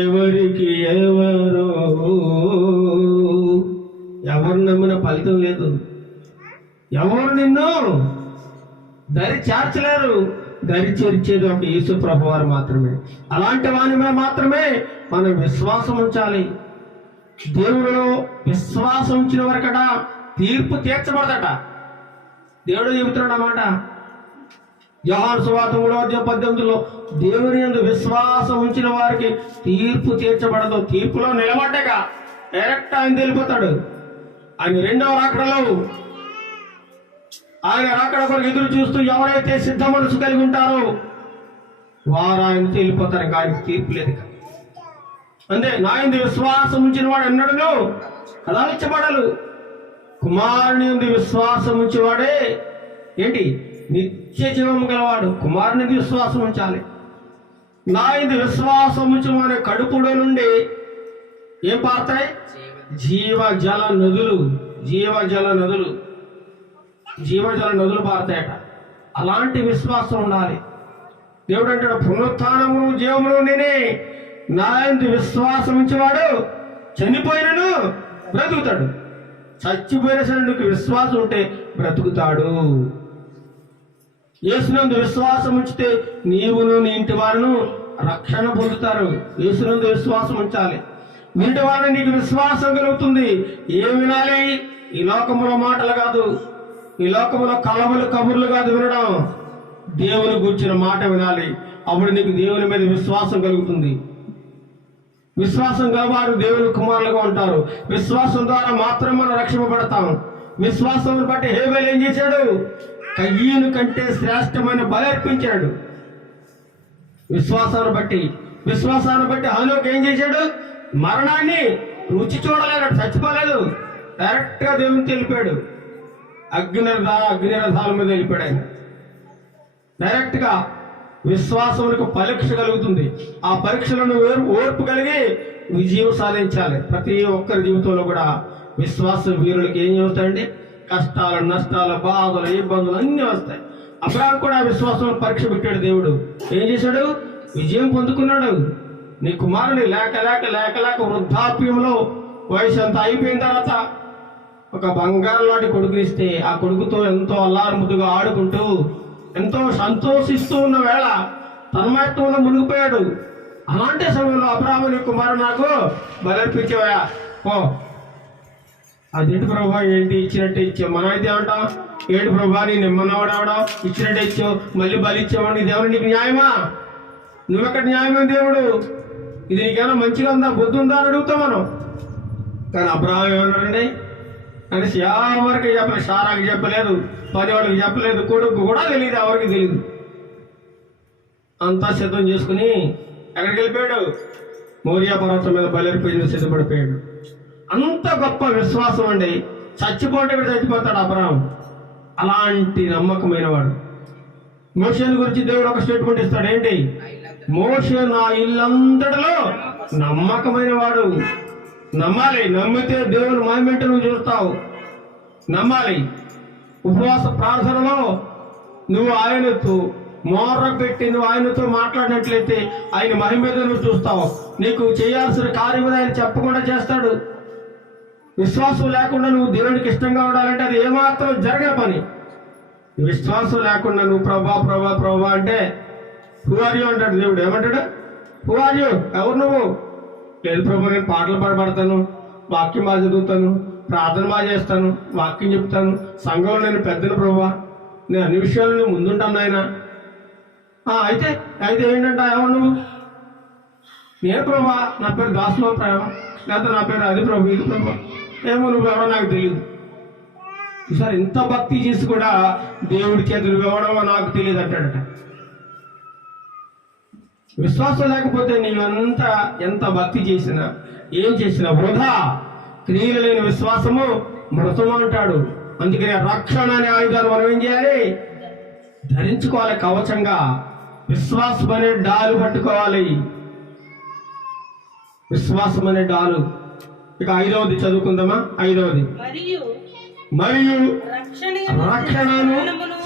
ఎవరికి ఎవరో, ఎవరు నమ్మిన ఫలితం లేదు. ఎవరు నిన్ను దరి చేర్చలేరు. దరి చేర్చేది ఒక యేసు ప్రభు వారు మాత్రమే. అలాంటి వాని మీద మాత్రమే మనం విశ్వాసం ఉంచాలి. దేవుడిలో విశ్వాసం ఉంచిన వరకట తీర్పు తీర్చబడదట. దేవుడు చెబుతున్నాడు అన్నమాట. యోహాను సువార్త 3:18 దేవుని యందు విశ్వాసం ఉంచిన వారికి తీర్పు తీర్చబడదు. తీర్పులో నిలబడ్డాక డైరెక్ట్ ఆయన వెళ్ళిపోతాడు. ఆయన రెండవ రాకడలో ఆయన రాకడ కొరకు ఎదురు చూస్తూ ఎవరైతే సిద్ధ మనసు కలిగి ఉంటారో వారు ఆయనతో వెళ్ళిపోతారు. ఇంకా ఆయనకు తీర్పు లేదు. అంతే, నా యందు విశ్వాసం ఉంచిన వాడు ఎన్నడూ కదాలించబడలు. కుమారుని యందు విశ్వాసం ఉంచేవాడే ఏంటి నిత్య జీవము గలవాడు. కుమారుని యందు విశ్వాసం ఉంచాలి. నా యందు విశ్వాసం ఉంచిన కడుపులో నుండి ఏం పారుతాయి? జీవజల నదులు. జీవజల నదులు, జీవజల నదులు పారుతాయట. అలాంటి విశ్వాసం ఉండాలి. దేవుడు అంటాడు, పునరుత్థానము జీవమును నేనే. నా యందు విశ్వాసం ఉంచేవాడు చనిపోయినను బ్రతుకుతాడు. చచ్చిపోయిన సరే నీకు విశ్వాసం ఉంటే బ్రతుకుతాడు. యేసునందు విశ్వాసం ఉంచితే నీవును నీ ఇంటి వారును రక్షణ పొందుతారు. యేసునందు విశ్వాసం ఉంచాలి. వింటి వారిని నీకు విశ్వాసం కలుగుతుంది. ఏం వినాలి? ఈ లోకములో మాటలు కాదు, ఈ లోకములో కలములు కబుర్లు కాదు వినడం. దేవుని గురించిన మాట వినాలి. అప్పుడు నీకు దేవుని మీద విశ్వాసం కలుగుతుంది. విశ్వాసం గలవారు దేవుని కుమారులుగా ఉంటారు. విశ్వాసం ద్వారా మాత్రం మనం రక్షింపబడతాం. విశ్వాసం బట్టి హేబెలు ఏం చేశాడు? కయ్యను కంటే శ్రేష్టమైన బలి అర్పించాడు. విశ్వాసాన్ని బట్టి హనోకు ఏం చేశాడు? మరణాన్ని రుచి చూడలేదు, చచ్చిపోలేదు. డైరెక్ట్ గా దేవుని తెలిపాడు. అగ్నిరథాల మీద వెళ్ళిపోయాడు ఆయన. డైరెక్ట్ గా విశ్వాసములకు పరీక్ష కలుగుతుంది. ఆ పరీక్షలను ఓర్పు కలిగి విజయం సాధించాలి. ప్రతి ఒక్కరి జీవితంలో కూడా విశ్వాస వీరులకి ఏం చేస్తాయండి? కష్టాలు, నష్టాలు, బాధలు, ఇబ్బందులు అన్నీ వస్తాయి. అబ్రాహాము కూడా విశ్వాసం పరీక్ష పెట్టాడు. దేవుడు ఏం చేశాడు? విజయం పొందుకున్నాడు. నీ కుమారుని లేక లేక లేక లేక వృద్ధాప్యంలో వయసు అంతా అయిపోయిన తర్వాత ఒక బంగారం లాంటి కొడుకునిస్తే ఆ కొడుకుతో ఎంతో అల్లారుముద్దుగా ఆడుకుంటూ ఎంతో సంతోషిస్తూ ఉన్న వేళ తన్మయత్వంలో మునిగిపోయాడు. అలాంటి సమయంలో అబ్రాహాము కుమారుడు నాకు బలర్పించేవా ఓ అదేంటి ప్రభా, ఏంటి ఇచ్చినట్టే ఇచ్చావు. మనం అయితే ఏమంటాం? ఏంటి ప్రభా నీ నిమ్మన్నవాడావడం, ఇచ్చినట్టే ఇచ్చావు, మళ్ళీ బలి ఇచ్చావని దేవుడు నీకు న్యాయమా? నువ్వెక్కడ న్యాయమైన దేవుడు? ఇది నీకేమైనా మంచిగా ఉందా, బుద్ధి ఉందా అని అడుగుతాం మనం. కానీ అబ్రాహాము ఏమన్నాడండి? అనేసి ఎవరికి చెప్పలేదు. సారాకి చెప్పలేదు, పని వాళ్ళకి చెప్పలేదు, కొడుకు కూడా తెలియదు, ఎవరికి తెలియదు. అంతా సిద్ధం చేసుకుని ఎక్కడికి వెళ్ళిపోయాడు? మోరియా పర్వతం మీద బలిర్పేజీ సిద్ధపడిపోయాడు. అంత గొప్ప విశ్వాసం అండి. చచ్చిపోతే కూడా చచ్చిపోతాడు అబ్రాహాము. అలాంటి నమ్మకమైన వాడు. మోషేని గురించి దేవుడు ఒక స్టేట్మెంట్ ఇస్తాడు. ఏంటి? మోషే నా ఇల్లంతటిలో నమ్మకమైన వాడు. నమ్మాలి. నమ్మితే దేవుని మహిమేంటో నువ్వు చూస్తావు. నమ్మాలి. ఉపవాస ప్రార్థనలో నువ్వు ఆయనతో మోర్ర పెట్టి నువ్వు ఆయనతో మాట్లాడినట్లయితే ఆయన మహిమేదో నువ్వు చూస్తావు. నీకు చేయాల్సిన కార్యం ఆయన చెప్పకుండా చేస్తాడు. విశ్వాసం లేకుండా నువ్వు దేవునికి ఇష్టంగా ఉండాలంటే అది ఏమాత్రం జరగని పని. విశ్వాసం లేకుండా నువ్వు ప్రభా ప్రభా ప్రభా అంటే హూ ఆర్ యు అంటాడు దేవుడు. ఏమంటాడు? Who are you? ఎవరు నువ్వు? లేదు ప్రభా, నేను పాటలు పాడతాను, వాక్యం బాగా చదువుతాను, ప్రార్థన బాగా చేస్తాను, వాక్యం చెప్తాను, సంఘంలో నేను పెద్దను ప్రభా, నేను అన్ని విషయాలు ముందుంటాను ఆయన. అయితే అయితే ఏంటంట? ఎవరు నువ్వు? నేను ప్రభా, నా పేరు దాసులో ప్రభా, లేకపోతే నా పేరు అది ప్రభు, ఇది ప్రభా, ఏమో నువ్వు ఎవరో నాకు తెలియదు. ఈసారి ఇంత భక్తి చేసి కూడా దేవుడి చేతులు ఇవ్వడమో నాకు తెలియదు అంటాడట. విశ్వాసం లేకపోతే నీవంతా ఎంత భక్తి చేసినా ఏం చేసినా వృధా. క్రియలు లేని విశ్వాసము మృతము అంటాడు. అందుకని రక్షణ అనే ఆయుధాలు మనం ఏం చేయాలి? ధరించుకోవాలి. కవచంగా విశ్వాసం అనే డాలు పట్టుకోవాలి. విశ్వాసం అనే డాలు. ఇక 5వది చదువుకుందామా? 5వది, మరియు రక్షణను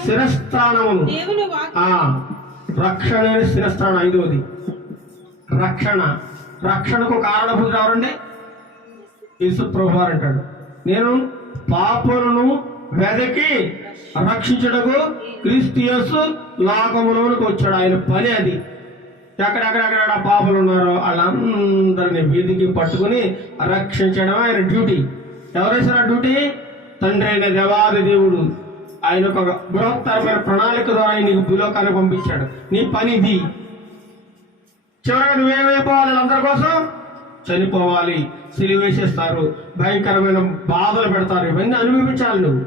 శిరస్థానమును. రక్షణ శిరస్థానం 5వది. రక్షణకు కారణభూతుడు ఎవరండి? యేసు ప్రభువు అంటాడు, నేను పాపులను వెదకి రక్షించుటకు క్రీస్తు యేసు లోకములోనికి వచ్చాడు. ఆయన పని అది. ఎక్కడెక్కడెక్కడ పాపులు ఉన్నారో వాళ్ళందరినీ వీధికి పట్టుకుని రక్షించడం ఆయన డ్యూటీ. ఎవరేసారు ఆ డ్యూటీ? తండ్రి అయిన దేవాది దేవుడు ఆయన ఒక బృహత్తరమైన ప్రణాళిక ద్వారా నీకు భూలోకాన్ని పంపించాడు. నీ పని ఇది. చివరిగా నువ్వేమైపోవాలి? అందరి కోసం చనిపోవాలి, సిలువ వేసేస్తారు, భయంకరమైన బాధలు పెడతారు, ఇవన్నీ అనుభవించాలి నువ్వు.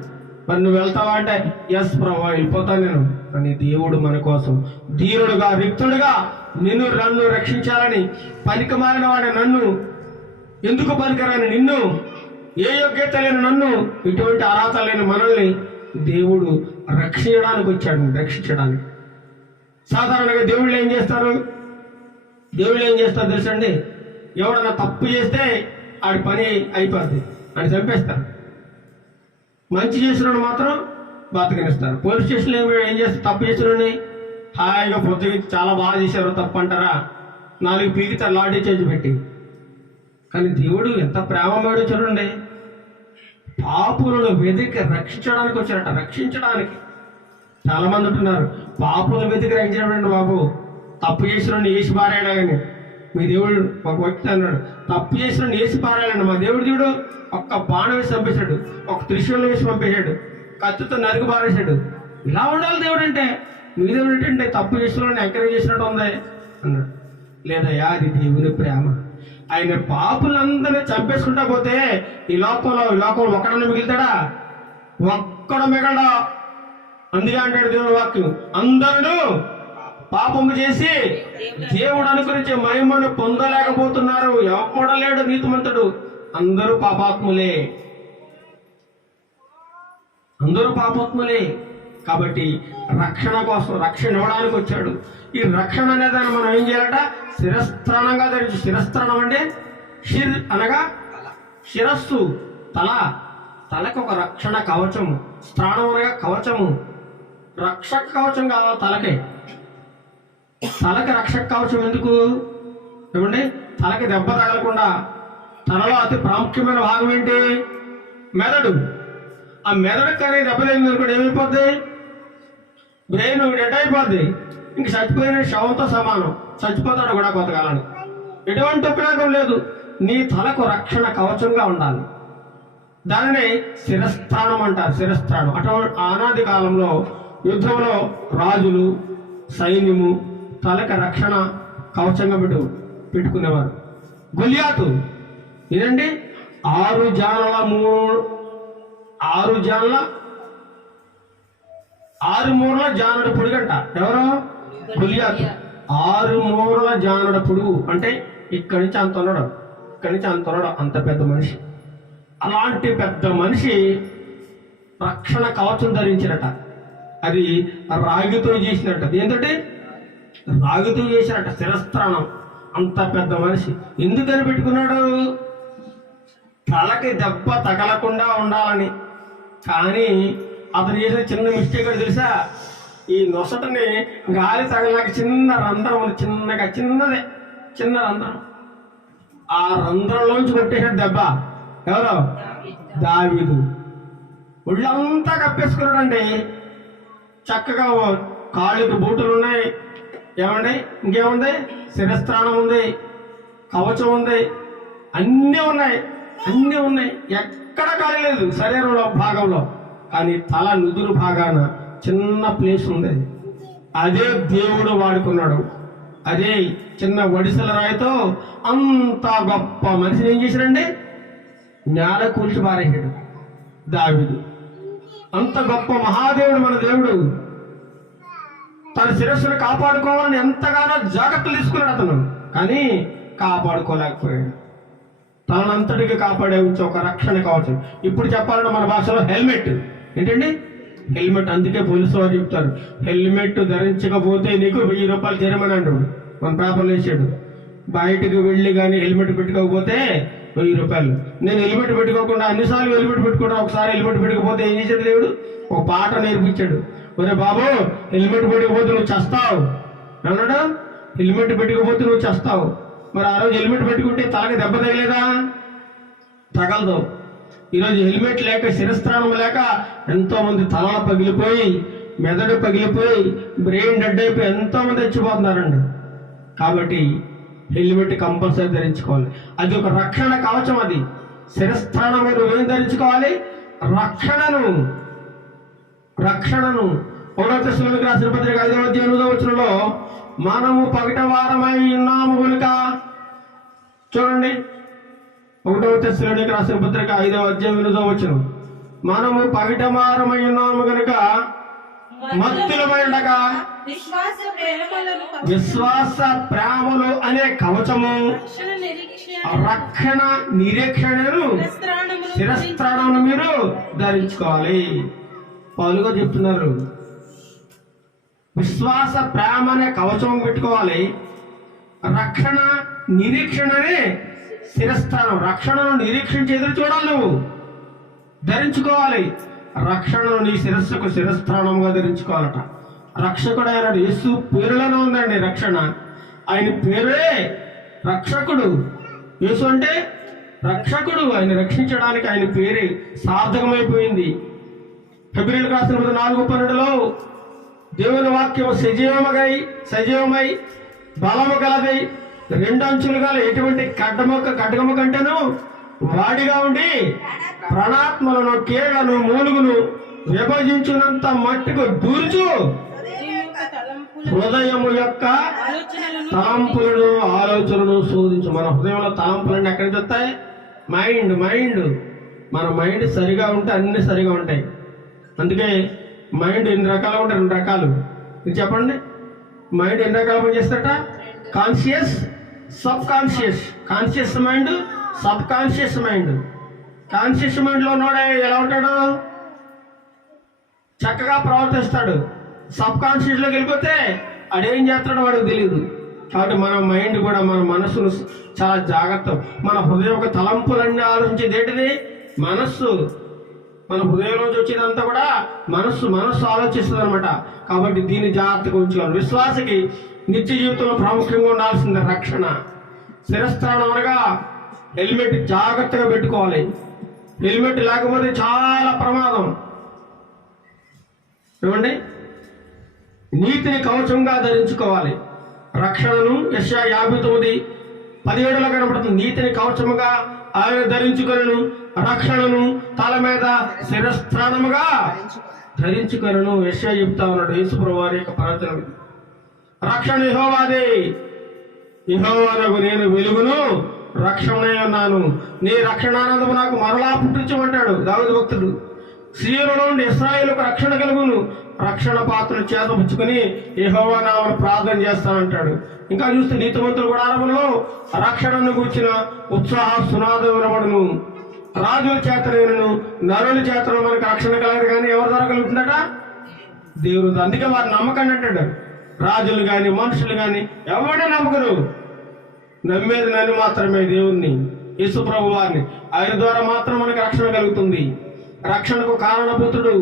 మరి నువ్వు వెళ్తావా అంటే ఎస్ ప్రభు వెళ్ళిపోతాను నేను అని దేవుడు మన కోసం ధీరుడుగా రిక్తుడుగా నన్ను రక్షించాలని, పనికి మారిన వాడే నన్ను, ఎందుకు పనికిరాని నిన్ను, ఏ యోగ్యత లేని నన్ను, ఇటువంటి అర్హత లేని మనల్ని దేవుడు రక్షించడానికి. సాధారణంగా దేవుళ్ళు ఏం చేస్తారు తెలుసండి? ఎవడన్నా తప్పు చేస్తే ఆడి పని అయిపోద్ది అని చంపేస్తారు. మంచి చేసినోడు మాత్రం బతకనిస్తారు. పోలీస్ స్టేషన్లో ఏం చేస్తారు? తప్పు చేసినోడిని హాయిగా పొద్దుకి చాలా బాగా చేశారు తప్పు అంటారా, 4 పీకితారు లాఠీ చేసి పెట్టి. కానీ దేవుడు ఎంత ప్రేమమేడో చూడండి, పాపులను వెతికి రక్షించడానికి వచ్చారట. రక్షించడానికి చాలా మంది ఉంటున్నారు, పాపులను వెతికి రక్షించడం బాబు, తప్పు చేసిన వేసి పారాయడా. కానీ మీ దేవుడు ఒక వ్యక్తి అన్నాడు, తప్పు చేసిన వేసి పారాయడండి. మా దేవుడు ఒక్క బాణం వేసి పంపేశాడు, ఒక త్రిశూలం వేసి పంపేశాడు, కత్తితో నరికి పారేశాడు. ఇలా ఉండాలి దేవుడు అంటే. మీ దేవుడు ఏంటంటే తప్పు చేసిన ఎంకరేజ్ చేసినట్టు ఉంది అన్నాడు. లేదయ్యా, అది దేవుని ప్రేమ. ఆయన పాపులందరినీ చంపేసుకుంటా పోతే ఈ లోకంలో ఒక్కడన్నా మిగులుతాడా? ఒక్కడు మిగలడా. అందుకే అంటాడు దేవుని వాక్యం, అందరూ పాపము చేసి దేవుడు అనుకరించే మహిమను పొందలేకపోతున్నారు. ఎవడలేడు నీతిమంతుడు, అందరూ పాపాత్ములే. కాబట్టి రక్షణ కోసం, రక్షణ ఇవ్వడానికి వచ్చాడు. ఈ రక్షణ అనేదాన్ని మనం ఏం చేయాలట? శిరస్త్రాణంగా ధరించి. శిరస్త్రాణం అంటే షిర్ అనగా శిరస్సు, తలకు ఒక రక్షణ కవచము. స్త్రాణం అనగా కవచము, రక్షక కవచం కావాలి తలకి రక్షక కవచం ఎందుకు ఏమండి? తలకి దెబ్బ తగలకుండా. తలలో అతి ప్రాముఖ్యమైన భాగం ఏంటి? మెదడు. ఆ మెదడు కానీ దెబ్బలేని కూడా ఏమైపోద్ది? బ్రెయిన్ డెడ్ అయిపోద్ది. ఇంక చచ్చిపోయిన శవంతో సమానం, చచ్చిపోతాడు కూడా కొంతకాలానికి. ఎటువంటి ఉపయోగం లేదు. నీ తలకు రక్షణ కవచంగా ఉండాలి. దానిని శిరస్త్రాణం అంటారు. శిరస్త్రాణం అటువంటి ఆనాది కాలంలో యుద్ధంలో రాజులు, సైన్యము తలకు రక్షణ కవచంగా పెట్టుకునేవారు. గొలియాతు ఏనండి, 6 మూరల జానడు పొడుగంట. ఎవరో? గొలియాతు. 6 మూరల జానడు పొడుగు అంటే ఇక్కడి నుంచి అంత ఉన్నాడు, అంత పెద్ద మనిషి. అలాంటి పెద్ద మనిషి రక్షణ కవచం ధరించినట. అది రాగితో చేసినట్టు. ఏంటంటే రాగితో చేసినట్ట శిరస్త్రాణం. అంత పెద్ద మనిషి ఎందుకని పెట్టుకున్నాడు? తలకి దెబ్బ తగలకుండా ఉండాలని. కానీ అతను చేసిన చిన్న మిస్టేక్ అని తెలుసా? ఈ నొసటని గాలి తగలక చిన్న రంధ్రం ఉంది, చిన్న రంధ్రం. ఆ రంధ్రంలోంచి కొట్టేసాడు దెబ్బ. ఎవరో? దావీదు. ఒళ్ళంతా కప్పేసుకున్నాడండి. చక్కగా కాళ్ళకి బూటులు ఉన్నాయి. ఏమండి? ఇంకేముంది? శిరస్త్రాణం ఉంది, కవచం ఉంది, అన్నీ ఉన్నాయి. ఎక్కడ ఖాళీ లేదు శరీరంలో భాగంలో. కానీ తల నుదురు భాగాన చిన్న ప్లేస్ ఉంది. అదే దేవుడు వాడుకున్నాడు. అదే చిన్న వడిసెల రాయితో అంత గొప్ప మనిషిని ఏం చేశాడండి? నేల కూల్చి పారేశాడు దావీదు. అంత గొప్ప మహాదేవుడు మన దేవుడు. తన శిరస్సును కాపాడుకోవాలని ఎంతగానో జాగ్రత్తలు తీసుకున్నాడు అతను. కానీ కాపాడుకోలేకపోయాడు. తనంతటికి కాపాడే ఉంచే ఒక రక్షణ కవచం. ఇప్పుడు చెప్పాలంటే మన భాషలో హెల్మెట్. ఏంటండి? హెల్మెట్. అందుకే పోలీసు వారు చెప్తారు, హెల్మెట్ ధరించకపోతే నీకు 1000 రూపాయలు జరిమానా అంటాడు. మన పేపర్లు వేసాడు. బయటకు వెళ్ళి కానీ హెల్మెట్ పెట్టుకోకపోతే 1000 రూపాయలు. నేను హెల్మెట్ పెట్టుకోకుండా అన్నిసార్లు హెల్మెట్ పెట్టుకుంటా. ఒకసారి హెల్మెట్ పెట్టుకోకపోతే ఏం చేశాడు దేవుడు? ఒక పాట నేర్పించాడు. ఒరే బాబు, హెల్మెట్ పెట్టుకోకపోతే నువ్వు చస్తావు అన్నాడు. హెల్మెట్ పెట్టుకోకపోతే నువ్వు చస్తావు. మరి ఆ రోజు హెల్మెట్ పెట్టుకుంటే తలకి దెబ్బ తగలేదా? తగలదు. ఈరోజు హెల్మెట్ లేక, శిరస్త్రాణం లేక ఎంతో మంది తలలు పగిలిపోయి, మెదడు పగిలిపోయి, బ్రెయిన్ డెడ్ అయిపోయి ఎంతో మంది చచ్చిపోతున్నారండి. కాబట్టి హెల్మెట్ కంపల్సరీ ధరించుకోవాలి. అది ఒక రక్షణ కవచం. అది శిరస్త్రాణం మీద ఏం ధరించుకోవాలి? రక్షణను 1 తెస్సలోనికీయులకు రాసిన పత్రిక 5వ అధ్యాయం 8వ వచనంలో మనము పగటవారమై ఉన్నాము కనుక చూడండి 1వ తెస్సలోనికైయులకు రాసిన పత్రిక 5వ అధ్యాయం 8వ వచనం, మనము పగిటమారమై ఉన్నాము గనుక మత్తులమై ఉండగా విశ్వాస ప్రేమలు అనే కవచము రక్షణ నిరీక్షణను శిరస్త్రాణమును మీరు ధరించుకోవాలి. పౌలుగా చెప్తున్నారు, విశ్వాస ప్రేమ అనే కవచం పెట్టుకోవాలి, రక్షణ నిరీక్షణనే శిరస్త్రాణం. రక్షణను నిరీక్షించి ఎదురు చూడాలి, నువ్వు ధరించుకోవాలి. రక్షణను నీ శిరస్సుకు శిరస్త్రాణంగా ధరించుకోవాలట. రక్షకుడైన యేసు పేరులోనే ఉందండి రక్షణ. ఆయన పేరే రక్షకుడు. యేసు అంటే రక్షకుడు. ఆయన రక్షించడానికి ఆయన పేరే సార్థకమైపోయింది. హెబ్రీయులకు రాసిన 4:12లో దేవుని వాక్యము సజీవమై బలము గలదై 2 అంచులు గల ఎటువంటి ఖడ్గము కంటేను వాడిగా ఉండి ప్రాణాత్మలను కీళ్లను మూలుగును విభజించినంత మట్టుకు దూర్చు హృదయము యొక్క తలంపులను ఆలోచనలను శోధించు. మన హృదయంలో తలంపులన్నీ ఎక్కడి నుంచి వస్తాయి? మైండ్. మన మైండ్ సరిగా ఉంటే అన్ని సరిగా ఉంటాయి. అందుకే మైండ్ ఎన్ని రకాలు ఉంటాయి? 2 రకాలు. మీరు చెప్పండి, మైండ్ ఎన్ని రకాలు పనిచేస్తట? Conscious, subconscious. Conscious mind, subconscious mind. Conscious మైండ్లో ఉన్నవాడే ఎలా ఉంటాడు? చక్కగా ప్రవర్తిస్తాడు. సబ్ కాన్షియస్లోకి వెళ్ళిపోతే అడేం చేస్తాడో వాడికి తెలియదు. కాబట్టి మన మైండ్ కూడా, మన మనసును చాలా జాగ్రత్త. మన హృదయం యొక్క తలంపులన్నీ ఆలోచించేది ఏంటిది? మనస్సు. మన హృదయంలోంచి వచ్చేదంతా కూడా మనస్సు ఆలోచిస్తుంది అనమాట. కాబట్టి దీన్ని జాగ్రత్తగా ఉంచుకోవాలి. విశ్వాసకి నిత్య జీవితంలో ప్రాముఖ్యంగా ఉండాల్సింది రక్షణ. శిరస్త్రాణం అనగా హెల్మెట్ జాగ్రత్తగా పెట్టుకోవాలి. హెల్మెట్ లేకపోతే చాలా ప్రమాదం. ఏమండి? నీతిని కవచంగా ధరించుకోవాలి. రక్షణను యెషయా 59:17లో కనబడుతుంది. నీతిని కవచముగా ఆయన ధరించుకొనెను, రక్షణను తల మీద శిరస్త్రాణముగా ధరించుకొనెను. యెషయా చెప్తా ఉన్నాడు. యేసుప్రభువు వారి యొక్క ప్రవచనం ఇది. రక్షణ యెహోవాదే, యెహోవానగు నేను వెలుగును రక్షణై ఉన్నాను, నీ రక్షణానందము నాకు మరలా పుట్టించమంటాడు దావీదు భక్తుడు. సీయోనులో నుండి ఇశ్రాయేలుకు రక్షణ కలుగును, రక్షణ పాత్రను చేతపుచ్చుకుని యెహోవా నామమున ప్రార్థన చేస్తానంటాడు. ఇంకా చూస్తే నీతిమంతుల గుడారములో రక్షణను గూర్చిన ఉత్సాహ సునాదం వినబడును. రాజుల చేతనేను, నరుల చేతను మనకు రక్షణ కలగదు, కానీ ఎవరి ద్వారా కలుగుతుందట? దేవుడు. అందుకే వారు నమ్మకండి అంటాడు. రాజులు కానీ మనుషులు కానీ ఎవడే నమ్మకరు. నమ్మేది నన్ను మాత్రమే, దేవుణ్ణి, యేసుప్రభు వారిని. ఆయన ద్వారా మాత్రం మనకు రక్షణ కలుగుతుంది. రక్షణకు కారణపుత్రుడు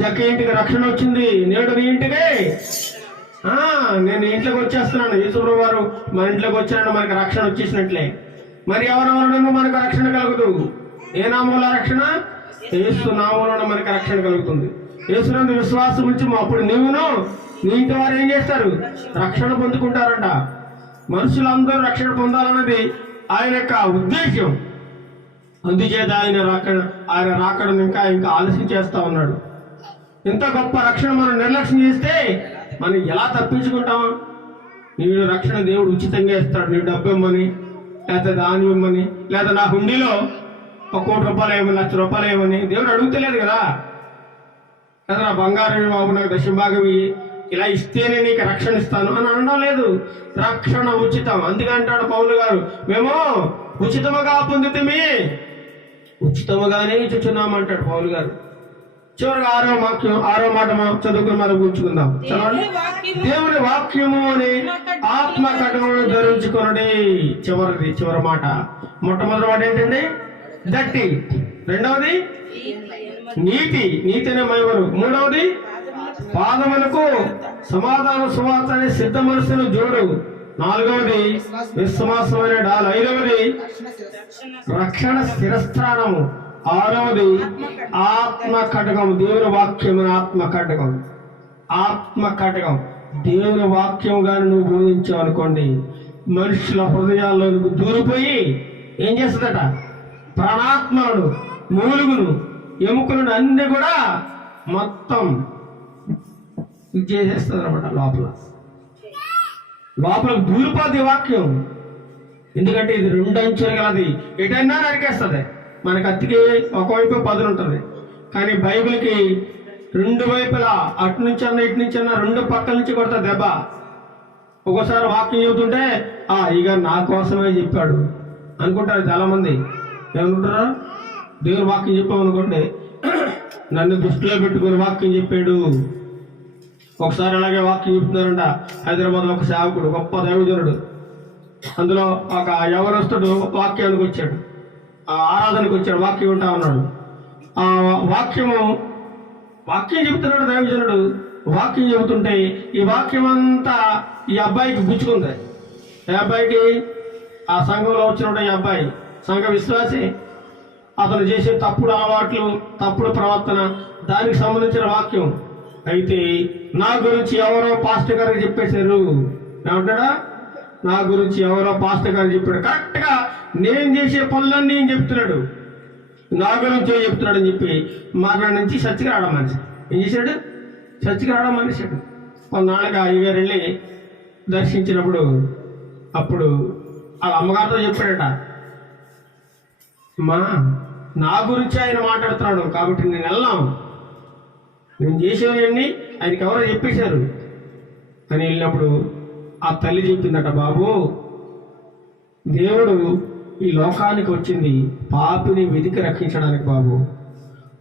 జక్క ఇంటికి రక్షణ వచ్చింది. నేడు నీ ఇంటికి నేను ఇంట్లోకి వచ్చేస్తున్నాను. యేసుప్రభు వారు మన ఇంట్లోకి వచ్చాడు, మనకు రక్షణ వచ్చేసినట్లే. మరి ఎవరెవరనూ మనకు రక్షణ కలుగుతూ? ఏ నామంలో రక్షణ? యేసు నామంలో మనకు రక్షణ కలుగుతుంది. యేసునందు విశ్వాసం ఉంచి అప్పుడు నీవును నీ ఇంటి వారు ఏం చేస్తారు? రక్షణ పొందుకుంటారంట. మనుషులందరూ రక్షణ పొందాలన్నది ఆయన యొక్క ఉద్దేశం. అందుచేత ఆయన రాకడను ఇంకా ఆలస్యం చేస్తా ఉన్నాడు. ఇంత గొప్ప రక్షణ మనం నిర్లక్ష్యం చేస్తే మనం ఎలా తప్పించుకుంటాం? నీవు రక్షణ దేవుడు ఉచితంగా ఇస్తాడు. నీ డబ్బు ఇవ్వమని, లేదా దాని ఇవ్వమని, లేదా నా హుండీలో 1 కోటి రూపాయలు ఏమని, 1 లక్ష రూపాయలు ఏమని దేవుడు అడుగుతలేదు కదా. లేదా నా బంగారం బాబు నాకు దశభాగం ఇలా ఇస్తేనే నీకు రక్షణ ఇస్తాను అని అనడం లేదు. రక్షణ ఉచితం. అందుకే అంటాడు పౌలు గారు, మేము ఉచితముగా పొందితమే, ఉచితముగానే ఇచ్చుచున్నామంటాడు పౌలు గారు. చివరిగా 6వ మాట చదువుకుని మనం కూర్చుకుందాం. చదవండి. దేవుని వాక్యము అని ఆత్మ ఖడ్గమును ధరించుకొనుడి. చివరి మాట. మొట్టమొదటి మాట ఏంటండి? దట్టి. రెండవది నీతి అనే మైవరు. మూడవది పాదములకు సమాధాన సువార్త అనే సిద్ధ మనసును జోడు. 4వది విశ్వాసం అనే డాల్. 5వది రక్షణ శిరస్త్రాణము. 6వది ఆత్మ ఖడ్గం. దేవుని వాక్యం ఆత్మ ఖడ్గం. దేవుని వాక్యం కానీ నువ్వు బోధించావు అనుకోండి, మనుషుల హృదయాల్లోకి దూరిపోయి ఏం చేస్తుందట? ప్రాణాత్మలను, మూలుగును, ఎముకలను అన్ని కూడా మొత్తం చేసేస్తుంది అనమాట. లోపలకు దూరిపోద్ది వాక్యం. ఎందుకంటే ఇది 2 అంచులు గలది, ఎటైనా నరికేస్తుంది. మన కత్తికి ఒకవైపు పదును ఉంటుంది, కానీ బైబిల్కి 2 వైపులా, అటు నుంచి అన్న ఇటు నుంచి అన్న 2 పక్కల నుంచి కొడతా దెబ్బ. ఒక్కోసారి వాక్యం చెబుతుంటే ఇక నా కోసమే చెప్పాడు అనుకుంటారు చాలామంది. ఏమనుకుంటారా? దేవుని వాక్యం చెప్పామనుకోండి, నన్ను దృష్టిలో పెట్టుకుని వాక్యం చెప్పాడు. ఒకసారి అలాగే వాక్యం చెప్తున్నారంట. హైదరాబాద్లో ఒక సేవకుడు, గొప్ప దైవజనుడు, అందులో ఒక యవనస్తుడు వాక్యానికి వచ్చాడు, ఆరాధనకు వచ్చాడు, వాక్యం వింటా ఉన్నాడు. ఆ వాక్యం చెబుతున్నాడు దైవజనుడు. వాక్యం చెబుతుంటే ఈ వాక్యం అంతా ఈ అబ్బాయికి గుచ్చుకుంది. ఏ అబ్బాయికి? ఆ సంఘంలో వచ్చిన ఈ అబ్బాయి సంఘ విశ్వాసి, అతను చేసే తప్పుడు అలవాట్లు, తప్పుడు ప్రవర్తన, దానికి సంబంధించిన వాక్యం. అయితే నా గురించి ఎవరో పాస్టర్ గారికి చెప్పేశారు. ఏమంటాడా? నా గురించి ఎవరో పాస్టర్ గారు చెప్పాడు. కరెక్ట్గా నేను చేసే పనులన్నీ చెప్తున్నాడు, నా గురించి చెప్తున్నాడు అని చెప్పి మరణ నుంచి చర్చికి రావడం మనిషి ఏం చేశాడు? చర్చికి రావడం మానేశాడు. కొన్నాళ్ళగా అయ్యగారు వెళ్ళి దర్శించినప్పుడు అప్పుడు వాళ్ళ అమ్మగారితో చెప్పాడట, అమ్మా నా గురించి ఆయన మాట్లాడుతున్నాడు కాబట్టి నేను వెళ్ళాం, నేను చేసేవన్నీ ఆయనకి ఎవరో చెప్పేశారు అని వెళ్ళినప్పుడు ఆ తల్లి చెప్పిందట, బాబు దేవుడు ఈ లోకానికి వచ్చింది పాపిని వెతికి రక్షించడానికి బాబు.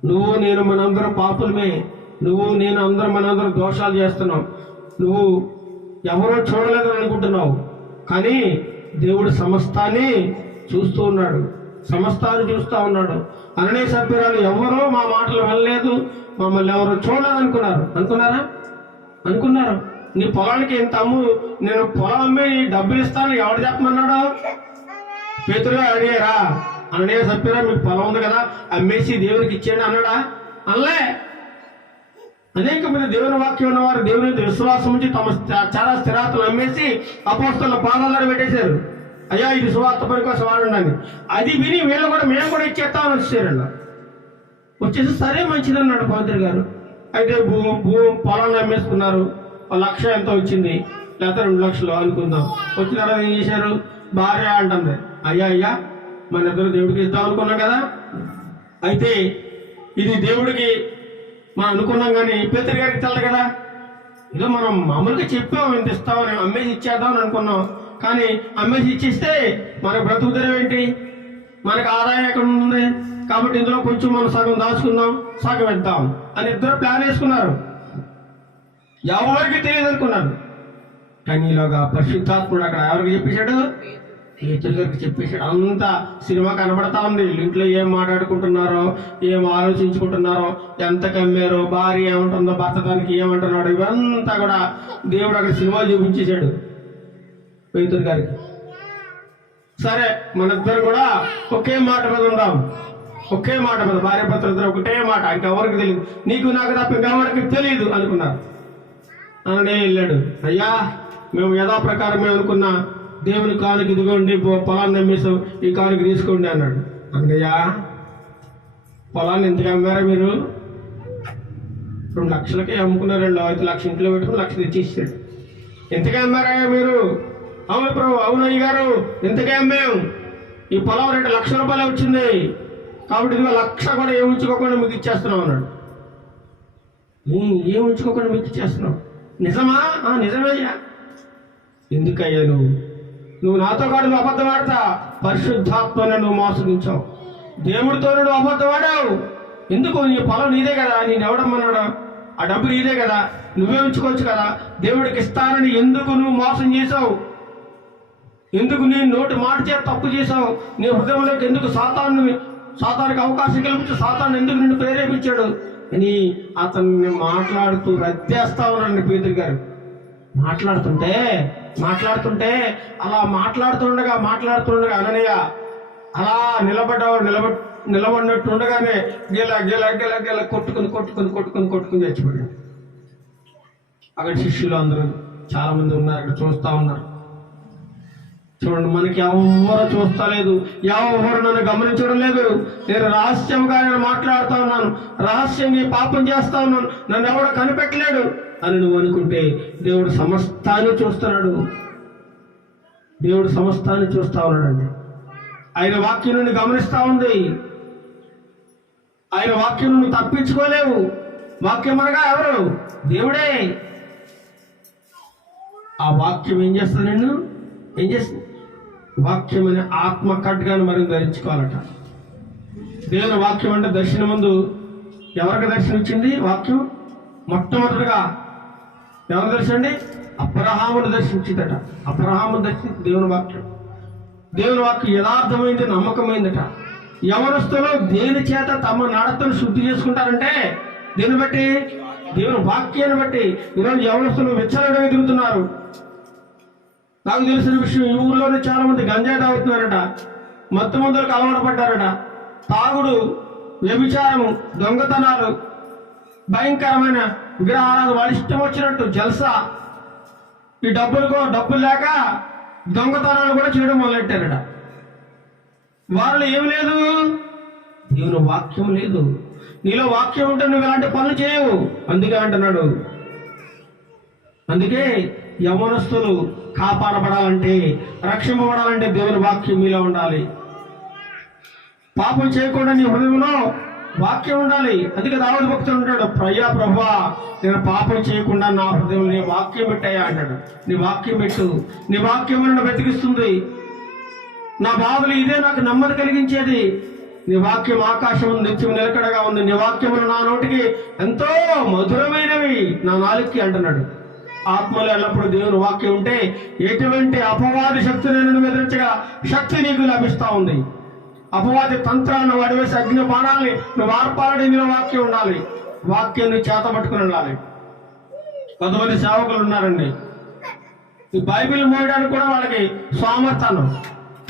నువ్వు నేను మనందరం పాపులమే, నువ్వు నేను మనందరం దోషాలు చేస్తున్నావు, నువ్వు ఎవరో చూడలేదని అనుకుంటున్నావు, కానీ దేవుడు సమస్తాన్ని చూస్తూ ఉన్నాడు, సమస్తాన్ని చూస్తూ ఉన్నాడు. అననే సభ్యురాలు ఎవరో మా మాటలు వినలేదు, మమ్మల్ని ఎవరో చూడలేదు అనుకున్నారు. నీ పొలానికి ఎంత నేను పొలం అమ్మి డబ్బులు ఇస్తాను ఎవరు చెప్పమన్నాడు? పేతురుగా అడిగారా? అననే సభ్యురా మీకు పొలం ఉంది కదా అమ్మేసి దేవునికి ఇచ్చేయండి అన్నాడా? అనలే. అనేక మంది దేవుని వాక్యం ఉన్నవారు దేవుని విశ్వాసం ఉంచి తమ చాలా స్థిరాతులు అమ్మేసి అపోస్తలుల పాదాలను పెట్టేశారు. అయ్యా ఇది సువార్త పని కోసం వాడండి. అది విని వీళ్ళు కూడా మేము కూడా ఇచ్చేస్తామని వచ్చేసారండి. వచ్చేసి సరే మంచిది అన్నాడు పవిత్ర గారు. అయితే పొలాన్ని అమ్మేసుకున్నారు. 1,00,000 ఎంతో వచ్చింది, లేకపోతే 2 లక్షలు అనుకుందాం. వచ్చిన తర్వాత ఏం చేశారు? భార్య అంటుంది, అయ్యా మన ఇద్దరు దేవుడికి ఇద్దాం అనుకున్నాం కదా, అయితే ఇది దేవుడికి మనం అనుకున్నాం కానీ పేతురు గారికి తెల్లదు కదా, ఏదో మనం మామూలుగా చెప్పాం ఇంత ఇస్తామని, అమ్మేసి ఇచ్చేద్దామని అనుకున్నాం, కానీ అమ్మేసి ఇచ్చేస్తే మనకు బ్రతుకుదరం ఏంటి, మనకు ఆదాయం ఎక్కడ ఉంది, కాబట్టి ఇందులో కొంచెం మనం సగం దాచుకుందాం, సగం ఇద్దాం అని ఇద్దరు ప్లాన్ వేసుకున్నారు. ఎవరికి తెలియదు అనుకున్నారు. కానీ ఇలాగా పరిశుద్ధాత్ముడు అక్కడ ఎవరికి చెప్పేశాడు? పేతురు గారికి చెప్పేశాడు. అంతా సినిమా కనబడతా ఉంది. ఇంట్లో ఏం మాట్లాడుకుంటున్నారో, ఏం ఆలోచించుకుంటున్నారో, ఎంత కమ్మారో, భార్య ఏమంటుందో, భర్త దానికి ఏమంటున్నాడు, ఇవంతా కూడా దేవుడు అక్కడ సినిమా చూపించేశాడు పేతురు గారికి. సరే మనిద్దరు కూడా ఒకే మాట మీద ఉందాం, ఒకే మాట మీద, భార్య భర్తలు ఒకటే మాట, ఇంకెవరికి తెలియదు, నీకు నాకు తప్ప ఇంకెవరికి తెలియదు అనుకున్నారు. అననే వెళ్ళాడు, అయ్యా మేము యథాప్రకారం మేము అనుకున్నా దేవుని కానుక ఇదిగోండి, పొలాన్ని అమ్మేసాం, ఈ కానుక తీసుకోండి అన్నాడు. అన్నయ్యా పొలాన్ని ఎంతగా అమ్మారా మీరు? 2 లక్షలకే అమ్ముకున్నారండి. 5 లక్షలు ఇంట్లో పెట్టుకుని 1,00,000 తెచ్చిచ్చాడు. ఎంతగా అమ్మారా మీరు? అవును ప్రభు, అవును అయ్య గారు ఎంతగా అమ్మాం, ఈ పొలం రేటు 1,00,000 రూపాయలు వచ్చింది, కాబట్టి ఇదిగో 1,00,000 కూడా ఏం ఉంచుకోకుండా మీకు ఇచ్చేస్తున్నాం అన్నాడు. ఏం ఉంచుకోకుండా మీకు ఇచ్చేస్తున్నాం? నిజమా? నిజమయ్యా. ఎందుకయ్యా నువ్వు నాతో కాదు, నువ్వు అబద్ధం ఆడతా, పరిశుద్ధాత్మని నువ్వు మోసగించావు, దేవుడితో నువ్వు అబద్ధం ఆడావు. ఎందుకు? నీ పొలం నీదే కదా, నేను ఎవడమ్మన్నాడు, ఆ డబ్బు నీదే కదా, నువ్వే ఉంచుకోవచ్చు కదా, దేవుడికి ఇస్తానని ఎందుకు నువ్వు మోసం చేసావు? ఎందుకు నీ నోటి మాట చేత తప్పు చేసావు? నీ హృదయంలోకి ఎందుకు సాతానికి అవకాశం కల్పించి సాతాను ఎందుకు నిన్ను ప్రేరేపించాడు అని అతన్ని మాట్లాడుతూ రద్దేస్తా ఉన్నాడు పేతురు గారు. మాట్లాడుతుంటే అలా మాట్లాడుతుండగా అననయ్య అలా నిలబడినట్టుండగానే గెల కొట్టుకుని చచ్చిపోయాడు. అక్కడ శిష్యులు అందరూ చాలా మంది ఉన్నారు, అక్కడ చూస్తా ఉన్నారు. చూడండి, మనకి ఎవరు చూస్తా లేదు, ఎవరు నన్ను గమనించడం లేదు. నేను రహస్యంగా మాట్లాడుతూ ఉన్నాను, రహస్యంగా పాపం చేస్తా ఉన్నాను, నన్ను ఎవడో కనిపెట్టలేడు అని నువ్వు అనుకుంటే దేవుడు సమస్తాన్ని చూస్తున్నాడు. దేవుడు సమస్తాన్ని చూస్తా ఉన్నాడండి. ఆయన వాక్యం నుండి గమనిస్తా ఉంది. ఆయన వాక్యం నుండి తప్పించుకోలేవు. వాక్యం అనగా ఎవరు? దేవుడే. ఆ వాక్యం ఏం చేస్తుంది? నిన్ను ఏం చేస్తుంది? వాక్యం అనే ఆత్మ ఖడ్గాను మరి ధరించుకోవాలట. దేవుని వాక్యం అంటే దర్శనం ముందు ఎవరికి దర్శనం ఇచ్చింది? వాక్యం మొట్టమొదటిగా ఎవరు దర్శనండి? అబ్రహామును దర్శించిందట. అబ్రహామును దర్శించి దేవుని వాక్యం. దేవుని వాక్యం యథార్థమైంది, నమ్మకమైందట. యవనస్తులు దేని చేత తమ నడతను శుద్ధి చేసుకుంటారంటే దేన్ని బట్టి? దేవుని వాక్యాన్ని బట్టి. ఈరోజు యవనస్తులు విచ్చలవిడిగా తిరుగుతున్నారు. నాకు తెలిసిన విషయం, ఈ ఊర్లోనే చాలా మంది గంజాయి తాగుతున్నారట, మత్తు మందులకు అలవాటు పడ్డారట. తాగుడు, వ్యభిచారము, దొంగతనాలు, భయంకరమైన విగ్రహారాధన, వాళ్ళ ఇష్టం వచ్చినట్టు జల్సా. ఈ డబ్బులు లేక దొంగతనాలు కూడా చేయడం మొదలెట్టారట. వాళ్ళు ఏమి లేదు? దేవుని వాక్యం లేదు. నీలో వాక్యం ఉంటే నువ్వు ఇలాంటి పనులు చేయవు. అందుకే అంటున్నాడు. అందుకే యవనస్తులు కాపాడబడాలంటే, రక్షింపబడాలంటే దేవుని వాక్యం మీలో ఉండాలి. పాపం చేయకుండా నీ హృదయంలో వాక్యం ఉండాలి. అందుకే దావీదు భక్తుడు ఉంటాడు, అయ్యా ప్రభువా, నేను పాపం చేయకుండా నా హృదయంలో నీ వాక్యం పెట్టాయా అంటాడు. నీ వాక్యం పెట్టు. నీ వాక్యం నన్ను వెతికిస్తుంది. నా బాధలు ఇదే నాకు నెమ్మది కలిగించేది. నీ వాక్యం ఆకాశం నిత్యం నిలకడగా ఉంది. నీ వాక్యములు నా నోటికి ఎంతో మధురమైనవి, నా నాలుగుకి అంటున్నాడు. ఆత్మలో ఎల్లప్పుడు దేవుని వాక్యం ఉంటే ఎటువంటి అపవాది శక్తిని నువ్వు ఎదిరించగా శక్తి నీకు లభిస్తూ ఉంది. అపవాది తంత్రాన్ని వడివేసి అగ్ని బాణాలని నువ్వు ఆర్పాలని నీలో వాక్యం ఉండాలి. వాక్యాన్ని చేత పట్టుకుని ఉండాలి. కొంతమంది సేవకులు ఉన్నారండి, ఈ బైబిల్ మోయడానికి కూడా వాళ్ళకి సామర్థ్యం.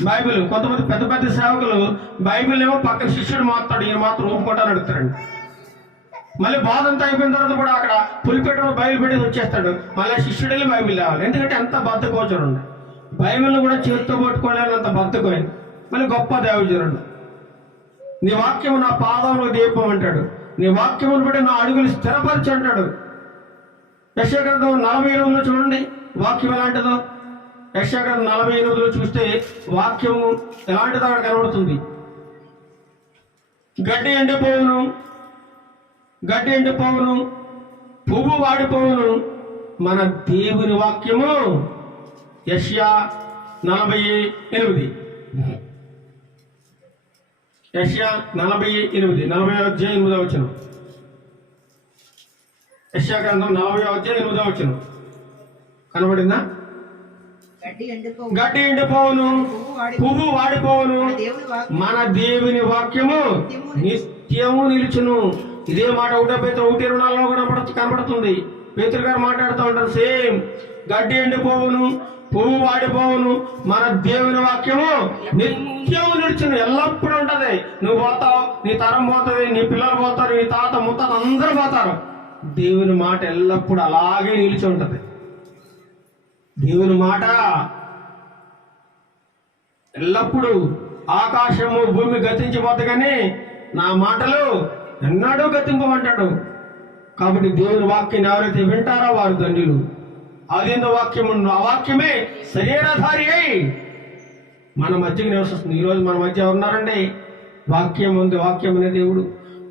బైబిల్ కొంతమంది పెద్ద పెద్ద సేవకులు బైబిల్ ఏమో పక్కన శిష్యుడు మాట్లాడు, ఈయన మాత్రం ఊపుకుంటాను అడుగుతారండి. మళ్ళీ బాధ అంతా అయిపోయిన తర్వాత కూడా అక్కడ పులిపెట్టిన బైబిల్ పెట్టి వచ్చేస్తాడు. మళ్ళీ శిష్యుడు వెళ్ళి బైబిల్ తేవాలి. ఎందుకంటే ఎంత బద్ధకోచరుండి. బైబిల్ని కూడా చేతితో పట్టుకోలేనంత బద్ధకోయింది. మళ్ళీ గొప్ప దేవజనుడు. నీ వాక్యం నా పాదంలో దీపం అంటాడు. నీ వాక్యమును బట్టి నా అడుగులు స్థిరపరిచి అంటాడు. యెషయా గ్రంథం 48లో చూడండి వాక్యం ఎలాంటిదో. యెషయా గ్రంథం 48లో చూస్తే వాక్యము ఎలాంటిదో అక్కడ కనబడుతుంది. గడ్డి ఎండిపోవును, పువ్వు వాడిపోవును, మన దేవుని వాక్యము. యెషయా 48, యెషయా 48, 40వ వచనం. యెషయా గ్రంథం 40వ వచనం కనబడిందా? గడ్డి ఎండిపోవును, పువ్వు వాడిపోవును, మన దేవుని వాక్యము నిత్యము నిలుచును. ఇదే మాట 1:24 కూడా కనబడుతుంది. పేతురు గారు మాట్లాడుతూ ఉంటారు సేమ్. గడ్డి ఎండిపోవును, పువ్వు వాడిపోవును, మన దేవుని వాక్యము నిత్యము నిలుచును. ఎల్లప్పుడూ ఉంటది. నువ్వు పోతావు, నీ తరం పోతుంది, నీ పిల్లలు పోతారు, నీ తాత ముత్తాత అందరూ పోతారు. దేవుని మాట ఎల్లప్పుడూ అలాగే నిలిచి ఉంటది. దేవుని మాట ఎల్లప్పుడూ, ఆకాశము భూమి గతించిపోతే కానీ నా మాటలు ఎన్నడూ గతింపమంటాడు. కాబట్టి దేవుని వాక్యాన్ని ఎవరైతే వింటారో వారు ధన్యులు. అదేందో వాక్యం, ఆ వాక్యమే శరీరధారి అయి మన మధ్యకి నివసిస్తుంది. ఈరోజు మన మధ్య ఎవరున్నారండి? వాక్యం ఉంది. వాక్యం అనే దేవుడు.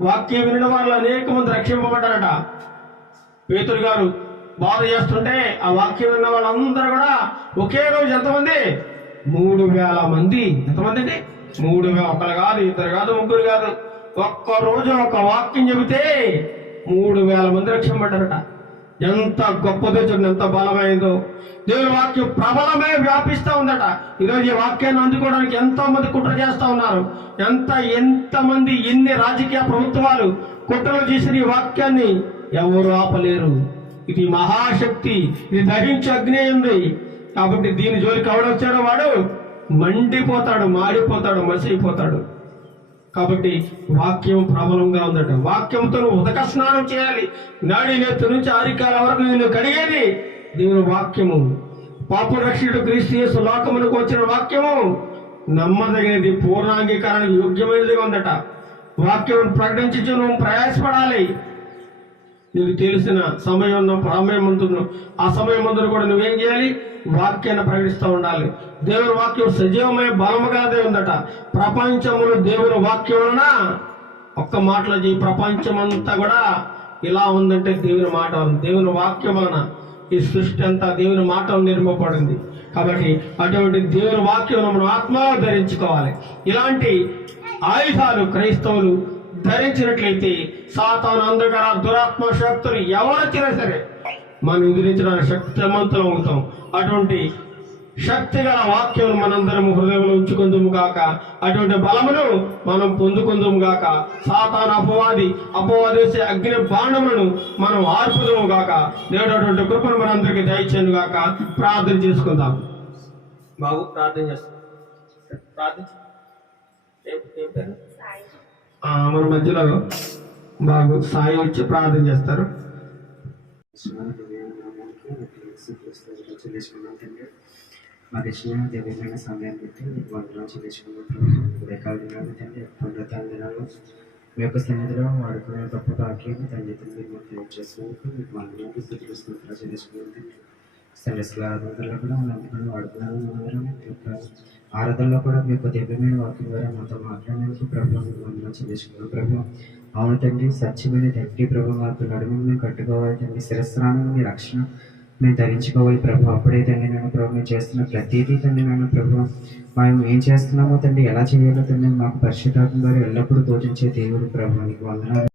వాక్యం వినిన వాళ్ళు అనేక మంది రక్షింపబడ్డారట. పేతురు గారు బాధ చేస్తుంటే ఆ వాక్యం విన్న వాళ్ళందరూ కూడా ఒకే రోజు ఎంతమంది? 3000 మంది. ఎంతమంది అండి? 3000. ఒకరు కాదు, ఇద్దరు కాదు, ముగ్గురు కాదు. ఒక్క రోజు ఒక వాక్యం చెబితే 3000 మంది రక్షింపబడ్డారట. ఎంత గొప్పదో చూడండి, ఎంత బలమైందో. దేవుని వాక్యం ప్రబలమే వ్యాపిస్తూ ఉందట. ఈరోజు ఈ వాక్యాన్ని అందుకోవడానికి ఎంతో మంది కుట్ర చేస్తూ ఉన్నారు. ఎంతమంది, ఎన్ని రాజకీయ ప్రభుత్వాలు కుట్రలు చేసిన ఈ వాక్యాన్ని ఎవరు ఆపలేరు. ఇది మహాశక్తి, ఇది దహించు అగ్ని ఉంది. కాబట్టి దీని జోలికి ఎవడొచ్చాడో వాడు మండిపోతాడు, మాడిపోతాడు, మసిపోతాడు. కాబట్టి వాక్యం ప్రబలంగా ఉందట. వాక్యంతో నువ్వు ఉదక స్నానం చేయాలి. నాడి నెత్తి నుంచి ఆరికాల వరకు నిన్ను కడిగేది దేవుని వాక్యము. పాప రక్షకుడు క్రీస్తు యేసు లోకమునకు వచ్చిన వాక్యము నమ్మదగినది, పూర్ణాంగీకారానికి యోగ్యమైనదిగా ఉందట. వాక్యం ప్రకటించి నువ్వు ప్రయాసపడాలి. నీకు తెలిసిన సమయం ముందు ఆ సమయం ముందు కూడా నువ్వేం చేయాలి? వాక్యాన్ని ప్రకటిస్తూ ఉండాలి. దేవుని వాక్యం సజీవమైన బలముగానే ఉందట. ప్రపంచంలో దేవుని వాక్యం వలన ఒక్క మాటలో ఈ ప్రపంచం అంతా కూడా ఇలా ఉందంటే దేవుని మాట వలన, దేవుని వాక్యం వలన ఈ సృష్టి అంతా దేవుని మాట నిర్మపడింది. కాబట్టి అటువంటి దేవుని వాక్యం మనం ఆత్మలో ధరించుకోవాలి. ఇలాంటి ఆయుధాలు క్రైస్తవులు ధరించినట్లయితే సాతాను అంధకార దురాత్మ శక్తులు ఎవరొచ్చినా సరే మనం ఎదిరించడానికి శక్తిమంతులం అవుతాం. అటువంటి శక్తి గల వాక్యం మనందరం హృదయంలో ఉంచుకుందుము గాక. అటువంటి బలమును మనం పొందుకుందుము గాక. సాతాను అపవాదేసే అగ్ని బాణములను మనం ఆర్పుదుము గాక. దేవుడు అటువంటి కృపను మనందరికీ దయచేయను గాక. ప్రార్థన చేసుకుందాం. బాబు ప్రార్థన చేస్తాం. మన మధ్యలో బాబు సాయి వచ్చి ప్రార్థన చేస్తారు. మాకు ఇచ్చిన దివ్యమైన సమయాన్ని బట్టి మీకు వందనాలు చెల్లించుకున్నప్పుడు ఉదయకాల దినాలు తండ్రి పునరుత్థాన దినాలు మీ యొక్క సన్నిధిలో వాడుకునే గొప్ప భాగ్యాన్ని తండ్రి మీరు మాకు తెలియజేసినందుకు మీకు వందనాలు స్థితిలో చెల్లించుకున్నాం తండ్రి. సండేస్ల ఆరాధనలో కూడా మనందరం వాడుకున్నాము. మనందరం మీ యొక్క ఆరాధనలో కూడా మీ యొక్క దివ్యమైన వాక్యం ద్వారా మాతో మాట్లాడినందుకు ప్రభు మీకు వందనాలు చెల్లించుకున్నాం. ప్రభు అవును తండ్రి, సత్యమైన తండ్రి ప్రభు మాకు నడుము మేము కట్టుకోవాలి తండ్రి. శిరస్త్రాన్ని మీ రక్షణ మేము ధరించుకోవాలి ప్రభు. అప్పుడే తండ్రి నన్ను ప్రభు మేము చేస్తున్న ప్రతిదీ తండ్రి నన్ను ప్రభు మేము ఏం చేస్తున్నామో తండ్రి ఎలా చేయాలో తండ్రి మాకు పరిశుద్ధాత్మ ద్వారా ఎల్లప్పుడూ బోధించే దేవుడు ప్రభు. నీకు వందనాలు.